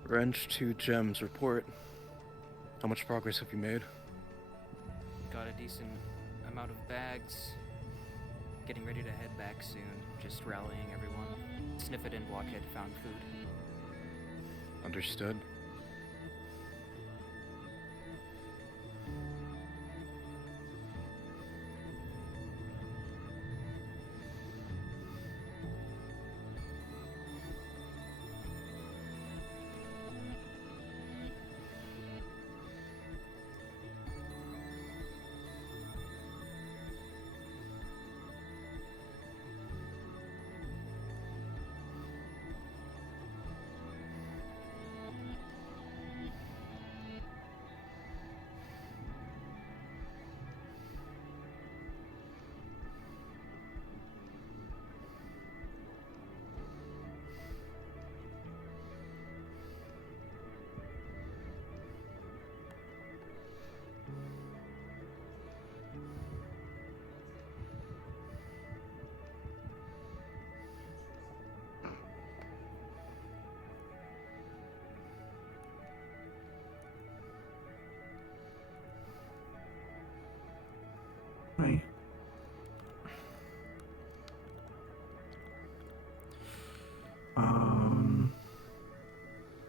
Wrench 2 gems report. How much progress have you made? Got a decent amount of bags. Getting ready to head back soon. Just rallying everyone. Sniffit and Blockhead found food. Understood. Hi.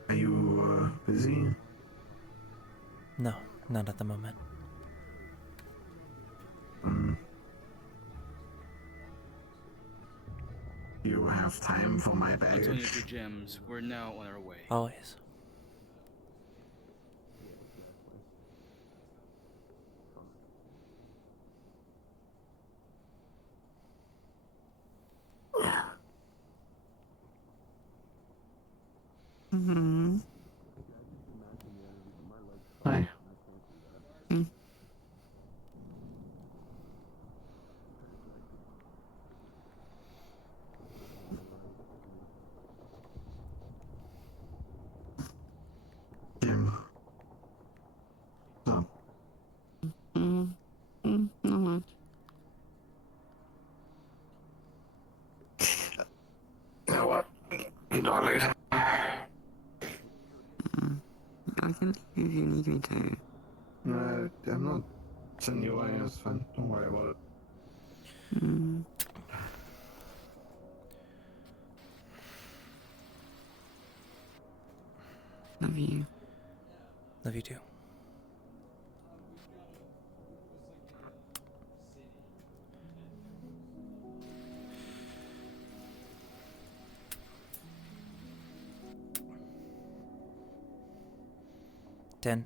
Are you busy? No, not at the moment. You have time for my Antonio baggage? to Gems, we're now on our way. Always. Mm-hmm. Hi. Jim. So. Not much. You know what? You don't lose. I can leave if you need me to. No, I'm not sending you away, it's fine. Don't worry about it. Love you. Love you too. Ten.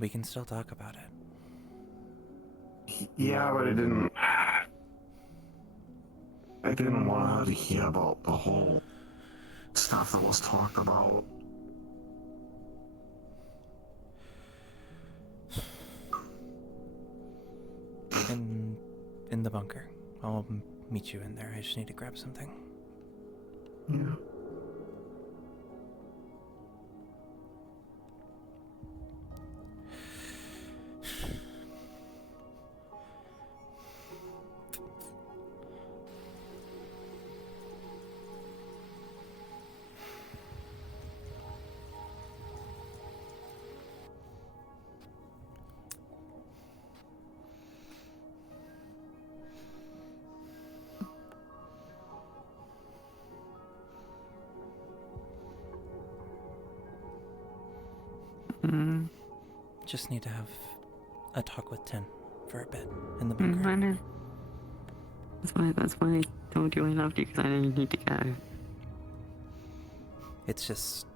We can still talk about it. Yeah, but I didn't want her to hear about the whole stuff that was talked about. In the bunker. I'll meet you in there. I just need to grab something. Yeah. Just need to have a talk with Tin for a bit in the bunker. That's why I told you I loved you, because I know you need to go. It's just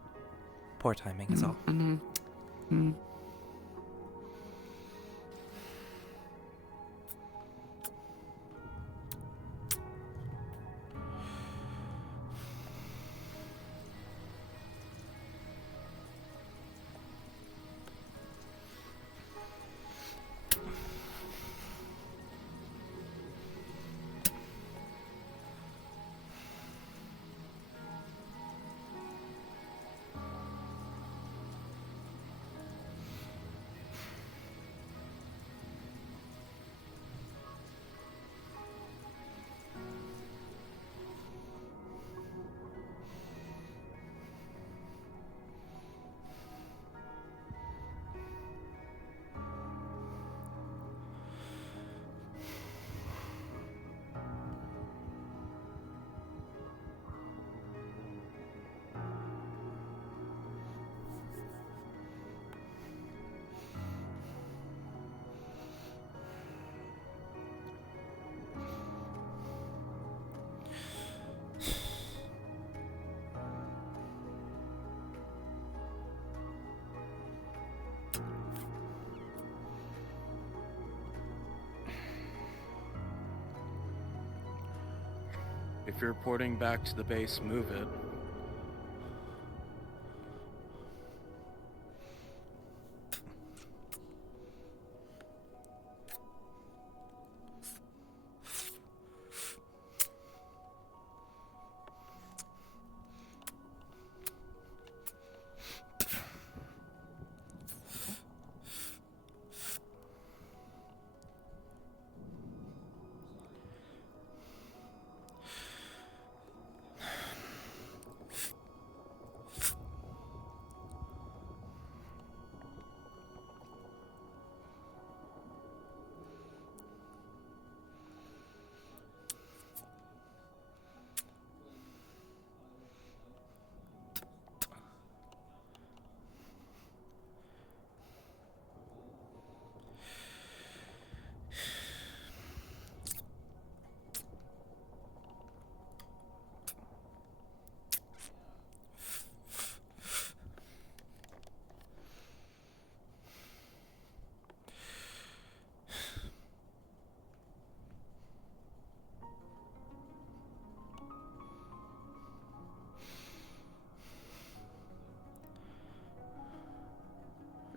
poor timing is all. I know. If you're reporting back to the base, move it.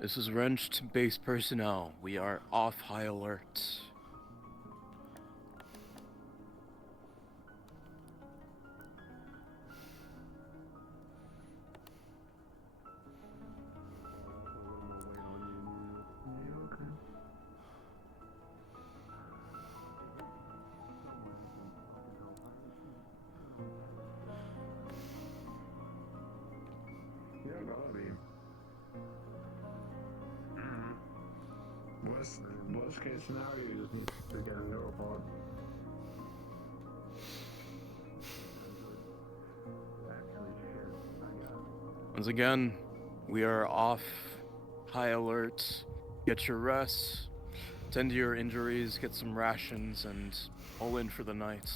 This is Wrench to base personnel. We are off high alert. Yeah, gotta be. Worst case scenario, you just need to get a new report. Once again, we are off high alert. Get your rest, tend to your injuries, get some rations, and all in for the night.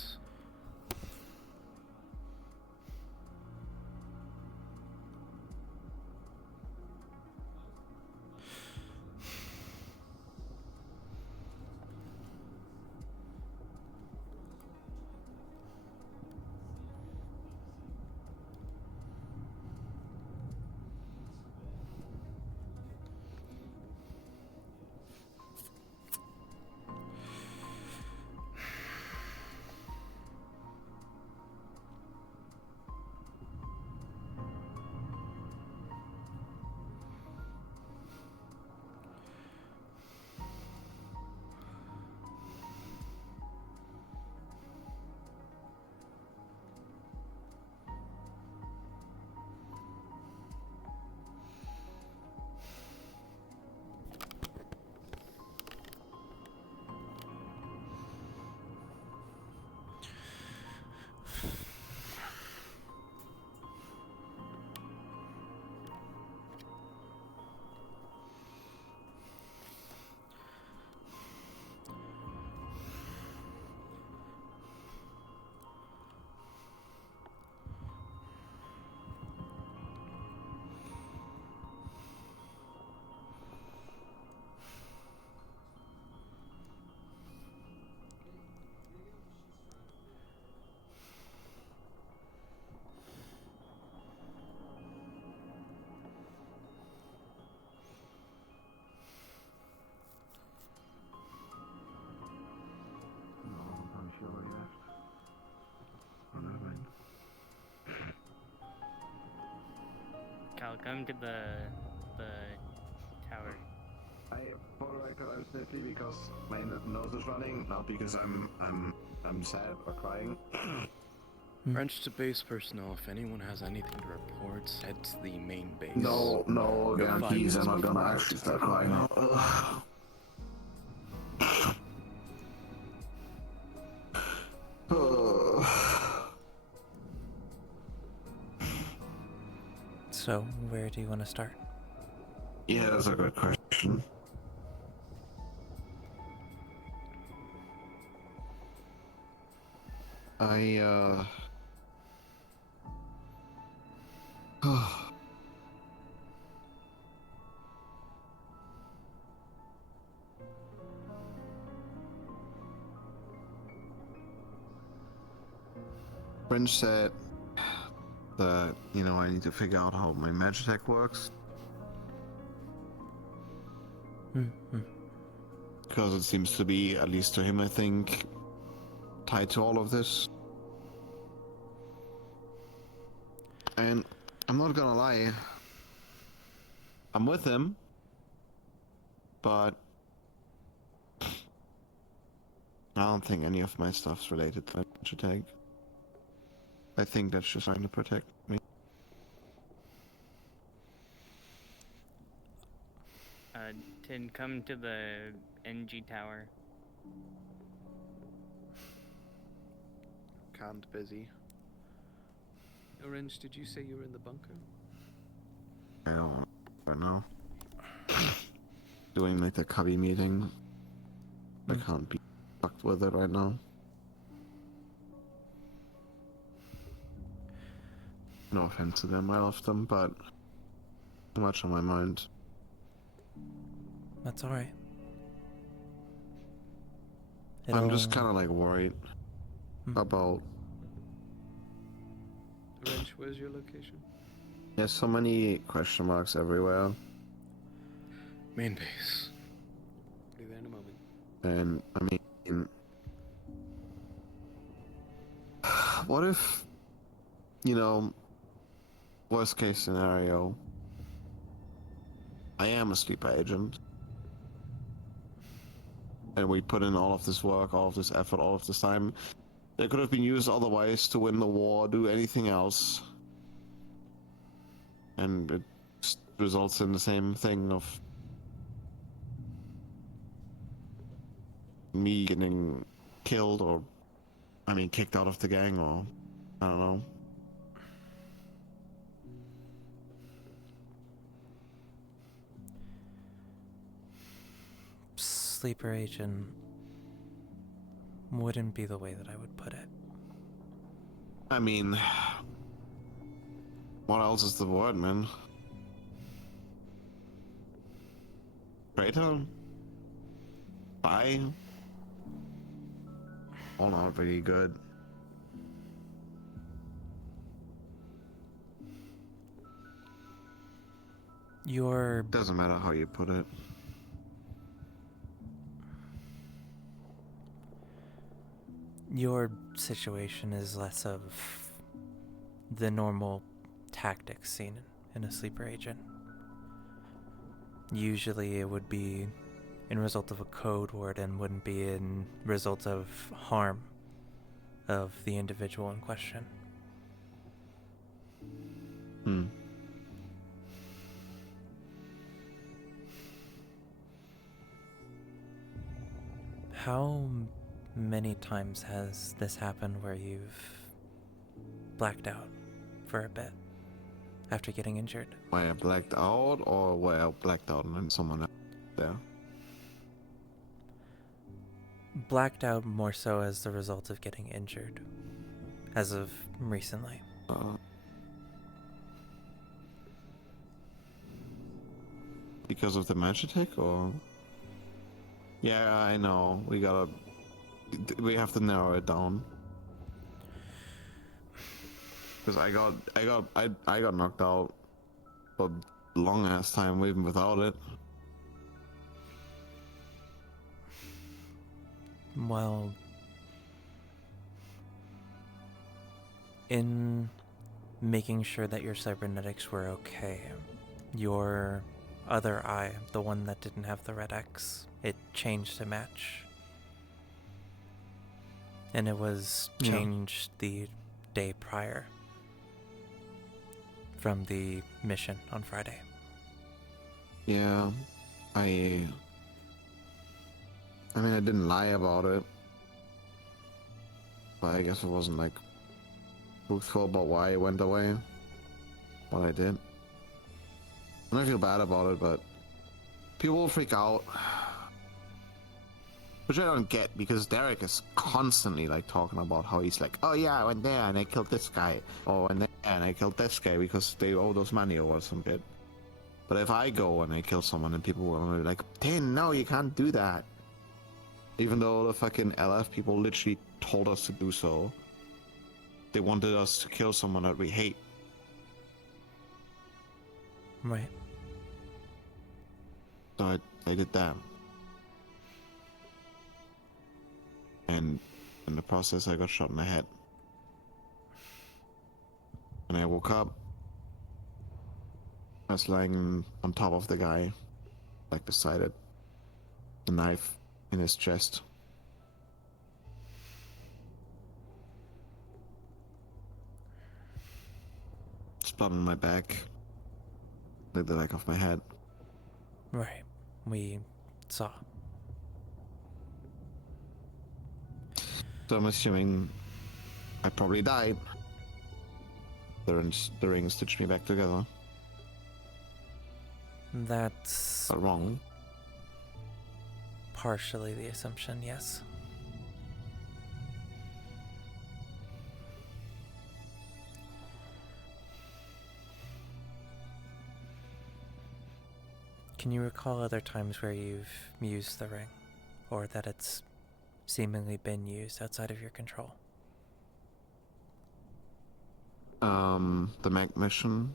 Cal, come to the tower. For the record, I'm sniffly because my nose is running, not because I'm sad or crying. Wrench to base personnel. If anyone has anything to report, head to the main base. No, again, please, I'm not gonna actually start crying now. So, where do you want to start? Yeah, that's a good question. French said that, I need to figure out how my Magitech works. Because it seems to be, at least to him, I think, tied to all of this. And I'm not gonna lie, I'm with him, but I don't think any of my stuff's related to Magitech. I think that's just trying to protect me. Tin, come to the NG tower. Can't busy. Orange, did you say you were in the bunker? I don't know. Doing like the cubby meeting. I can't be fucked with it right now. No offense to them, I love them, but too much on my mind. That's alright. I'm just kind of like worried about. Orange, where's your location? There's so many question marks everywhere. Main base. Be there in a moment. And, I mean... What if... You know... Worst case scenario... I am a sleeper agent. And we put in all of this work, all of this effort, all of this time. That could have been used otherwise to win the war, do anything else. And it results in the same thing of me getting killed or, I mean, kicked out of the gang or, I don't know. Sleeper agent wouldn't be the way that I would put it. I mean, what else is the word, man? Traitor? Spy? All not really good. Doesn't matter how you put it. Your situation is less of the normal tactics seen in a sleeper agent. Usually it would be in result of a code word and wouldn't be in result of harm of the individual in question. How many times has this happened where you've blacked out for a bit after getting injured? Where I blacked out or where I blacked out and then someone else there? Blacked out more so as the result of getting injured, as of recently. Because of the match attack or? Yeah, I know. We have to narrow it down. Because I got knocked out for a long ass time even without it. Well, in making sure that your cybernetics were okay, your other eye, the one that didn't have the red X, it changed to match. And it was changed the day prior from the mission on Friday. Yeah, I mean, I didn't lie about it, but I guess it wasn't like truthful about why it went away, what I did. And I feel bad about it, but people will freak out, which I don't get, because Derek is constantly like talking about how he's like, oh yeah, I went there and I killed this guy, or I went there and I killed this guy because they owe us money or some shit. But if I go and I kill someone and people will be like, Tin, no, you can't do that. Even though the fucking LF people literally told us to do so. They wanted us to kill someone that we hate. Right. So I did that. And in the process I got shot in the head. And I woke up. I was lying on top of the guy, like beside it. The knife in his chest. It's blood on my back. Like the back of my head. Right. We saw. So I'm assuming I probably died. The ring stitched me back together. That's not wrong. Partially the assumption, yes. Can you recall other times where you've used the ring? Or that it's seemingly been used outside of your control? The Mac mission.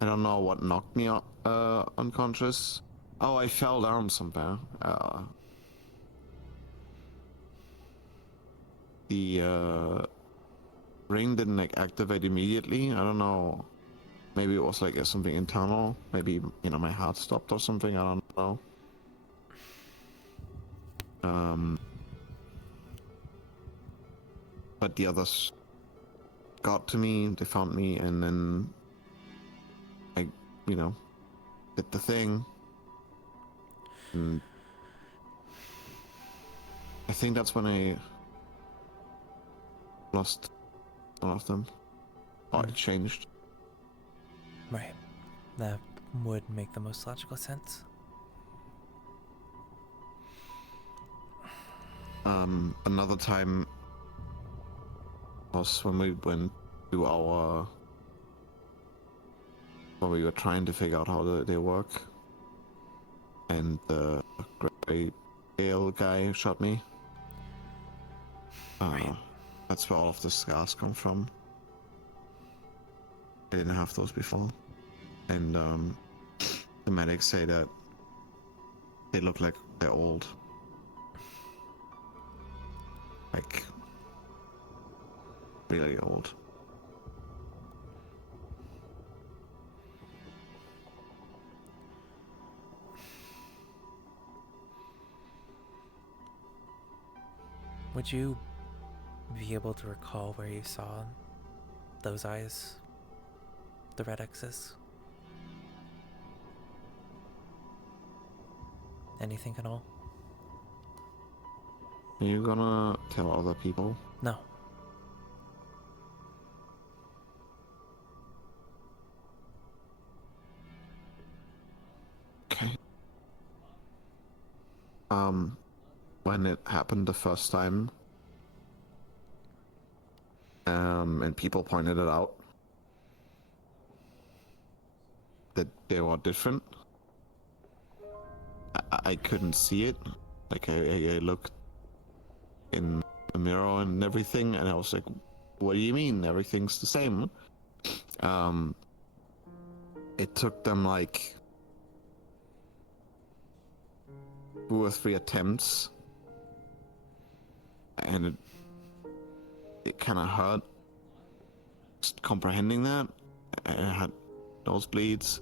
I don't know what knocked me unconscious. Oh, I fell down somewhere. The ring didn't like activate immediately. I don't know. Maybe it was like something internal. Maybe, you know, my heart stopped or something. I don't know. But the others got to me. They found me, and then I, you know, did the thing. And I think that's when I lost one of them. Or it changed. Right. That would make the most logical sense. Another time was when we went to when we were trying to figure out how they work, and the Grey Gale guy shot me. That's where all of the scars come from. I didn't have those before, and the medics say that they look like they're old. Like, really old. Would you be able to recall where you saw those eyes? The red X's? Anything at all? Are you gonna tell other people? No. Okay. When it happened the first time, and people pointed it out, that they were different, I couldn't see it. Like, I looked in the mirror and everything, and I was like, what do you mean? Everything's the same. It took them like 2 or 3 attempts, and it kind of hurt just comprehending that. I had nosebleeds,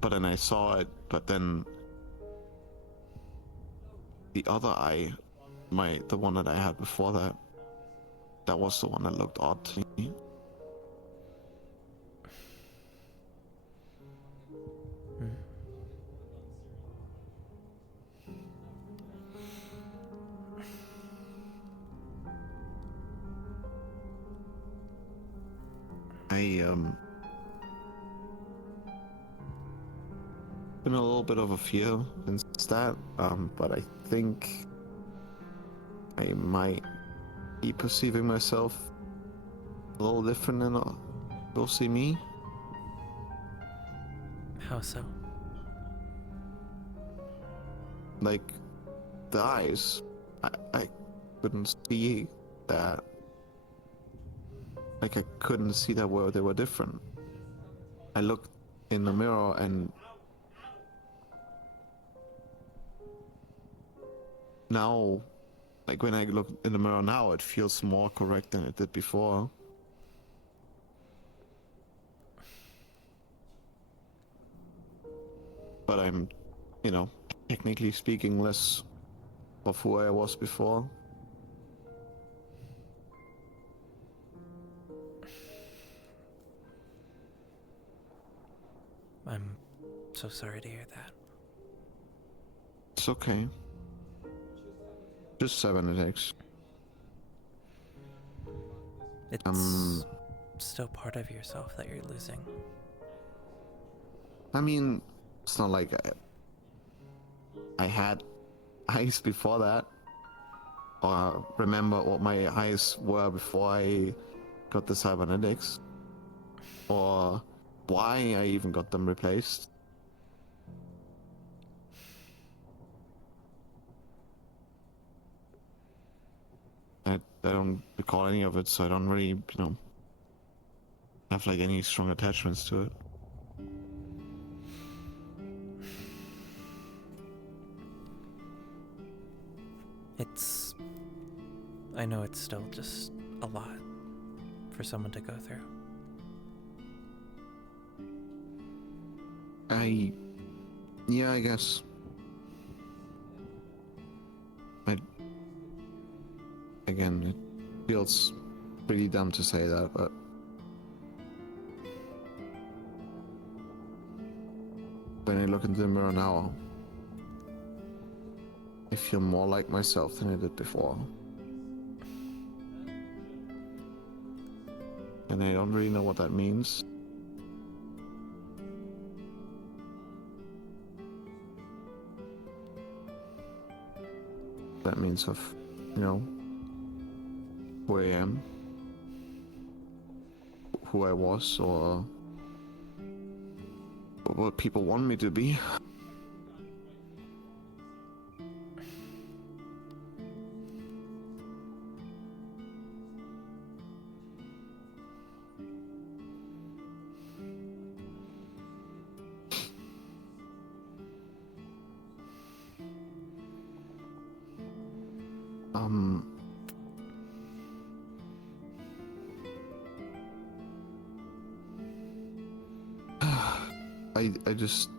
but then I saw it, but then the other eye, the one that I had before that was the one that looked odd to me. Been a little bit of a fear since that, but I think I might be perceiving myself a little different than you'll see me. How so? Like, the eyes, I couldn't see that. Like, I couldn't see that they were different. I looked in the mirror, and now, like, when I look in the mirror now, it feels more correct than it did before. But I'm, you know, technically speaking, less of who I was before. I'm so sorry to hear that. It's okay. Just cybernetics. It's still part of yourself that you're losing. I mean, it's not like I had eyes before that. Or remember what my eyes were before I got the cybernetics. Or why I even got them replaced. I don't recall any of it, so I don't really, you know, have like any strong attachments to it. I know it's still just a lot for someone to go through. Yeah, I guess. Again, it feels pretty dumb to say that, but when I look into the mirror now, I feel more like myself than I did before. And I don't really know what that means. That means of, you know, who I am, who I was, or what people want me to be. I just...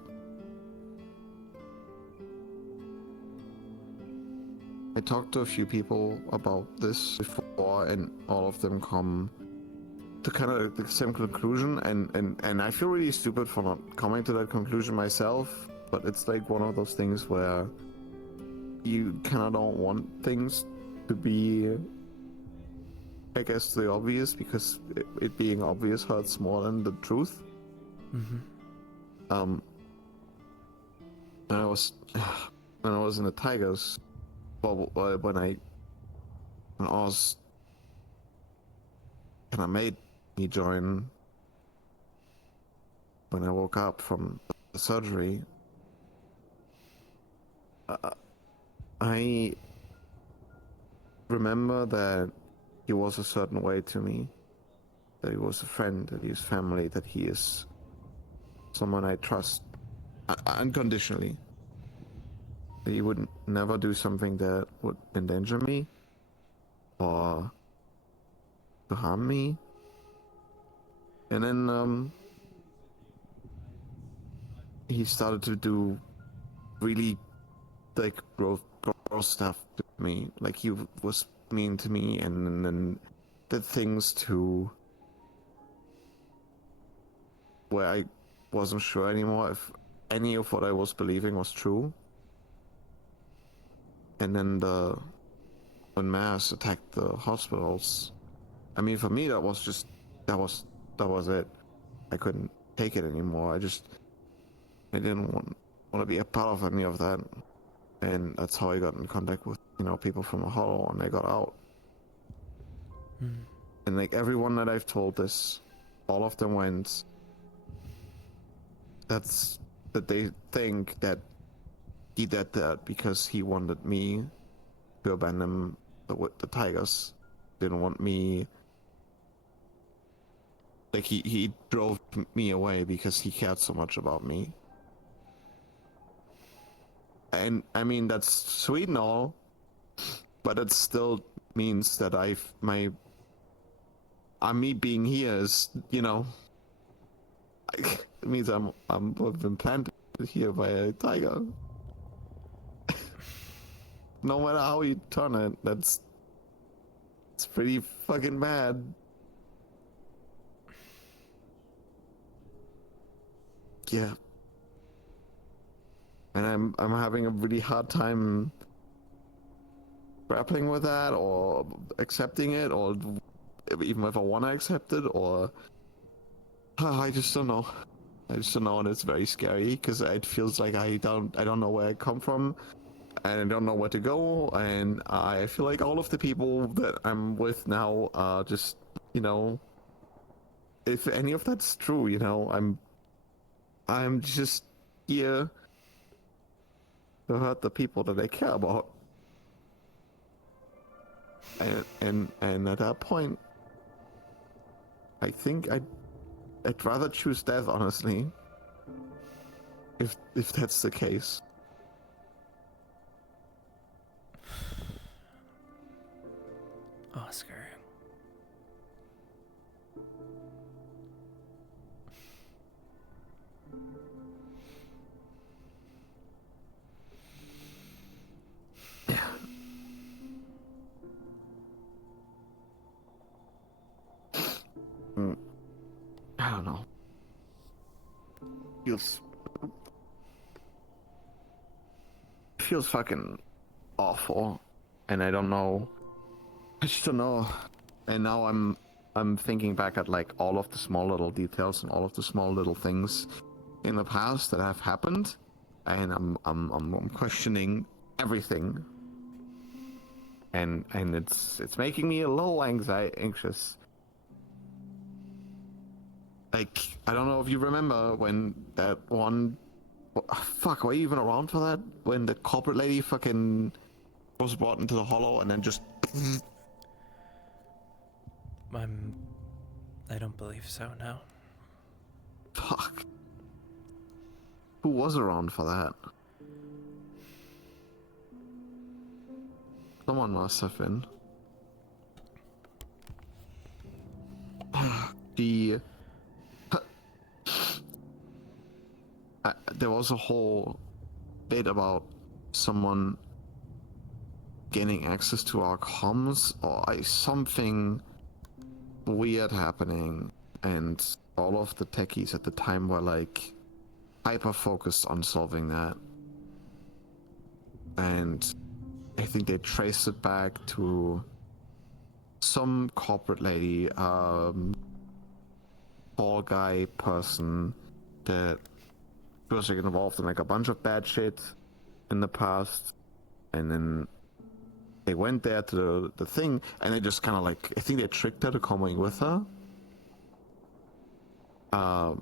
I talked to a few people about this before, and all of them come to kind of the same conclusion, and I feel really stupid for not coming to that conclusion myself, but it's like one of those things where you kind of don't want things to be, I guess, the obvious, because it being obvious hurts more than the truth. When I was in the Tigers, well, when I was kind of made me join, when I woke up from the surgery, I remember that he was a certain way to me, that he was a friend, that he is family, that he is someone I trust unconditionally. That he would never do something that would endanger me or to harm me. And then he started to do really like gross stuff to me. Like he was mean to me and then did things to where I wasn't sure anymore if any of what I was believing was true. And then when mass attacked the hospitals, I mean, for me that was it. I couldn't take it anymore. I didn't want to be a part of any of that, and that's how I got in contact with, you know, people from the Hollow, and I got out. And like everyone that I've told this, all of them went. That they think that he did that because he wanted me to abandon the Tigers. Didn't want me. Like he drove me away because he cared so much about me. And I mean, that's sweet and all, but it still means that me being here is, you know, it means I've been planted here by a tiger. No matter how you turn it, it's pretty fucking bad. Yeah. And I'm having a really hard time grappling with that, or accepting it, or even if I want to accept it, or I just don't know. And it's very scary because it feels like I don't know where I come from, and I don't know where to go, and I feel like all of the people that I'm with now are just, you know, if any of that's true, you know, I'm just here to hurt the people that I care about. And at that point, I think I'd rather choose death, honestly. If that's the case. Oscar. I don't know. Feels fucking awful, and I don't know. I just don't know. And now I'm thinking back at like all of the small little details and all of the small little things in the past that have happened, and I'm questioning everything. And it's making me a little anxious. Like, I don't know if you remember when that one... Fuck, were you even around for that? When the corporate lady fucking was brought into the hollow and then just... I don't believe so, no. Fuck. Who was around for that? Someone must have been. There was a whole bit about someone gaining access to our comms or something weird happening, and all of the techies at the time were like hyper focused on solving that. And I think they traced it back to some corporate lady, tall guy person that was like involved in like a bunch of bad shit in the past, and then they went there to the thing, and they just kind of like, I think they tricked her to coming with her. And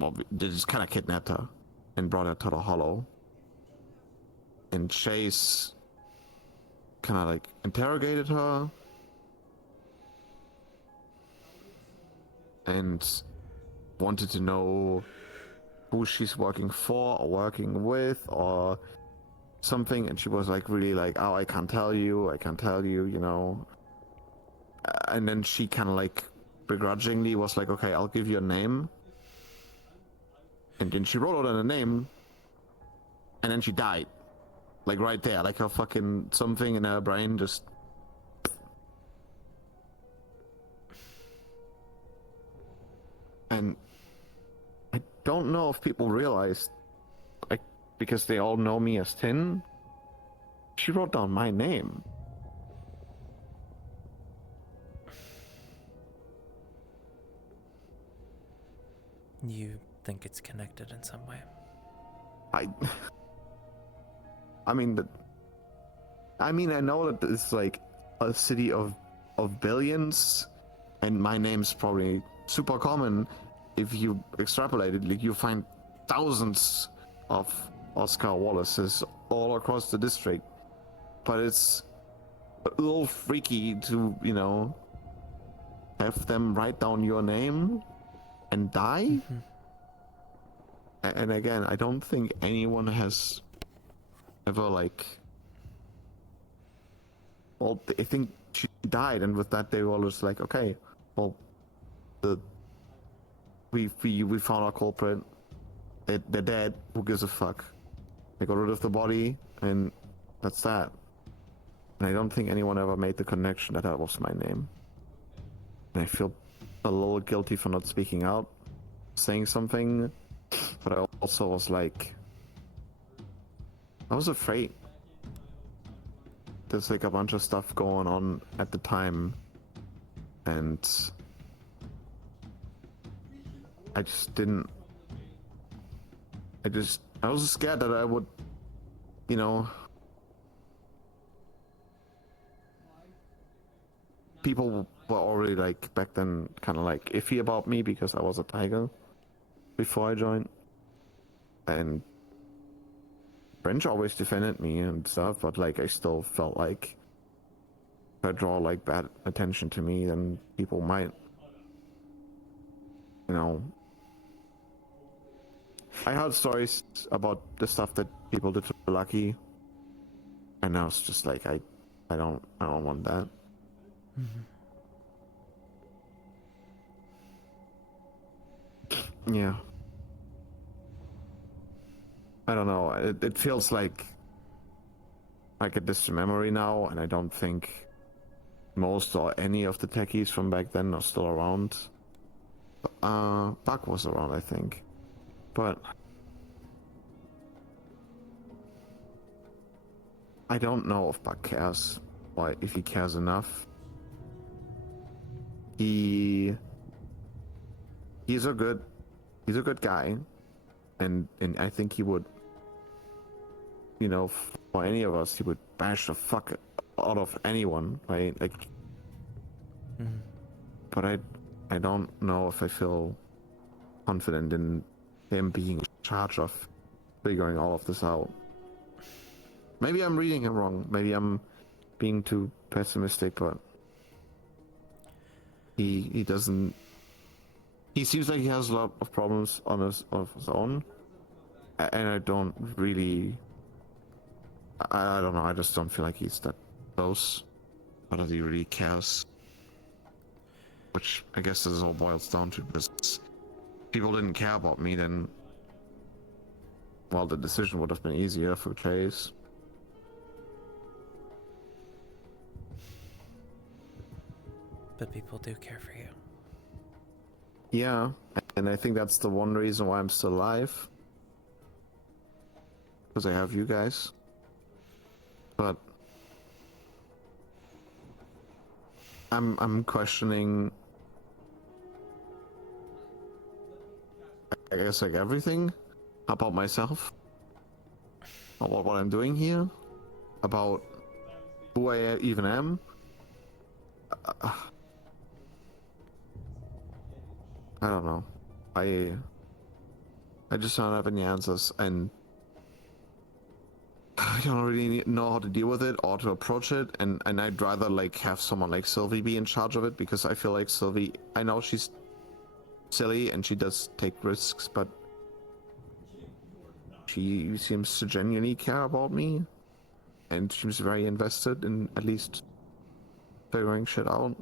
well, they just kind of kidnapped her and brought her to the hollow. And Chase kind of like interrogated her and wanted to know who she's working for or working with or something, and she was like really like, oh, I can't tell you, you know. And then she kind of like begrudgingly was like, okay, I'll give you a name. And then she wrote out a name, and then she died. Like right there, like her fucking something in her brain just... And I don't know if people realize, like, because they all know me as Tin, she wrote down my name. You think it's connected in some way? I mean, I know that it's like a city of billions, and my name's probably super common. If you extrapolate it, like, you find thousands of Oscar Wallaces all across the district. But it's a little freaky to, you know, have them write down your name and die. Mm-hmm. And again, I don't think anyone has ever like... Well, I think she died, and with that they were just like, okay, well, we found our culprit. They're dead. Who gives a fuck? They got rid of the body, and that's that. And I don't think anyone ever made the connection that that was my name. And I feel a little guilty for not speaking out, saying something, but I also was like, I was afraid. There's like a bunch of stuff going on at the time, and I just didn't... I was scared that I would, you know... People were already like, back then, kind of like iffy about me because I was a tiger before I joined. And French always defended me and stuff, but like I still felt like if I draw like bad attention to me, then people might, you know... I heard stories about the stuff that people did to Lucky, and I was just like, I I don't want that. Yeah. I don't know. It feels like a distant memory now, and I don't think most or any of the techies from back then are still around. Buck was around, I think, but I don't know if Buck cares, or if he cares enough. He's a good guy, and I think he would, you know, for any of us, he would bash the fuck out of anyone, right? Like, but I don't know if I feel confident in him being in charge of figuring all of this out. Maybe I'm reading him wrong. Maybe I'm being too pessimistic, but he doesn't. He seems like he has a lot of problems of his own, and I don't really. I don't know. I just don't feel like he's that close, or that he really cares. Which I guess this all boils down to, because if people didn't care about me, then, well, the decision would have been easier for Chase. But people do care for you. Yeah, and I think that's the one reason why I'm still alive. Because I have you guys. But I'm questioning, I guess, like everything about myself, about what I'm doing here, about who I even am. I don't know. I just don't have any answers, and I don't really know how to deal with it or to approach it, and I'd rather like have someone like Sylvie be in charge of it, because I feel like Sylvie, I know she's silly and she does take risks, but she seems to genuinely care about me, and seems very invested in at least figuring shit out,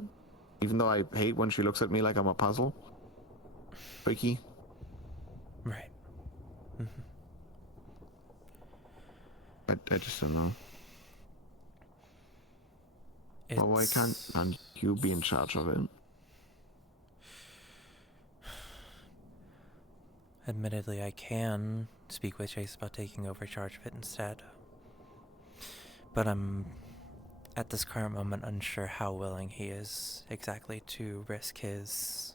even though I hate when she looks at me like I'm a puzzle. Freaky. Right. I just don't know. Well, why can't you be in charge of it? Admittedly, I can speak with Chase about taking over charge of it instead. But I'm, at this current moment, unsure how willing he is exactly to risk his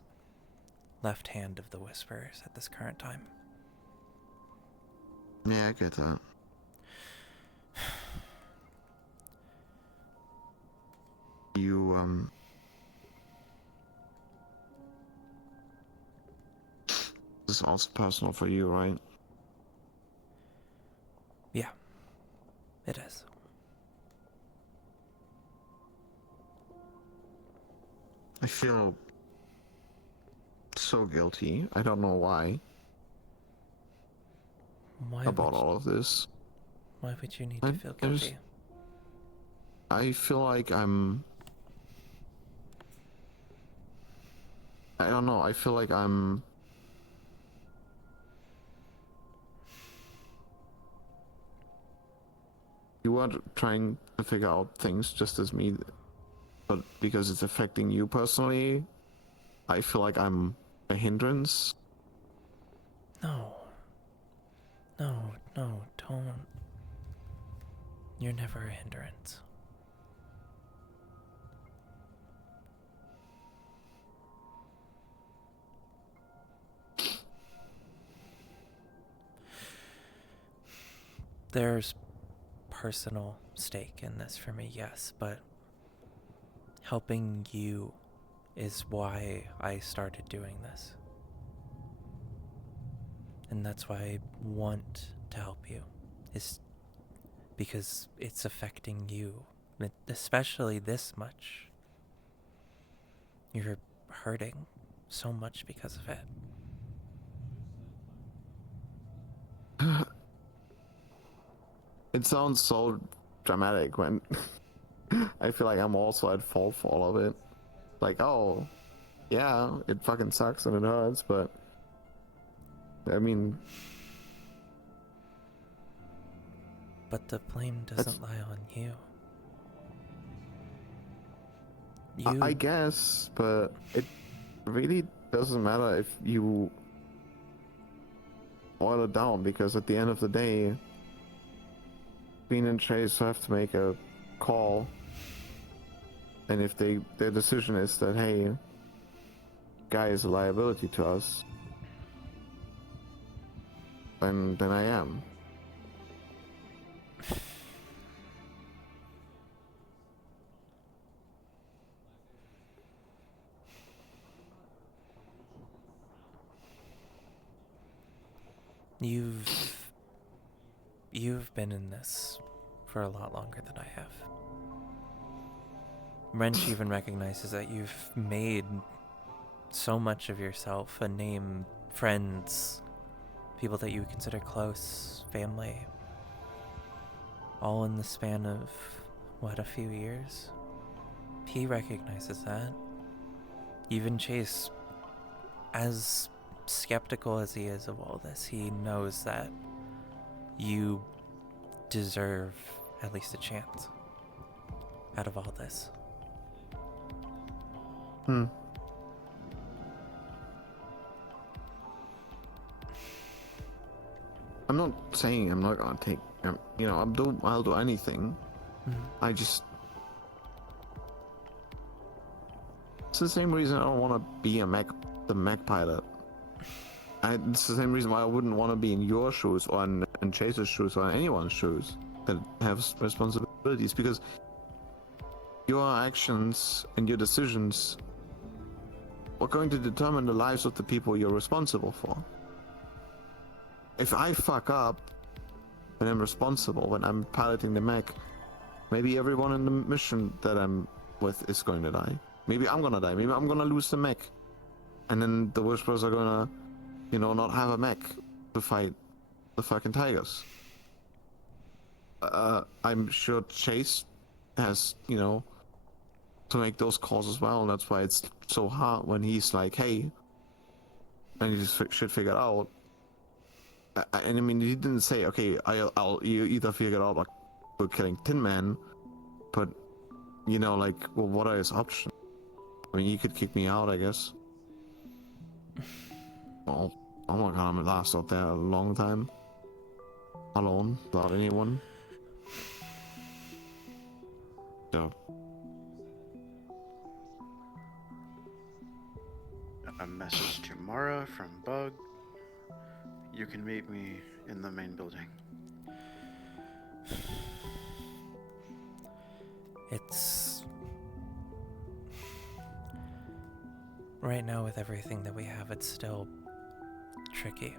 left hand of the Whispers at this current time. Yeah, I get that. You, this is also personal for you, right? Yeah, it is. I feel so guilty. I don't know why. About all of this. Why would you need to feel guilty? I feel like I'm... I don't know, I feel like I'm... You are trying to figure out things just as me, but because it's affecting you personally, I feel like I'm a hindrance. No. No, don't. You're never a hindrance. There's personal stake in this for me, yes, but helping you is why I started doing this. And that's why I want to help you, is because it's affecting you, especially this much. You're hurting so much because of it. It sounds so dramatic when I feel like I'm also at fault for all of it. Like, oh, yeah, it fucking sucks and it hurts, but I mean, But the blame doesn't lie on you. I guess, but it really doesn't matter if you boil it down, because at the end of the day, Bean and Chase have to make a call, and if their decision is that, hey, guy is a liability to us, then I am. You've been in this for a lot longer than I have. Wrench even recognizes that you've made so much of yourself, a name, friends, people that you consider close, family, all in the span of, what, a few years? He recognizes that. Even Chase, as skeptical as he is of all this, he knows that you deserve at least a chance out of all this. I'm not saying I'm not gonna take, I'll do anything. I just, it's the same reason I don't want to be the mech pilot. It's the same reason why I wouldn't want to be in your shoes or in Chase's shoes or in anyone's shoes that have responsibilities, because your actions and your decisions are going to determine the lives of the people you're responsible for. If I fuck up when I'm responsible, when I'm piloting the mech, maybe everyone in the mission that I'm with is going to die. Maybe I'm gonna die. Maybe I'm gonna lose the mech. And then the Whisperers are gonna, not have a mech to fight the fucking tigers. I'm sure Chase has, to make those calls as well. And that's why it's so hard when he's like, hey, and you just should figure it out. And I mean, he didn't say, okay, you either figure it out like we're killing Tin Man, but, well, what are his options? I mean, you could kick me out, I guess. Well, I'm not gonna last out there a long time. Alone, without anyone. So. A message to Mara from Bug. You can meet me in the main building. It's... Right now, with everything that we have, it's still tricky.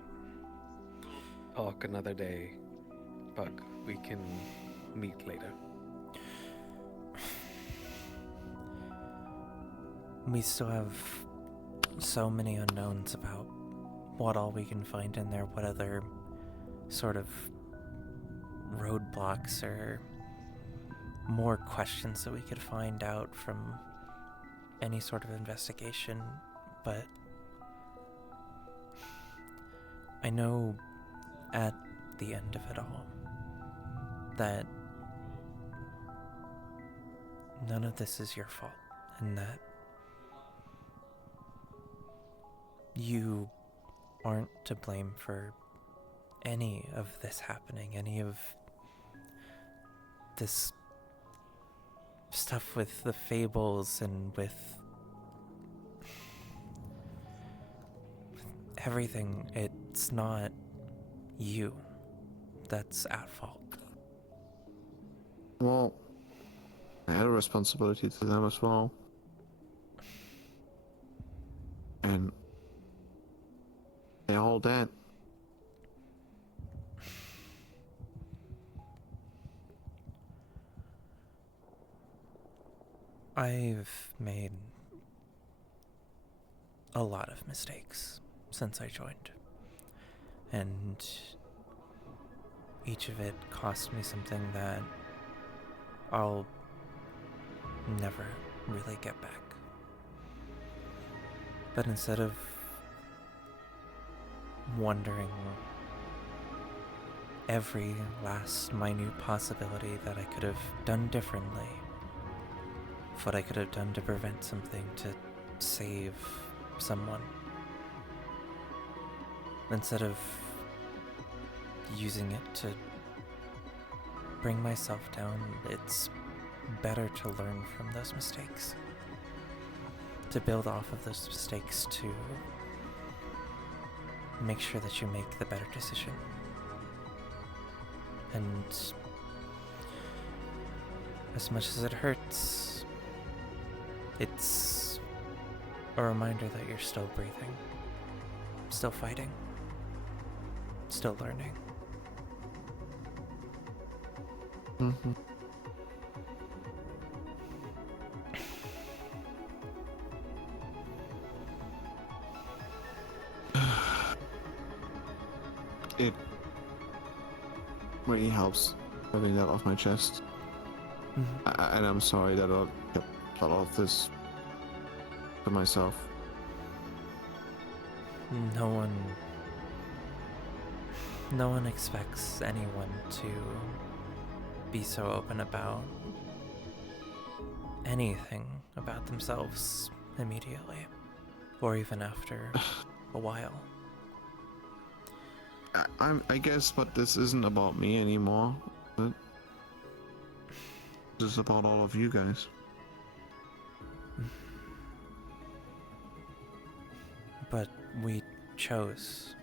Talk another day, Bug. We can meet later. We still have so many unknowns about what all we can find in there, what other sort of roadblocks or more questions that we could find out from any sort of investigation, but I know at the end of it all that none of this is your fault, and that you aren't to blame for any of this happening, any of this stuff with the fables and with everything. It's not you that's at fault. Well, I had a responsibility to them as well. And they're all dead. I've made a lot of mistakes since I joined, and each of it cost me something that I'll never really get back. But instead of wondering every last minute possibility that I could have done differently, what I could have done to prevent something, to save someone, instead of using it to bring myself down, it's better to learn from those mistakes, to build off of those mistakes, to make sure that you make the better decision. And as much as it hurts, it's a reminder that you're still breathing, still fighting, still learning. Mm-hmm. It really helps having that off my chest. And I'm sorry that I kept a lot of this to myself. No one expects anyone to be so open about anything about themselves immediately, or even after a while. I guess, but this isn't about me anymore. This is about all of you guys. But we chose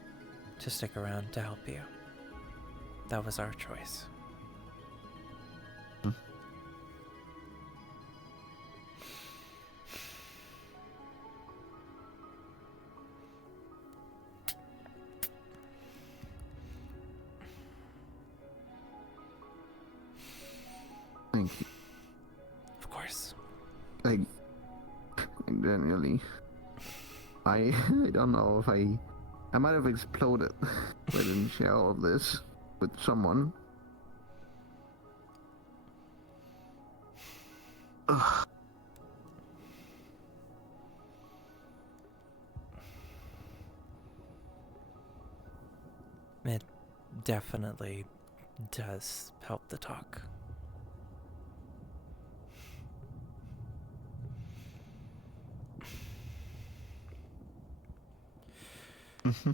to stick around to help you. That was our choice. Thank you. Of course. Like genuinely, I don't know if I might have exploded if I didn't share all of this with someone. Ugh. It definitely does help the talk. Mm-hmm.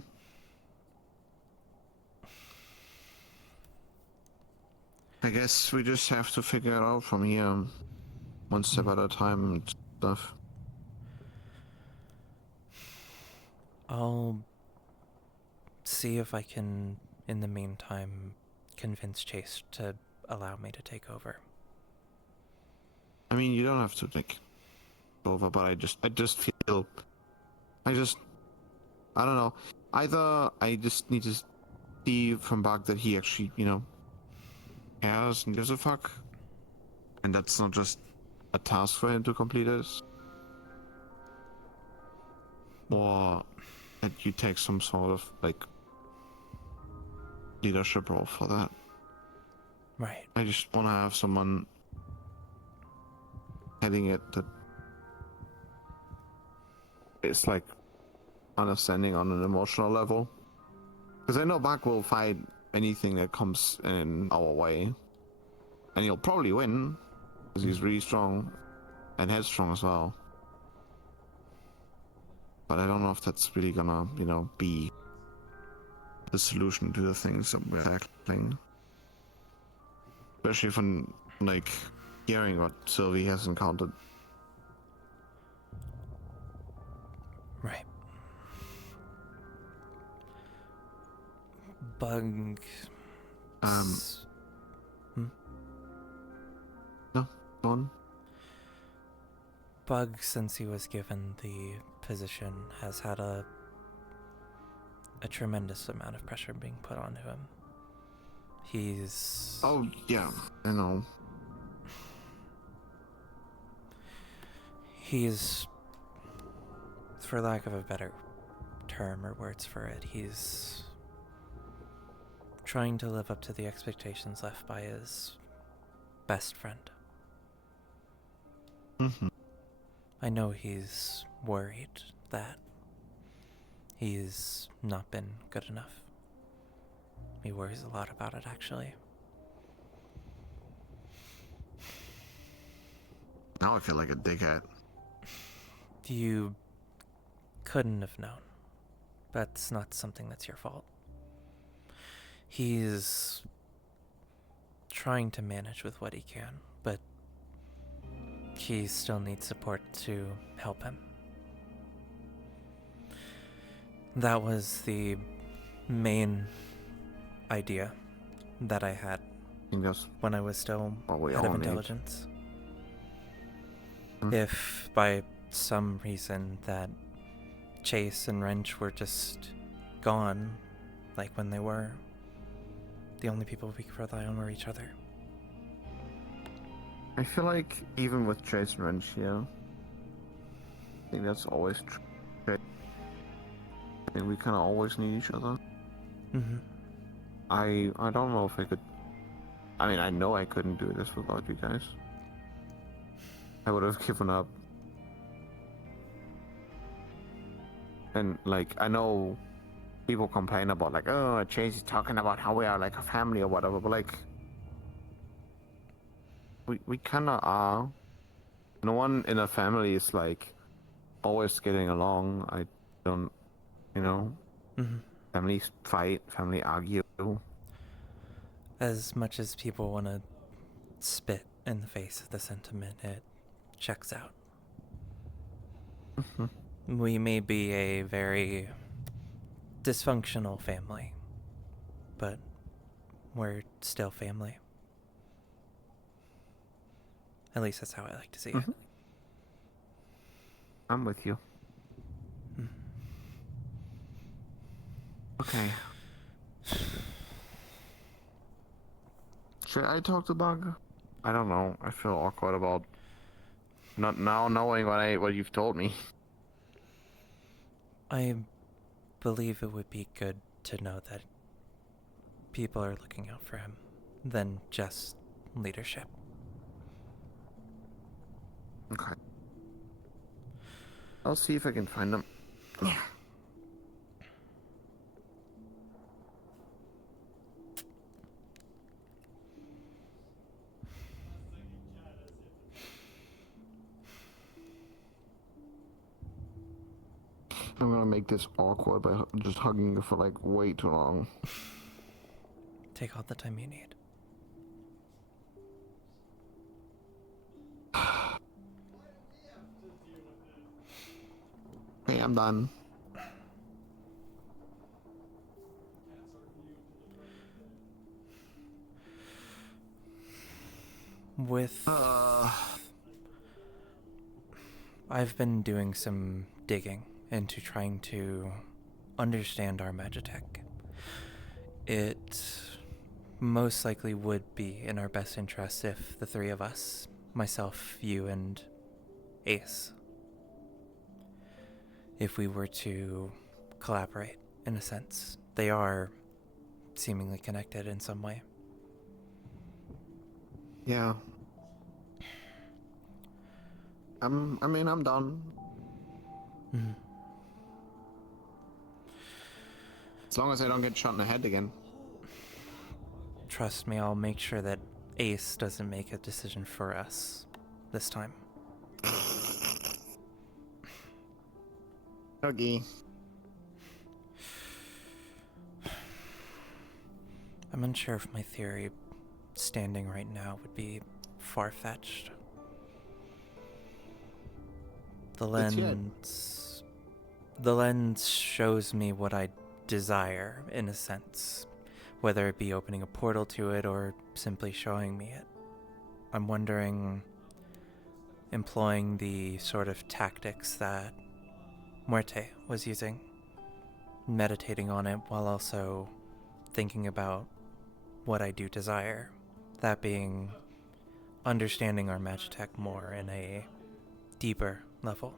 I guess we just have to figure it out from here, one step at a time and stuff. I'll see if I can, in the meantime, convince Chase to allow me to take over. I mean, you don't have to take over, but I just feel, I don't know. Either I just need to see from Bug that he actually, cares and gives a fuck, and that's not just a task for him to complete it, or that you take some sort of leadership role for that. Right. I just want to have someone heading it that is understanding on an emotional level, because I know Bug will fight anything that comes in our way, and he'll probably win because he's really strong and headstrong as well. But I don't know if that's really gonna, be the solution to the things that we're tackling. Especially from, hearing what Sylvie has encountered. Right. Bug. No, go on. Bug, since he was given the position, has had a tremendous amount of pressure being put onto him. He's... Oh, yeah, I know. He's, for lack of a better term or words for it, he's trying to live up to the expectations left by his best friend. Mm-hmm. I know he's worried that he's not been good enough. He worries a lot about it, actually. Now I feel like a dickhead. You couldn't have known. That's not something that's your fault. He's trying to manage with what he can, but he still needs support to help him. That was the main idea that I had when I was still head of intelligence. If by some reason that Chase and Wrench were just gone, like when they were, the only people we could rely on were each other. I feel like even with Chase and Wrench, yeah. I think that's always true. I think we kind of always need each other. Mm-hmm. I don't know if I could. I mean, I know I couldn't do this without you guys. I would have given up. And like, I know people complain about like, oh, Chase is talking about how we are like a family or whatever, but like, we kind of are. No one in a family is like always getting along. I don't, you know. Mm-hmm. Families fight, family argue. As much as people want to spit in the face of the sentiment, it checks out. Mm-hmm. We may be a very dysfunctional family, but we're still family. At least that's how I like to see it. I'm with you. Okay. Should I talk to Bug? I don't know. I feel awkward about not now knowing what you've told me. I believe it would be good to know that people are looking out for him than just leadership. Okay. I'll see if I can find them. Yeah. I'm gonna make this awkward by just hugging you for like way too long. Take all the time you need. Hey, I'm done. I've been doing some digging into trying to understand our Magitech. It most likely would be in our best interest if the three of us, myself, you, and Ace, if we were to collaborate, in a sense. They are seemingly connected in some way. Yeah. I'm done. Mm-hmm. As long as I don't get shot in the head again. Trust me, I'll make sure that Ace doesn't make a decision for us this time. Okay. I'm unsure if my theory standing right now would be far-fetched. The lens shows me what I desire, in a sense, whether it be opening a portal to it or simply showing me it. I'm wondering, employing the sort of tactics that Muerte was using, meditating on it while also thinking about what I do desire, that being understanding our Magitech more in a deeper level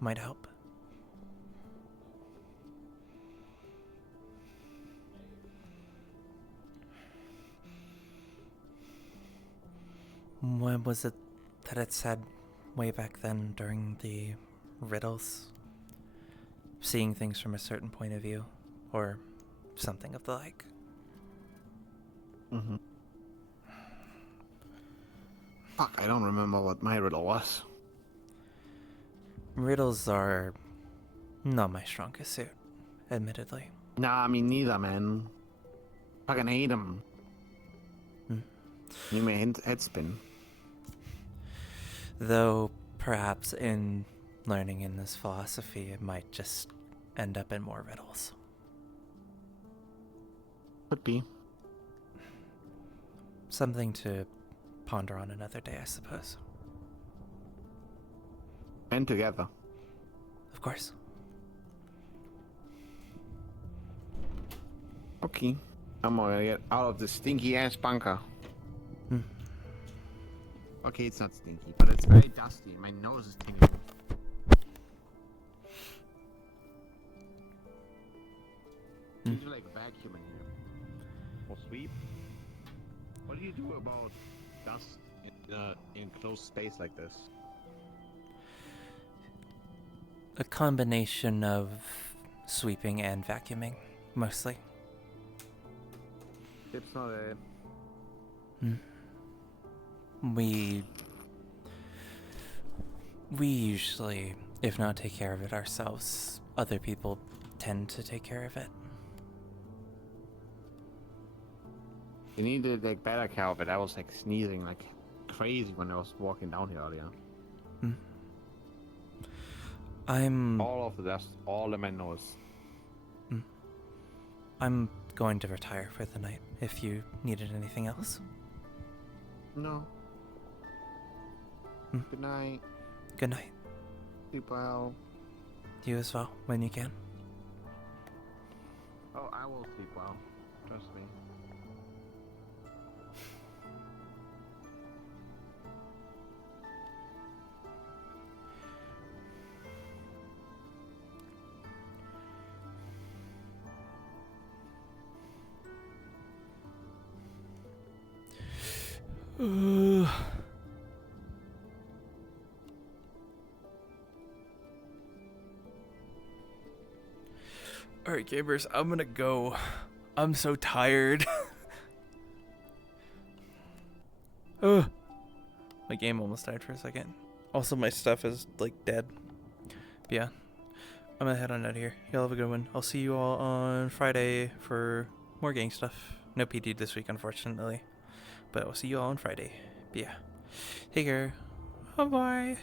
might help. What was it that it said way back then during the riddles, seeing things from a certain point of view, or something of the like. Mm-hmm. Fuck, I don't remember what my riddle was. Riddles are not my strongest suit, admittedly. Nah, me neither, man. Fucking hate them. You may head spin. Though, perhaps in learning in this philosophy, it might just end up in more riddles. Could be. Something to ponder on another day, I suppose. And together. Of course. Okay. I'm gonna get out of this stinky ass bunker. Okay, it's not stinky, but it's very dusty. My nose is tingling. Need to like vacuum in here. Or sweep. What do you do about dust in an enclosed space like this? A combination of sweeping and vacuuming, mostly. Tips not a... We usually, if not take care of it ourselves, other people tend to take care of it. You need to take better care of it. I was like sneezing like crazy when I was walking down here earlier. All of the dust, all in my nose. I'm going to retire for the night if you needed anything else. No. Good night. Good night. Sleep well. You as well, when you can. Oh, I will sleep well. Trust me. Alright, gamers, I'm gonna go. I'm so tired. Ugh. My game almost died for a second. Also, my stuff is, like, dead. But yeah, I'm gonna head on out of here. Y'all have a good one. I'll see you all on Friday for more gang stuff. No PD this week, unfortunately. But I'll see you all on Friday. But yeah, take care. Bye-bye.